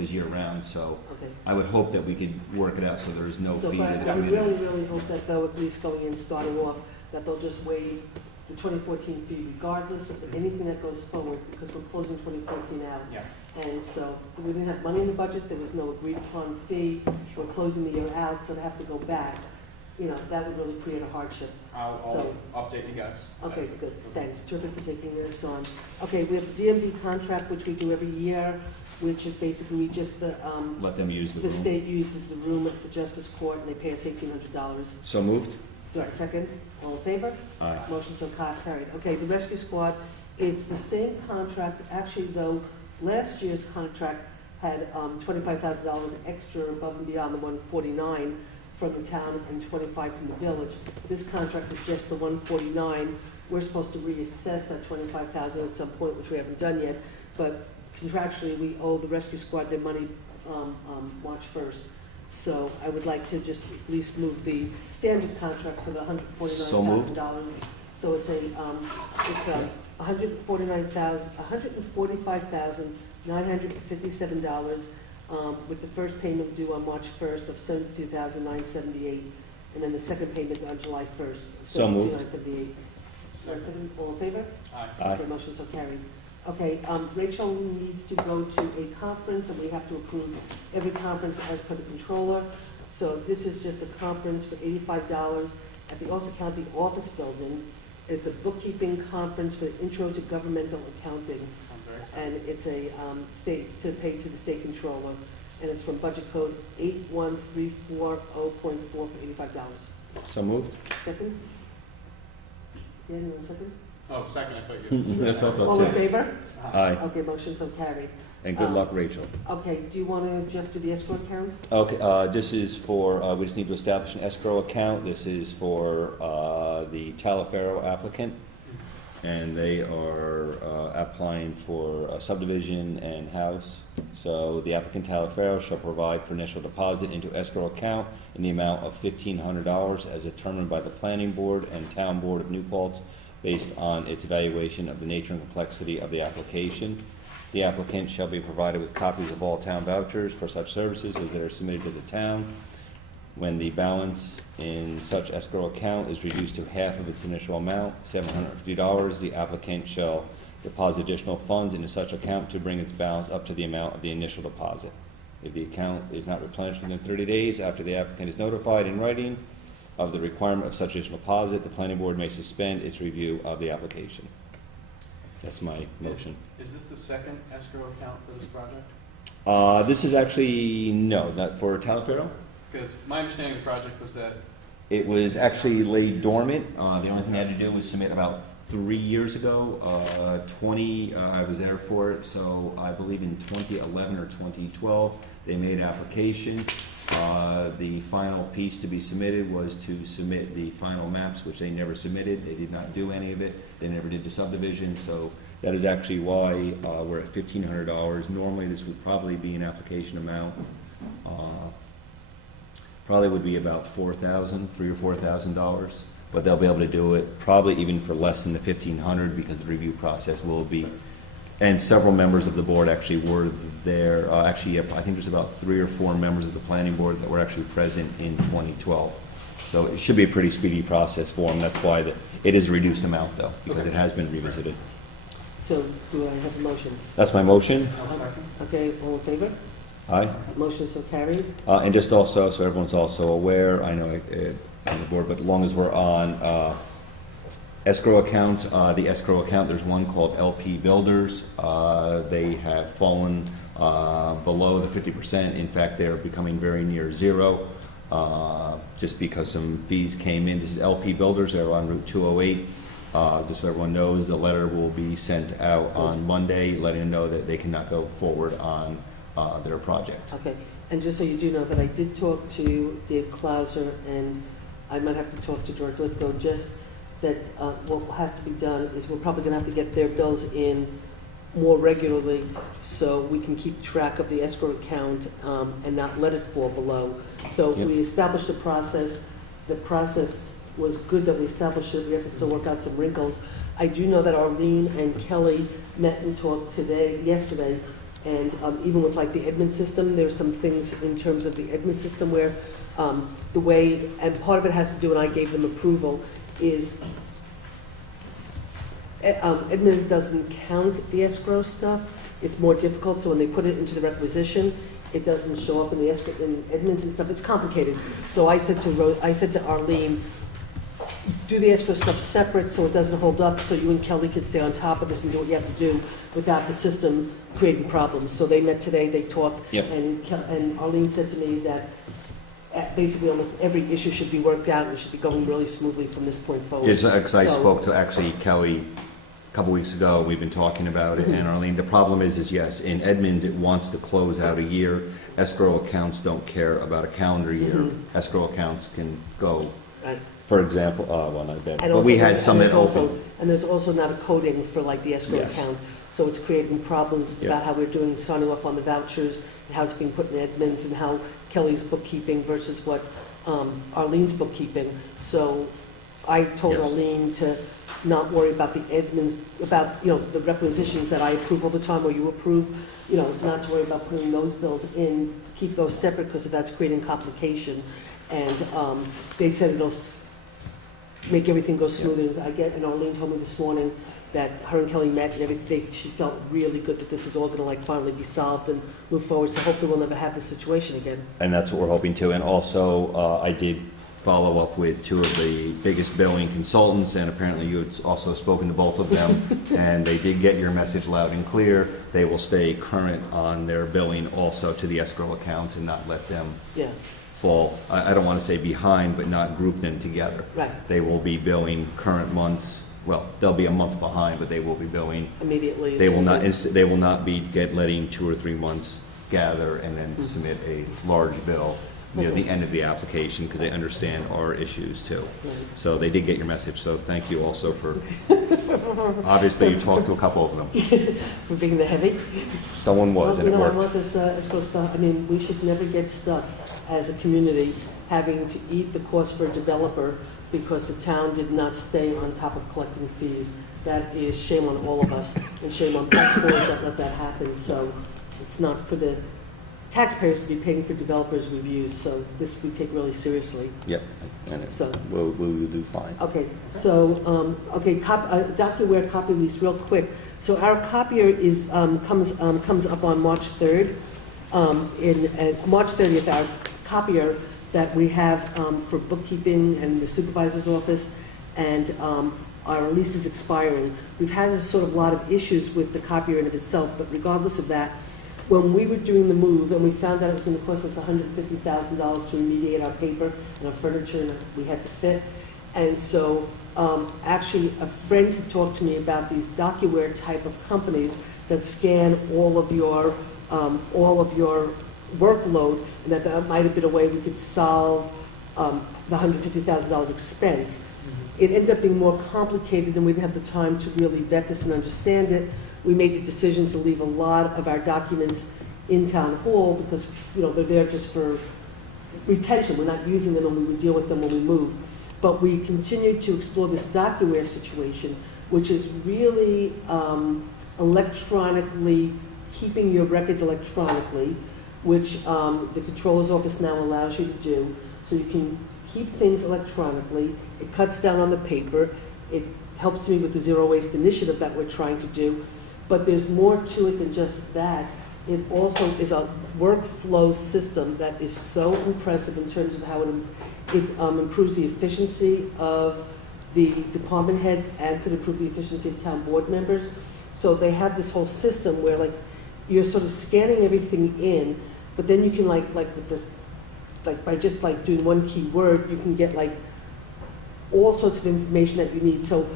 is year-round, so Okay. I would hope that we could work it out so there is no So, fee to but the I community. really, really hope that though, at least going in, starting off, that they'll just waive the 2014 fee regardless of anything that goes forward, because we're closing 2014 out. Yeah. And so, we didn't have money in the budget, there was no agreed upon fee, we're closing the year out, so to have to go back, you know, that would really create a hardship. I'll update you guys. Okay, good, thanks, terrific for taking this on. Okay, we have the DMV contract, which we do every year, which is basically just Let them use the the room. state uses the room at the Justice Court, and they pay us $1,800. So moved? Sorry, second, all in favor? Aye. Motion so carried. Okay, the rescue squad, it's the same contract, actually though, last year's contract had $25,000 extra above and beyond the 149 from the town and 25 from the village. This contract is just the 149. We're supposed to reassess that 25,000 at some point, which we haven't done yet, but contractually, we owe the rescue squad their money March 1st. So I would like to just at least move the standard contract for the So moved. $149,000. So it's $145,957, with the first payment due on March 1st of $72,978, and then the second payment on July 1st of So moved. $72,978. All in favor? Aye. Aye. Okay, motion so carried. Okay, Rachel needs to go to a conference, and we have to approve every conference as per the controller. So this is just a conference for $85 at the Ulster County Office Building. It's a bookkeeping conference for Intro to Governmental Accounting, Sounds very exciting. and it's a to pay to the state controller, and it's from budget code 81340.4 for $85. So moved? Second? Dan, you want a second? Oh, second, I thought you. That's what I All thought in too. favor? Aye, Okay, motion so carried. and good luck, Rachel. Okay, do you want to, Jeff, do the escrow account? Okay, this is for, we just need to establish an escrow account. This is for the Talaferro applicant, and they are applying for a subdivision and house. So the applicant Talaferro shall provide for initial deposit into escrow account in the amount of $1,500 as determined by the Planning Board and Town Board of New Paltz based on its evaluation of the nature and complexity of the application. The applicant shall be provided with copies of all town vouchers for such services as they are submitted to the town. When the balance in such escrow account is reduced to half of its initial amount, $750, the applicant shall deposit additional funds into such account to bring its balance up to the amount of the initial deposit. If the account is not replenished within 30 days after the applicant is notified in writing of the requirement of such additional deposit, the planning board may suspend its review of the application. That's my motion. Is this the second escrow account for this project? This is actually, no, not for Talaferro. Because my understanding of the project was that It was actually laid dormant. The only thing I had to do was submit about 3 years ago. I was there for it, so I believe in 2011 or 2012, they made application. The final piece to be submitted was to submit the final maps, which they never submitted. They did not do any of it. They never did the subdivision, so that is actually why we're at $1,500. Normally, this would probably be an application amount. Probably would be about $3,000 or $4,000, but they'll be able to do it probably even for less than the $1,500 because the review process will be. And several members of the board actually were there. Actually, I think there's about 3 or 4 members of the planning board that were actually present in 2012. So it should be a pretty speedy process for them. That's why it is a reduced amount, though, because it has been revisited. So do I have a motion? That's my motion. I'll second. Okay, all in favor? Aye. Motion so carried. And just also, so everyone's also aware, I know on the board, but as long as we're on escrow accounts, the escrow account, there's one called LP Builders. They have fallen below the 50%. In fact, they're becoming very near zero, just because some fees came in. This is LP Builders. They're on Route 208. Just so everyone knows, the letter will be sent out on Monday, letting them know that they cannot go forward on their project. Okay, and just so you do know that I did talk to Dave Clauser, and I might have to talk to George Lithgow, just that what has to be done is we're probably going to have to get their bills in more regularly so we can keep track of the escrow account and not let it fall below. So Yep. we established a process. The process was good that we established it. We have to still work out some wrinkles. I do know that Arlene and Kelly met and talked yesterday, and even with like the admin system, there's some things in terms of the admin system where the way, and part of it has to do, and I gave them approval, is admin doesn't count the escrow stuff. It's more difficult, so when they put it into the requisition, it doesn't show up in the escrow, in admins and stuff. It's complicated. So I said to Arlene, do the escrow stuff separate so it doesn't hold up, so you and Kelly can stay on top of this and do what you have to do without the system creating problems. So they met today, they talked, Yep. and Arlene said to me that basically almost every issue should be worked out and should be going really smoothly from this point forward. Yes, because I So- spoke to actually Kelly a couple weeks ago. We've been talking about it, and Arlene, the problem is yes, in Edmonds, it wants to close out a year. Escrow accounts don't care about a calendar year. Escrow accounts can go, Right. for example, well, not bad, And but we also- had some and that there's also- opened. And there's also not a coding for like the escrow Yes. account, so it's creating problems Yeah. about how we're doing, signing off on the vouchers, and how it's being put in admins, and how Kelly's bookkeeping versus what Arlene's bookkeeping. So I told Yes. Arlene to not worry about the admins, about, the requisitions that I approve all the time, or you approve, not to worry about putting those bills in, keep those separate, because if that's creating complication. And they said it'll make everything go smoother. And Arlene told me this morning that her and Kelly met and everything. She felt really good that this is all going to finally be solved and move forward. So hopefully we'll never have this situation again. And that's what we're hoping to. And also, I did follow up with 2 of the biggest billing consultants, and apparently you had also spoken to both of them, and they did get your message loud and clear. They will stay current on their billing also to the escrow accounts and not let them fall, I don't want to say behind, but not group them together. Right. They will be billing current months well, they'll be a month behind, but they will be billing. Immediately. They will not, they will not be letting 2 or 3 months gather and then submit a large bill near the end of the application, because they understand our issues too. So they did get your message, so thank you also for, obviously you talked to a couple of them. For being the heavy. Someone was, and it I worked. want this, it's supposed to stop. I mean, we should never get stuck as a community having to eat the cost for a developer because the town did not stay on top of collecting fees. That is shame on all of us, and shame on taxpayers that let that happen. So it's not for the taxpayers to be paying for developers' reviews, so this we take really seriously. Yep, and So- we'll do fine. Okay, so, DocuWare copy lease, real quick. So our copier is, comes up on March 3rd. March 30th, our copier that we have for bookkeeping and the supervisor's office, and our lease is expiring. We've had a sort of lot of issues with the copier in of itself, but regardless of that, when we were doing the move and we found out it was going to cost us $150,000 to remediate our paper and our furniture, and we had to fit. And so actually a friend had talked to me about these DocuWare type of companies that scan all of your workload, and that might have been a way we could solve the $150,000 expense. It ended up being more complicated, and we didn't have the time to really vet this and understand it. We made the decision to leave a lot of our documents in town hall because, you know, they're there just for retention. We're not using them, and we would deal with them when we move. But we continued to explore this DocuWare situation, which is really electronically keeping your records electronically, which the controller's office now allows you to do. So you can keep things electronically. It cuts down on the paper. It helps me with the zero waste initiative that we're trying to do. But there's more to it than just that. It also is a workflow system that is so impressive in terms of how it improves the efficiency of the department heads and could improve the efficiency of town board members. So they have this whole system where, like, you're sort of scanning everything in, but then you can like with this, like by just like doing one keyword, you can get like all sorts of information that you need. So,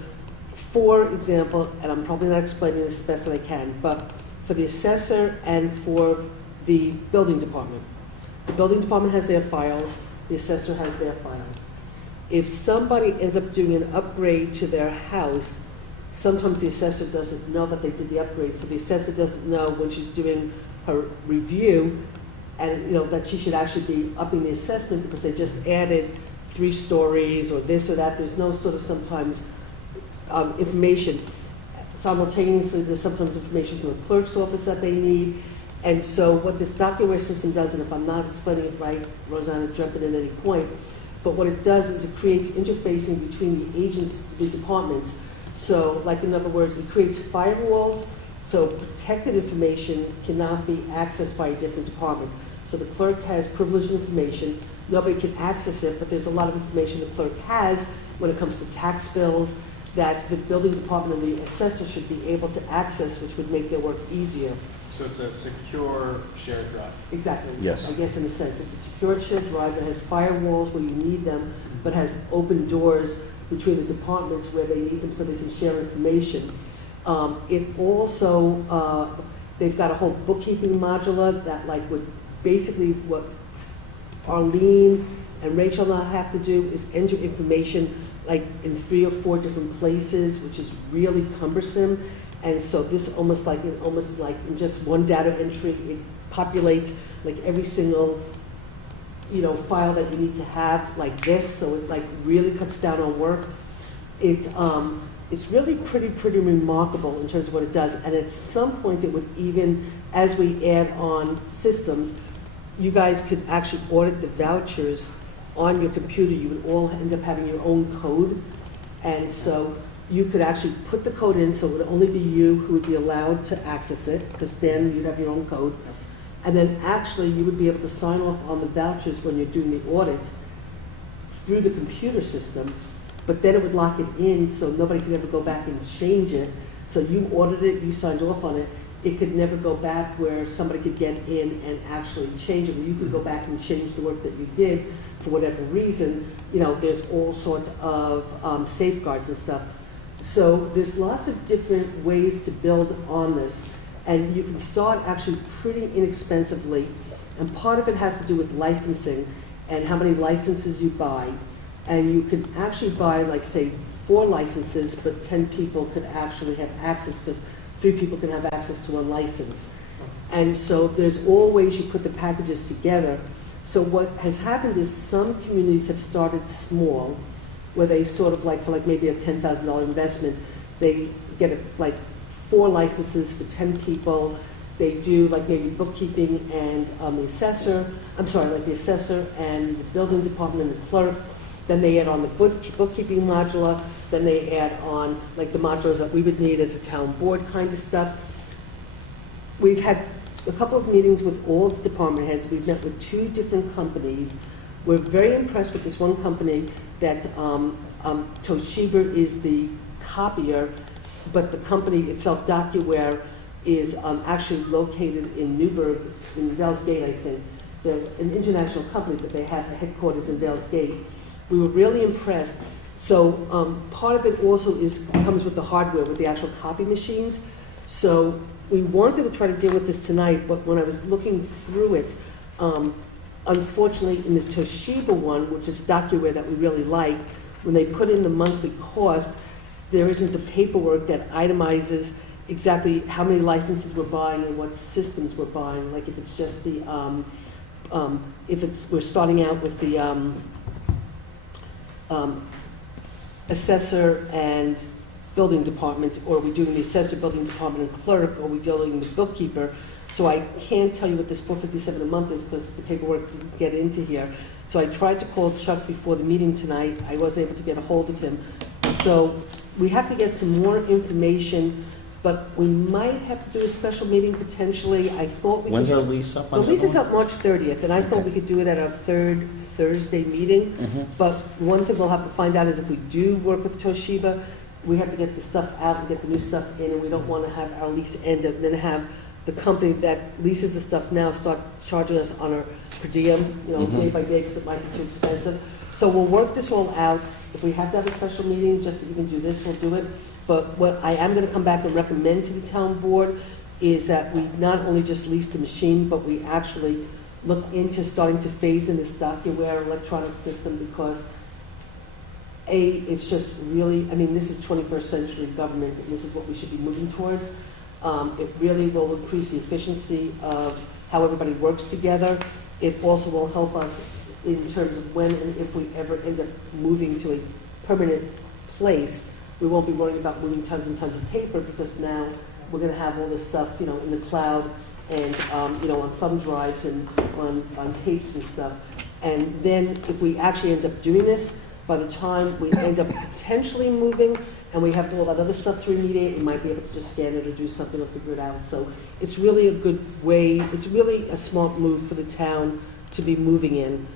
for example, and I'm probably not explaining this the best that I can, but for the assessor and for the building department. The building department has their files, the assessor has their files. If somebody ends up doing an upgrade to their house, sometimes the assessor doesn't know that they did the upgrade, so the assessor doesn't know when she's doing her review, and you know that she should actually be upping the assessment because they just added 3 stories or this or that. There's no sort of sometimes information. Simultaneously, there's sometimes information from the clerk's office that they need. And so what this DocuWare system does, and if I'm not explaining it right, Rosanna, jump in at any point, but what it does is it creates interfacing between the agents, the departments. So, like in other words, it creates firewalls, so protected information cannot be accessed by a different department. So the clerk has privileged information, nobody can access it, but there's a lot of information the clerk has when it comes to tax bills that the building department and the assessor should be able to access, which would make their work easier. So it's a secure shared drive. Exactly. Yes. I guess in a sense, it's a secure shared drive that has firewalls where you need them, but has open doors between the departments where they need them so they can share information. It also, they've got a whole bookkeeping module that like would basically what Arlene and Rachel now have to do is enter information like in 3 or 4 different places, which is really cumbersome. And so this almost like in just one data entry, it populates like every single, you know, file that you need to have like this. So it like really cuts down on work. It's really pretty remarkable in terms of what it does. And at some point it would even, as we add on systems, you guys could actually audit the vouchers on your computer. You would all end up having your own code. And so you could actually put the code in, so it would only be you who would be allowed to access it, because then you'd have your own code. And then actually you would be able to sign off on the vouchers when you're doing the audit through the computer system, but then it would lock it in so nobody could ever go back and change it. So you audited it, you signed off on it. It could never go back where somebody could get in and actually change it, where you could go back and change the work that you did for whatever reason. You know, there's all sorts of safeguards and stuff. So there's lots of different ways to build on this, and you can start actually pretty inexpensively, and part of it has to do with licensing and how many licenses you buy, and you can actually buy, like, say, 4 licenses, but 10 people could actually have access, because 3 people can have access to 1 license. And so there's all ways you put the packages together. So what has happened is some communities have started small, where they sort of like, for like maybe a $10,000 investment, they get like 4 licenses for 10 people. They do like maybe bookkeeping and the assessor and the building department and the clerk. Then they add on the bookkeeping modula. Then they add on like the modulars that we would need as a town board kind of stuff. We've had a couple of meetings with all the department heads. We've met with 2 different companies. We're very impressed with this one company that Toshiba is the copier, but the company itself, DocuWare, is actually located in Newburgh, in Vales Gate, I think. They're an international company, but they have the headquarters in Vales Gate. We were really impressed. So part of it also comes with the hardware, with the actual copy machines. So we wanted to try to deal with this tonight, but when I was looking through it, unfortunately in the Toshiba one, which is DocuWare that we really like, when they put in the monthly cost, there isn't the paperwork that itemizes exactly how many licenses we're buying and what systems we're buying. Like if it's just the, we're starting out with the assessor and building department, or are we doing the assessor, building department, and clerk, or are we doing the bookkeeper? So I can't tell you what this $457 a month is because the paperwork didn't get into here. So I tried to call Chuck before the meeting tonight. I wasn't able to get a hold of him. So we have to get some more information, but we might have to do a special meeting potentially. I thought we When's could, our lease up the on that lease is one? up March 30th, and I thought we could do it at our 3rd Thursday meeting. But one thing we'll have to find out is if we do work with Toshiba, we have to get the stuff out and get the new stuff in, and we don't want to have our lease end and then have the company that leases the stuff now start charging us on our per diem, day by day, because it might be too expensive. So we'll work this all out. If we have to have a special meeting, just to even do this, we'll do it. But what I am going to come back and recommend to the town board is that we not only just lease the machine, but we actually look into starting to phase in this DocuWare electronic system, because it's just really, I mean, this is 21st century government, and this is what we should be moving towards. It really will increase the efficiency of how everybody works together. It also will help us in terms of when and if we ever end up moving to a permanent place. We won't be worrying about moving tons and tons of paper, because now we're going to have all this stuff, in the cloud and, on thumb drives and on tapes and stuff. And then if we actually end up doing this, by the time we end up potentially moving and we have all that other stuff to remediate, we might be able to just scan it or do something or figure it out. So it's really a good way, it's really a smart move for the town to be moving in.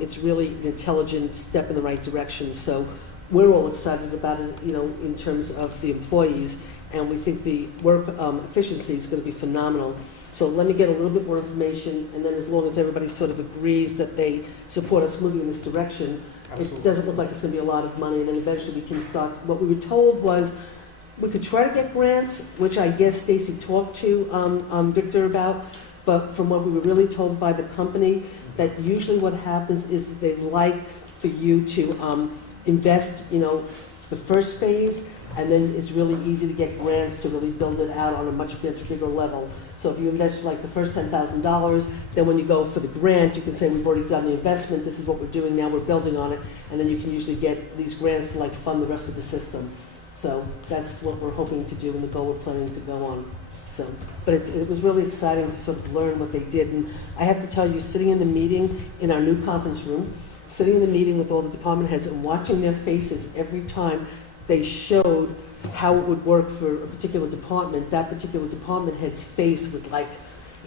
It's really an intelligent step in the right direction. So we're all excited about it, in terms of the employees, and we think the work efficiency is going to be phenomenal. So let me get a little bit more information, and then as long as everybody sort of agrees that they support us moving in this direction, Absolutely. it doesn't look like it's going to be a lot of money, and then eventually we can start. What we were told was we could try to get grants, which I guess Stacy talked to Victor about, but from what we were really told by the company, that usually what happens is that they like for you to invest, the first phase, and then it's really easy to get grants to really build it out on a much bigger level. So if you invest like the first $10,000, then when you go for the grant, you can say, we've already done the investment, this is what we're doing now, we're building on it, and then you can usually get these grants to fund the rest of the system. So that's what we're hoping to do and the goal we're planning to go on. So, but it was really exciting to sort of learn what they did. And I have to tell you, sitting in the meeting in our new conference room, sitting in the meeting with all the department heads and watching their faces every time they showed how it would work for a particular department, that particular department head's face would it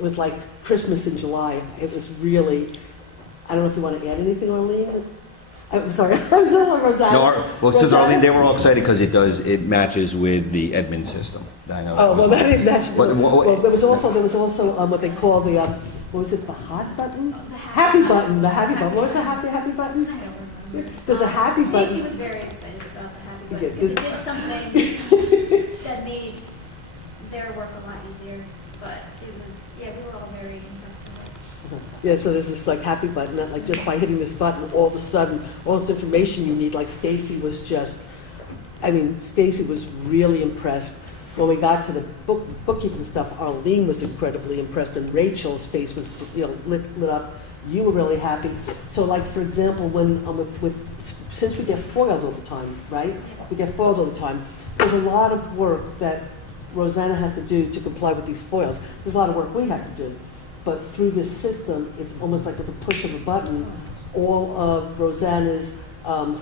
was like Christmas in July. It was really, I don't know if you want to add anything, Arlene? I'm sorry, I'm sorry, Rosanna. Well, says Arlene, they were all excited because it matches with the Edmund system. I know. Oh, well, that didn't match. What- Well, there was also what they call the, what was it, the hot button? Happy button, the happy button. What was the happy button? There's a happy button. Stacy was very excited about the happy but Yeah, because it did something that made their work a lot easier. But it was, yeah, we were all very impressed with it. Yeah, so there's this like happy button that like just by hitting this button, all of a sudden, all this information you need, like Stacy was just, I mean, Stacy was really impressed. When we got to the bookkeeping stuff, Arlene was incredibly impressed, and Rachel's face was, lit up. You were really happy. So, like for example, when since we get foiled all the time, right? We get foiled all the time. There's a lot of work that Rosanna has to do to comply with these foils. There's a lot of work we have to do, but through this system, it's almost like with a push of a button, all of Rosanna's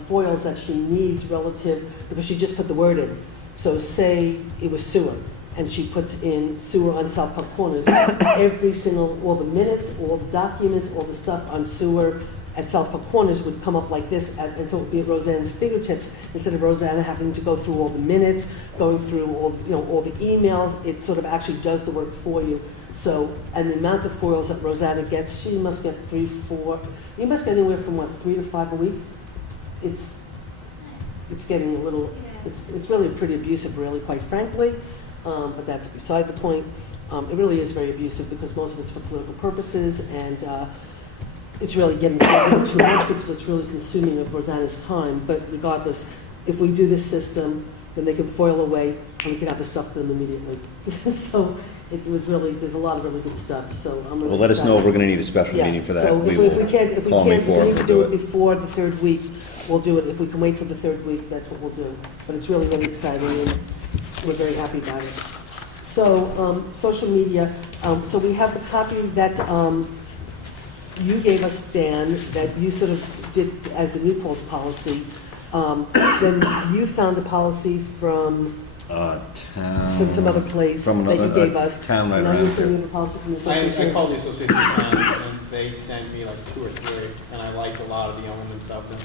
foils that she needs relative, because she just put the word in. So say it was sewer, and she puts in sewer on South Park Corners. All the minutes, all the documents, all the stuff on sewer at South Park Corners would come up like this, and so it would be at Roseanne's fingertips, instead of Rosanna having to go through all the minutes, going through all the emails. It sort of actually does the work for you. So, and the amount of foils that Rosanna gets, she must get 3, 4, you must get anywhere from 3 to 5 a week. It's getting a little, it's really pretty abusive, really, quite frankly, but that's beside the point. It really is very abusive because most of it's for political purposes, and it's really getting too much because it's really consuming of Rosanna's time. But regardless, if we do this system, then they can foil away, and we can have the stuff to them immediately. So it was really, there's a lot of really good stuff. So I'm really Well, let us know if excited. we're going to need a special Yeah. meeting for that. So We if will we can't, if we call me can't, if for we it, need to we'll do do it it. before the 3rd week, we'll do it. If we can wait till the 3rd week, that's what we'll do. But it's really, really exciting, and we're very happy about it. So, social media, so we have the copy that you gave us, Dan, that you sort of did as the new polls policy. Then you found a policy from some other place From that you another- gave us. town right And around now you're here. sending a policy from the I association. called the Association of Towns, and they sent me like 2 or 3, and I liked a lot of the elements of them.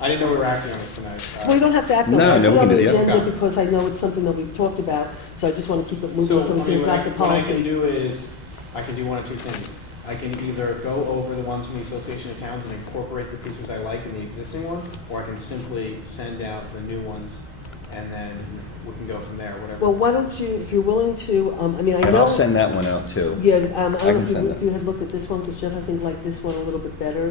I didn't know we were acting on this tonight. Well, you don't have to act on it. No, I no, put we it on can the do that. agenda Okay. because I know it's something that we've talked about, so I just want to keep it moving so we I mean, can adopt the what I can policy. do is, I can do one of 2 things. I can either go over the ones from the Association of Towns and incorporate the pieces I like in the existing one, or I can simply send out the new ones, and then we can go from there, whatever. Well, why don't you, if you're willing to, I mean, I know. And I'll send that one out too. Yeah, I I don't know can if send you, it. if you had looked at this one, because Jeff, I think, liked this one a little bit better.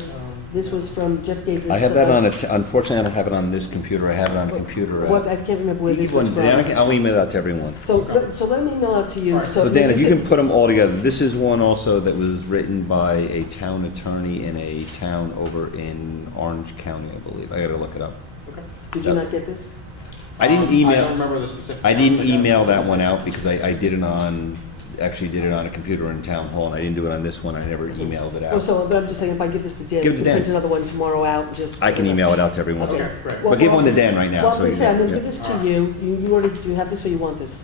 This was from, Jeff gave this. I have to that on us. unfortunately, I don't have it on this computer. I have it on a computer. What, I can't remember where this Each was one, from. Dan, I'll email it out to everyone. So let me email it to you. So Dan, if you can put them all together, this is one also that was written by a town attorney in a town over in Orange County, I believe. I gotta look it up. Okay. Did you not get this? I I didn't don't email, remember the specific. I didn't towns got email that this. one out because I did it on, actually did it on a computer in town hall, and I didn't do it on this one. I never emailed it Oh, out. so, but I'm just saying, if I give this to Dan, Give you it to can print Dan. another one tomorrow out, and just. I can email it out to everyone. Okay, great. Well, But give one to Dan right now, Well, so you listen, I'm gonna yeah. give this to you. You already, do you have this or you want this?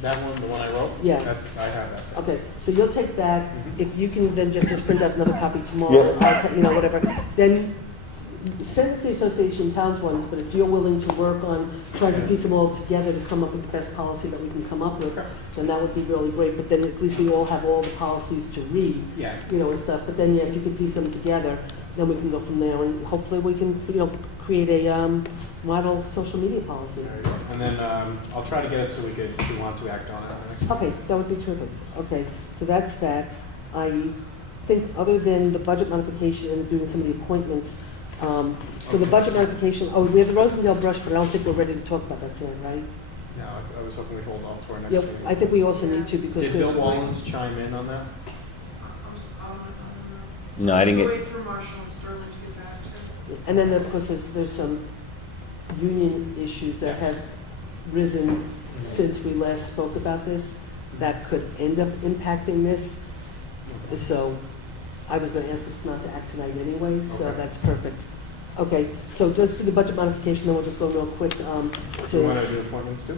That one, the one I wrote? Yeah. I have that. so. Okay, so you'll take that. If you can then just print out another copy tomorrow, whatever. Then send us the Association Towns ones, but if you're willing to work on trying to piece them all together to come up with the best policy that we can come up with, then that would be really great. But then at least we all have all the policies to read, Yeah. and stuff. But then, yeah, if you can piece them together, then we can go from there. And hopefully we can, create a model social media policy. There you go. And then I'll try to get it so we could, if we want to act on it. Okay, that would be terrific. Okay, so that's that. I think other than the budget modification and doing some of the appointments, so the budget modification, we have the Rosendale brush, but I don't think we're ready to talk about that today, right? No, I was hoping we'd hold off to our next Yep, meeting. I think we also need to because. Did Bill there's- Wallens chime in on that? No, I didn't Just get, wait for Marshall and Sterling to get back to. And then, of course, there's some union issues that have risen since we last spoke about this that could end up impacting this. So I was going to ask us not to act tonight anyway, so Okay. that's perfect. Okay, so just do the budget modification, then we'll just go real quick Do you want to, to do appointments too?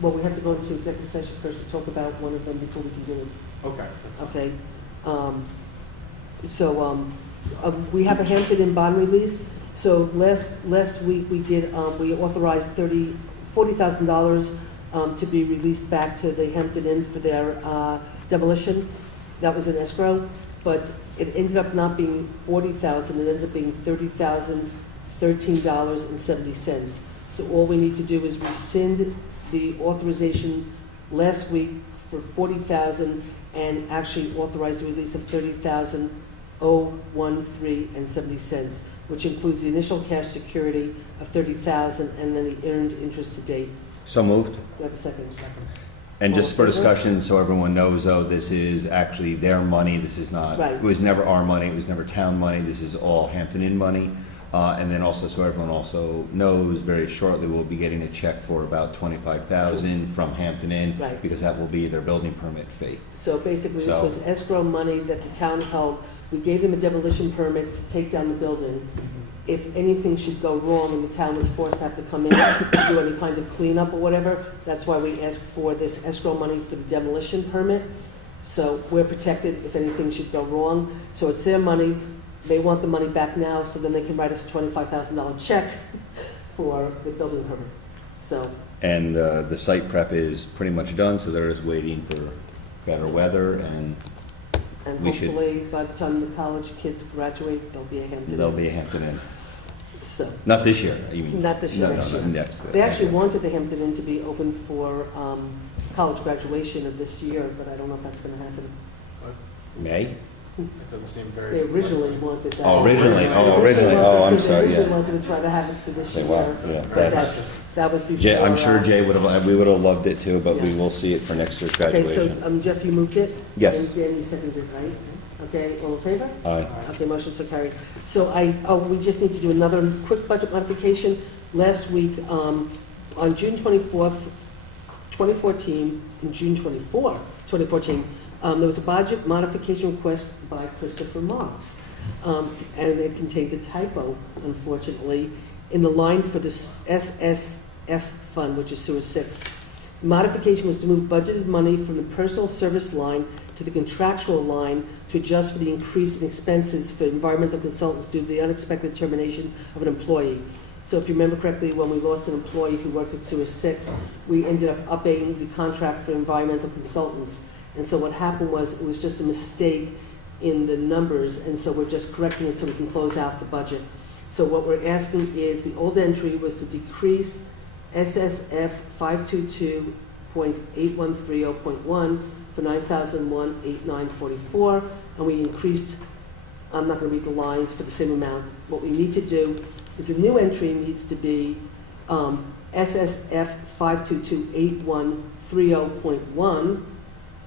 well, we have to go into executive session first to talk about one of them before we can do it. Okay, that's fine. Okay. We have a Hampton Inn bond release. So last week we did, we authorized $40,000 to be released back to the Hampton Inn for their demolition. That was in escrow, but it ended up not being $40,000. It ends up being $30,013.70. So all we need to do is rescind the authorization last week for $40,000 and actually authorize the release of $30,013.70, which includes the initial cash security of $30,000 and then the earned interest to date. So moved. Do I have a second? And All just in for favor? discussion, so everyone knows, though, this is actually their money. This is not, Right. it was never our money. It was never town money. This is all Hampton Inn money. And then also, so everyone also knows, very shortly, we'll be getting a check for about $25,000 from Hampton Inn. Right. Because that will be their building permit fee. So basically, this So- was escrow money that the town held. We gave them a demolition permit to take down the building. If anything should go wrong and the town was forced to have to come in to do any kinds of cleanup or whatever, that's why we asked for this escrow money for the demolition permit. So we're protected if anything should go wrong. So it's their money. They want the money back now, so then they can write us a $25,000 check for the building permit. So, And the site prep is pretty much done, so they're just waiting for better weather, and and We should- hopefully by the time the college kids graduate, they'll be a Hampton Inn. they'll be a Hampton Inn. So, Not this year, you mean? not this year, No, next no, year. no, next. They actually wanted the Hampton Inn to be open for college graduation of this year, but I don't know if that's going to happen. May? It doesn't seem very. They originally wanted that. Oh, originally, They oh, originally, oh, I'm wanted- sorry, They originally yeah. wanted to try to have it for this Say, year. wow, yeah, but that's, that was before. Jay, I'm sure Jay uh, we would have loved it too, but we Yeah. will see it for next year's Okay, graduation. so Jeff, you moved it? Yes. And Dan, you seconded it, right? Okay, all in favor? Aye. Okay, motion so carried. So we just need to do another quick budget modification. Last week, on June 24th, 2014, and June 24th, 2014, there was a budget modification request by Christopher Marks. And it contained a typo, unfortunately, in the line for the SSF fund, which is Sewer 6. The modification was to move budgeted money from the personal service line to the contractual line to adjust for the increase in expenses for environmental consultants due to the unexpected termination of an employee. So if you remember correctly, when we lost an employee who worked at Sewer 6, we ended up upping the contract for environmental consultants. And so what happened was, it was just a mistake in the numbers, and so we're just correcting it so we can close out the budget. So what we're asking is, the old entry was to decrease SSF 522.8130.1 for $9,189.44, and we increased, I'm not going to read the lines, for the same amount. What we need to do is a new entry needs to be SSF 522.8130.1,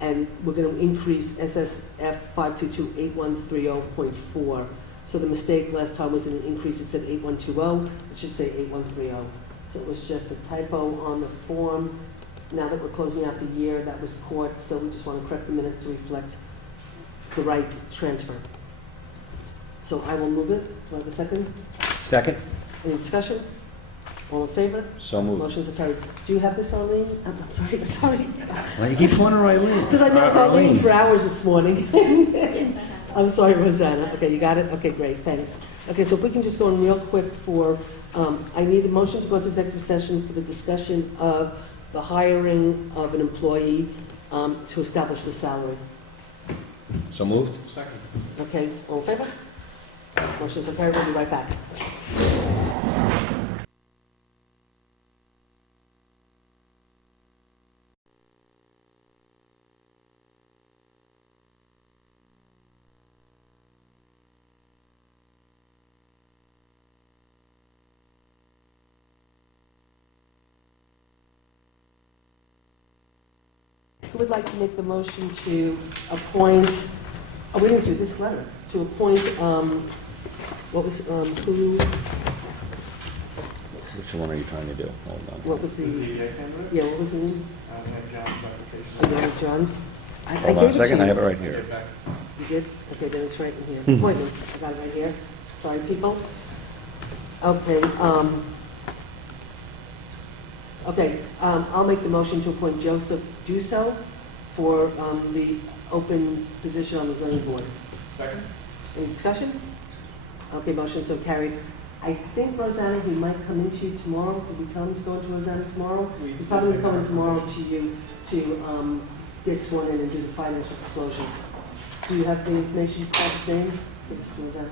and we're going to increase SSF 522.8130.4. So the mistake last time was in the increase, it said 8120, it should say 8130. So it was just a typo on the form. Now that we're closing out the year, that was caught, so we just want to correct the minutes to reflect the right transfer. So I will move it. Do I have a second? Second? Any discussion? All in favor? So moved. Motion's carried. Do you have this, Arlene? I'm sorry. Why you keep calling her Eileen? Because I met with Arlene for hours this morning. Yes, I have. I'm sorry, Rosanna. Okay, you got it? Okay, great, thanks. Okay, so if we can just go in real quick for, I need a motion to go into executive session for the discussion of the hiring of an employee to establish the salary. So moved? Second. Okay, all in favor? Motion's carried. We'll be right back. Who would like to make the motion to appoint, we didn't do this letter, to appoint, what was, who, Which one are you trying to do? Hold on. what was the, The ZBA candidate? yeah, what was the name? Nick John's application. Indiana Johns? I Hold on gave a it to second, I you. have it right here. Get back. You did? Okay, then it's right in here. Appointments, I got it right here. Sorry, people. Okay, I'll make the motion to appoint Joseph Duso for the open position on the zoning board. Second? Any discussion? Okay, motion so carried. I think, Rosanna, he might come into you tomorrow. Did we tell him to go into Rosanna tomorrow? He's probably coming tomorrow to you to get sworn in and do the financial disclosure. Do you have the information about his name? Give us to Rosanna.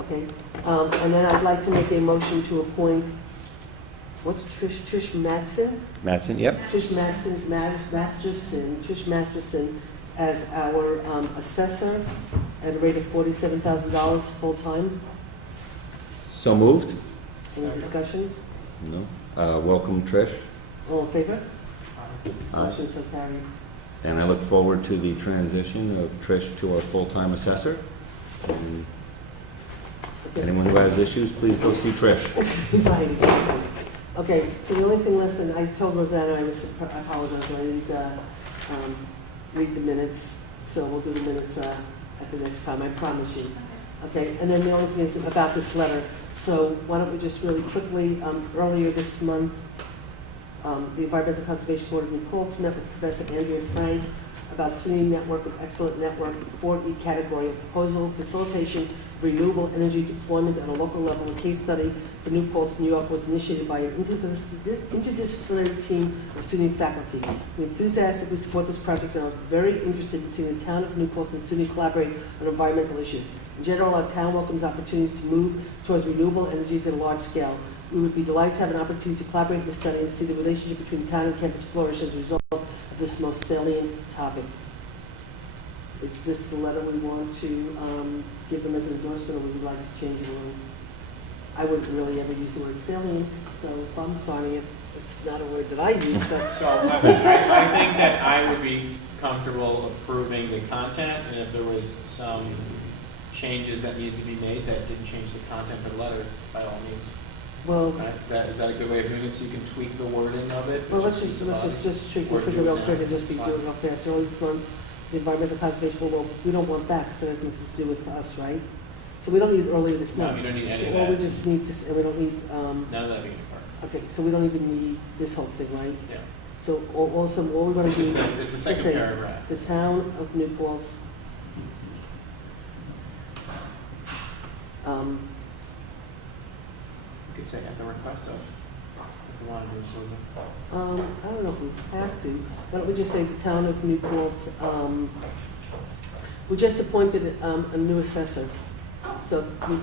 Okay. And then I'd like to make a motion to appoint what's Trish Mattson? Mattson, yep. Trish Masterson as our assessor at a rate of $47,000 full-time. So moved? Any discussion? No. Welcome, Trish. All in favor? Aye. Motion so carried. And I look forward to the transition of Trish to our full-time assessor. And anyone who has issues, please go see Trish. Right, exactly. Okay, so the only thing less than, I told Rosanna I apologize, I didn't read the minutes, so we'll do the minutes at the next time, I promise you. Okay, and then the only thing is about this letter. So why don't we just really quickly, earlier this month, the Environmental Conservation Board of New Paltz met with Professor Andrea Frank about SUNY Network of Excellent Network 4E category, a proposal facilitation of renewable energy deployment at a local level. A case study for New Paltz, New York was initiated by an interdisciplinary team of SUNY faculty. We enthusiastically support this project and are very interested in seeing the town of New Paltz and SUNY collaborate on environmental issues. In general, our town welcomes opportunities to move towards renewable energies at a large scale. We would be delighted to have an opportunity to collaborate in this study and see the relationship between town and campus flourish as a result of this most salient topic. Is this the letter we want to give them as an endorsement, or would we like to change it a little? I wouldn't really ever use the word salient, so if I'm signing it, it's not a word that I use, but... So I think that I would be comfortable approving the content, and if there was some changes that needed to be made that didn't change the content of the letter, by all means. Well, Right? Is that a good way of doing it, so you can tweak the wording of it? well, let's just treat Or it do it real now. quick and just be Fine. doing it real fast. Early this month, the Environmental Conservation Board, we don't want that, because it has nothing to do with us, right? So we don't need earlier this No, month. you don't need any So, of well, that. we just need to, and we don't need, None of that beginning part. okay, so we don't even need this whole thing, right? Yeah. So also, what we want It's to do. just it's the just second say, paragraph. The town of New Paltz, You could say at the request of, if you wanted to include it. I don't know if we have to. Why don't we just say the town of New Paltz, we just appointed a new assessor. So if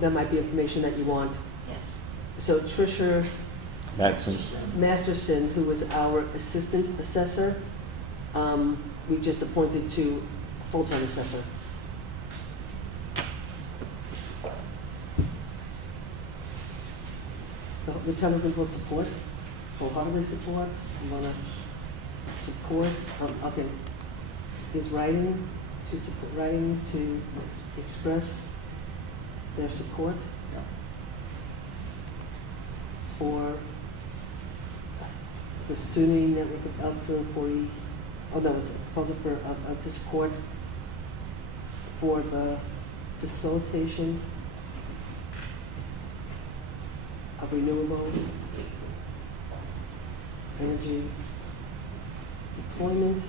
that might be information that you want. Yes. So Tricia Mattson. Masterson, who was our assistant assessor, we just appointed to a full-time assessor. The town of New Paltz supports, wholeheartedly supports, you wanna support, okay. Is writing to express their support for the SUNY Network of Excellent 40, oh no, it's a proposal for, to support for the facilitation of renewable energy deployment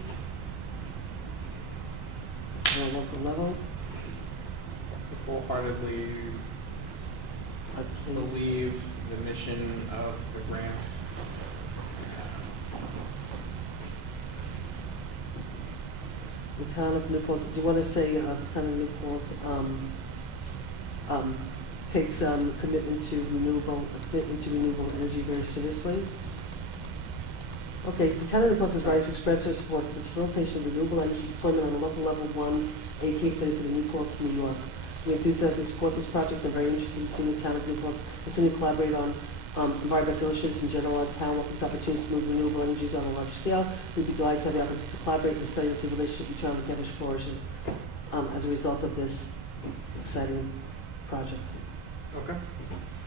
at a local level. Wholeheartedly A case- believe the mission of the grant. The town of New Paltz, do you want to say the town of New Paltz takes commitment to renewable energy very seriously? Okay, the town of New Paltz is right to express their support for the facilitation of renewable energy deployment on a local level 1, a case study for the New Paltz, New York. We enthusiastically support this project and are very interested in seeing the town of New Paltz continue to collaborate on environmental issues in general. Our town welcomes opportunities to move renewable energies on a large scale. We'd be delighted to have the opportunity to collaborate and study the relationship between the campus flourishes as a result of this exciting project. Okay.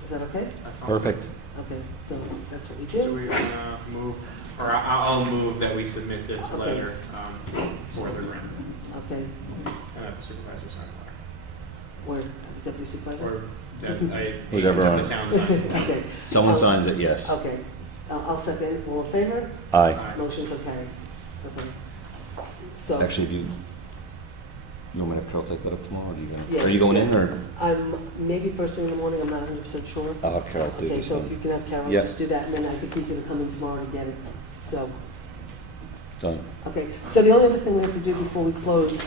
Is that okay? That sounds Perfect. Okay, so that's what we good. Do do. we move, or I'll move that we submit this Okay. letter for the grant, Okay, and that the supervisor sign the or deputy supervisor? letter. Or that Whoever agent on of the town signs the letter. Okay. Someone signs it, yes. Okay, I'll second. All in favor? Aye. Aye. Motion's okay. Okay. So. Actually, you want me to Carol take that up tomorrow, or Yeah. are you going in, or? Maybe first thing in the morning, I'm not 100% sure. Oh, Carol, do Okay, this so then. if you can have Carol Yeah. just do that, and then I think he's gonna come in tomorrow to get it. So, Done. okay, so the only other thing we have to do before we close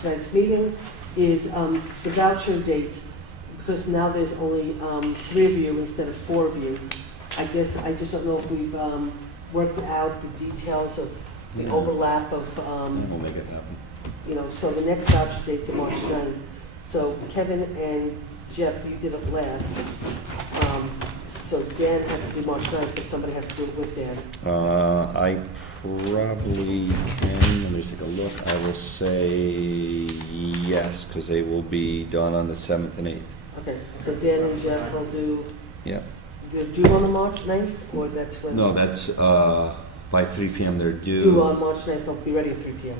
tonight's meeting is the voucher dates, because now there's only 3 of you instead of 4 of you. I guess, I just don't know if we've worked out the details of the overlap of, We'll make it happen. you know, so the next voucher date's on March 9th. So Kevin and Jeff, you did it last. So Dan has to do March 9th, but somebody has to do it with Dan. I probably can, let me just take a look. I will say yes, because they will be done on the 7th and 8th. Okay, so Dan and Jeff will do, Yeah. they're due on the March 9th, or that's when? No, that's, by 3 PM they're Due on March 9th, they'll be ready at 3 PM.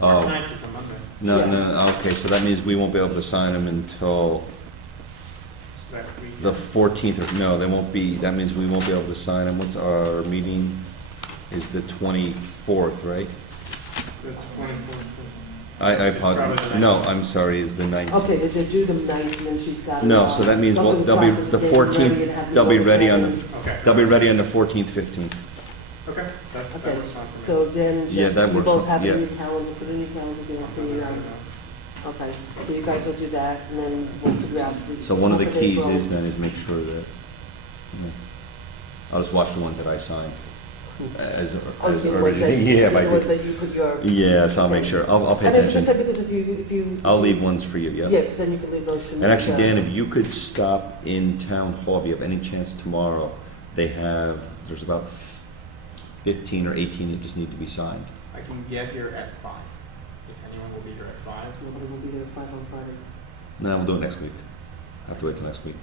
March Oh, 9th is a Monday. no, Yeah. no, okay, so that means we won't be able to sign them until So that week. the 14th, or, no, they won't be, that means we won't be able to sign them. What's our meeting is the 24th, right? That's 24th. I apologize, no, I'm sorry, is the 9th. Okay, they do the 9th, and then she's got. No, so that means go through they'll be, process the of getting ready and 14th, having they'll be the ready on the, Okay. they'll be ready on the 14th, 15th. Okay, that Okay, works fine for me. so Dan and Yeah, Jeff, that you works both for- have it in yeah. your calendar, put it in your calendar, you know, so you know. Okay, so you guys will do that, and then we'll figure out. So one of the Okay, keys well, is then is make sure that, you know, I'll just watch the ones that I sign. As Okay, the ones that, yeah, the I ones do. that you put your. Yes, I'll make sure, I'll pay And then just attention. because if you. I'll leave ones for you, Yeah, yeah. because then you can leave those for me. And actually, so- Dan, if you could stop in Town Hall, if you have any chance tomorrow, there's about 15 or 18 that just need to be signed. I can get here at 5, if anyone will be here at 5. Nobody will be there at 5 on Friday. No, we'll do it next week. I'll have to wait till next week.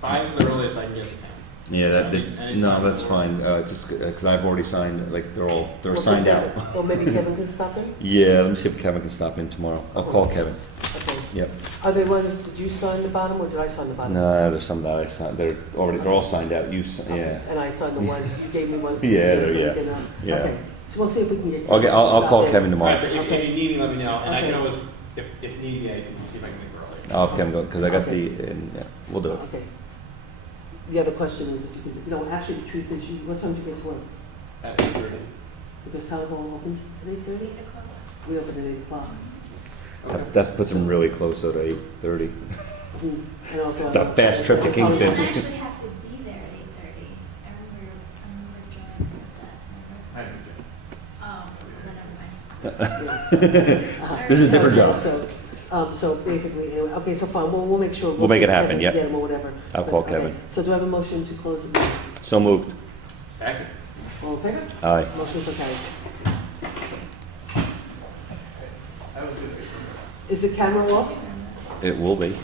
5 is the earliest I can get to town. Yeah, So that's, anytime no, that's before- fine, just, because I've already signed, like, they're Well, signed out. Or maybe Kevin can stop in? Yeah, let me see if Kevin can stop in tomorrow. I'll call Kevin. Okay. Yep. Are they ones, did you sign the bottom, or did I sign the bottom? No, there's some that I signed, they're all signed out, Okay, yeah. And I signed the ones, you gave me ones to Yeah, see, so yeah, we can, yeah. okay. So we'll see if we can get. Okay, I'll Stop call in. Kevin All right, tomorrow. but if you need me, let me know, and I can Okay. always, if need be, I can see if I can make it earlier. I'll have Kevin go, because I got Okay. yeah, we'll do it. Okay. The other question is, if you could, you know, actually, the truth is, what time do you get to work? At 8:30. Because town hall opens at 8:30? 8 o'clock. We open at 8 o'clock. Okay. That puts them really close though to 8:30. And also. It's a fast trip to You Kingston. don't actually have to be there at 8:30. I remember Joanne said that, I didn't get remember? Then never mind. This is a different job. So basically, anyway, okay, so fine, we'll make sure. We'll make see it if happen, Kevin yep. can get 'em or whatever. I'll call Okay. Kevin. So do I have a motion to close the meeting? So moved. Second. All in favor? Aye. Motion so carried. That was good. Is the camera off? It will be.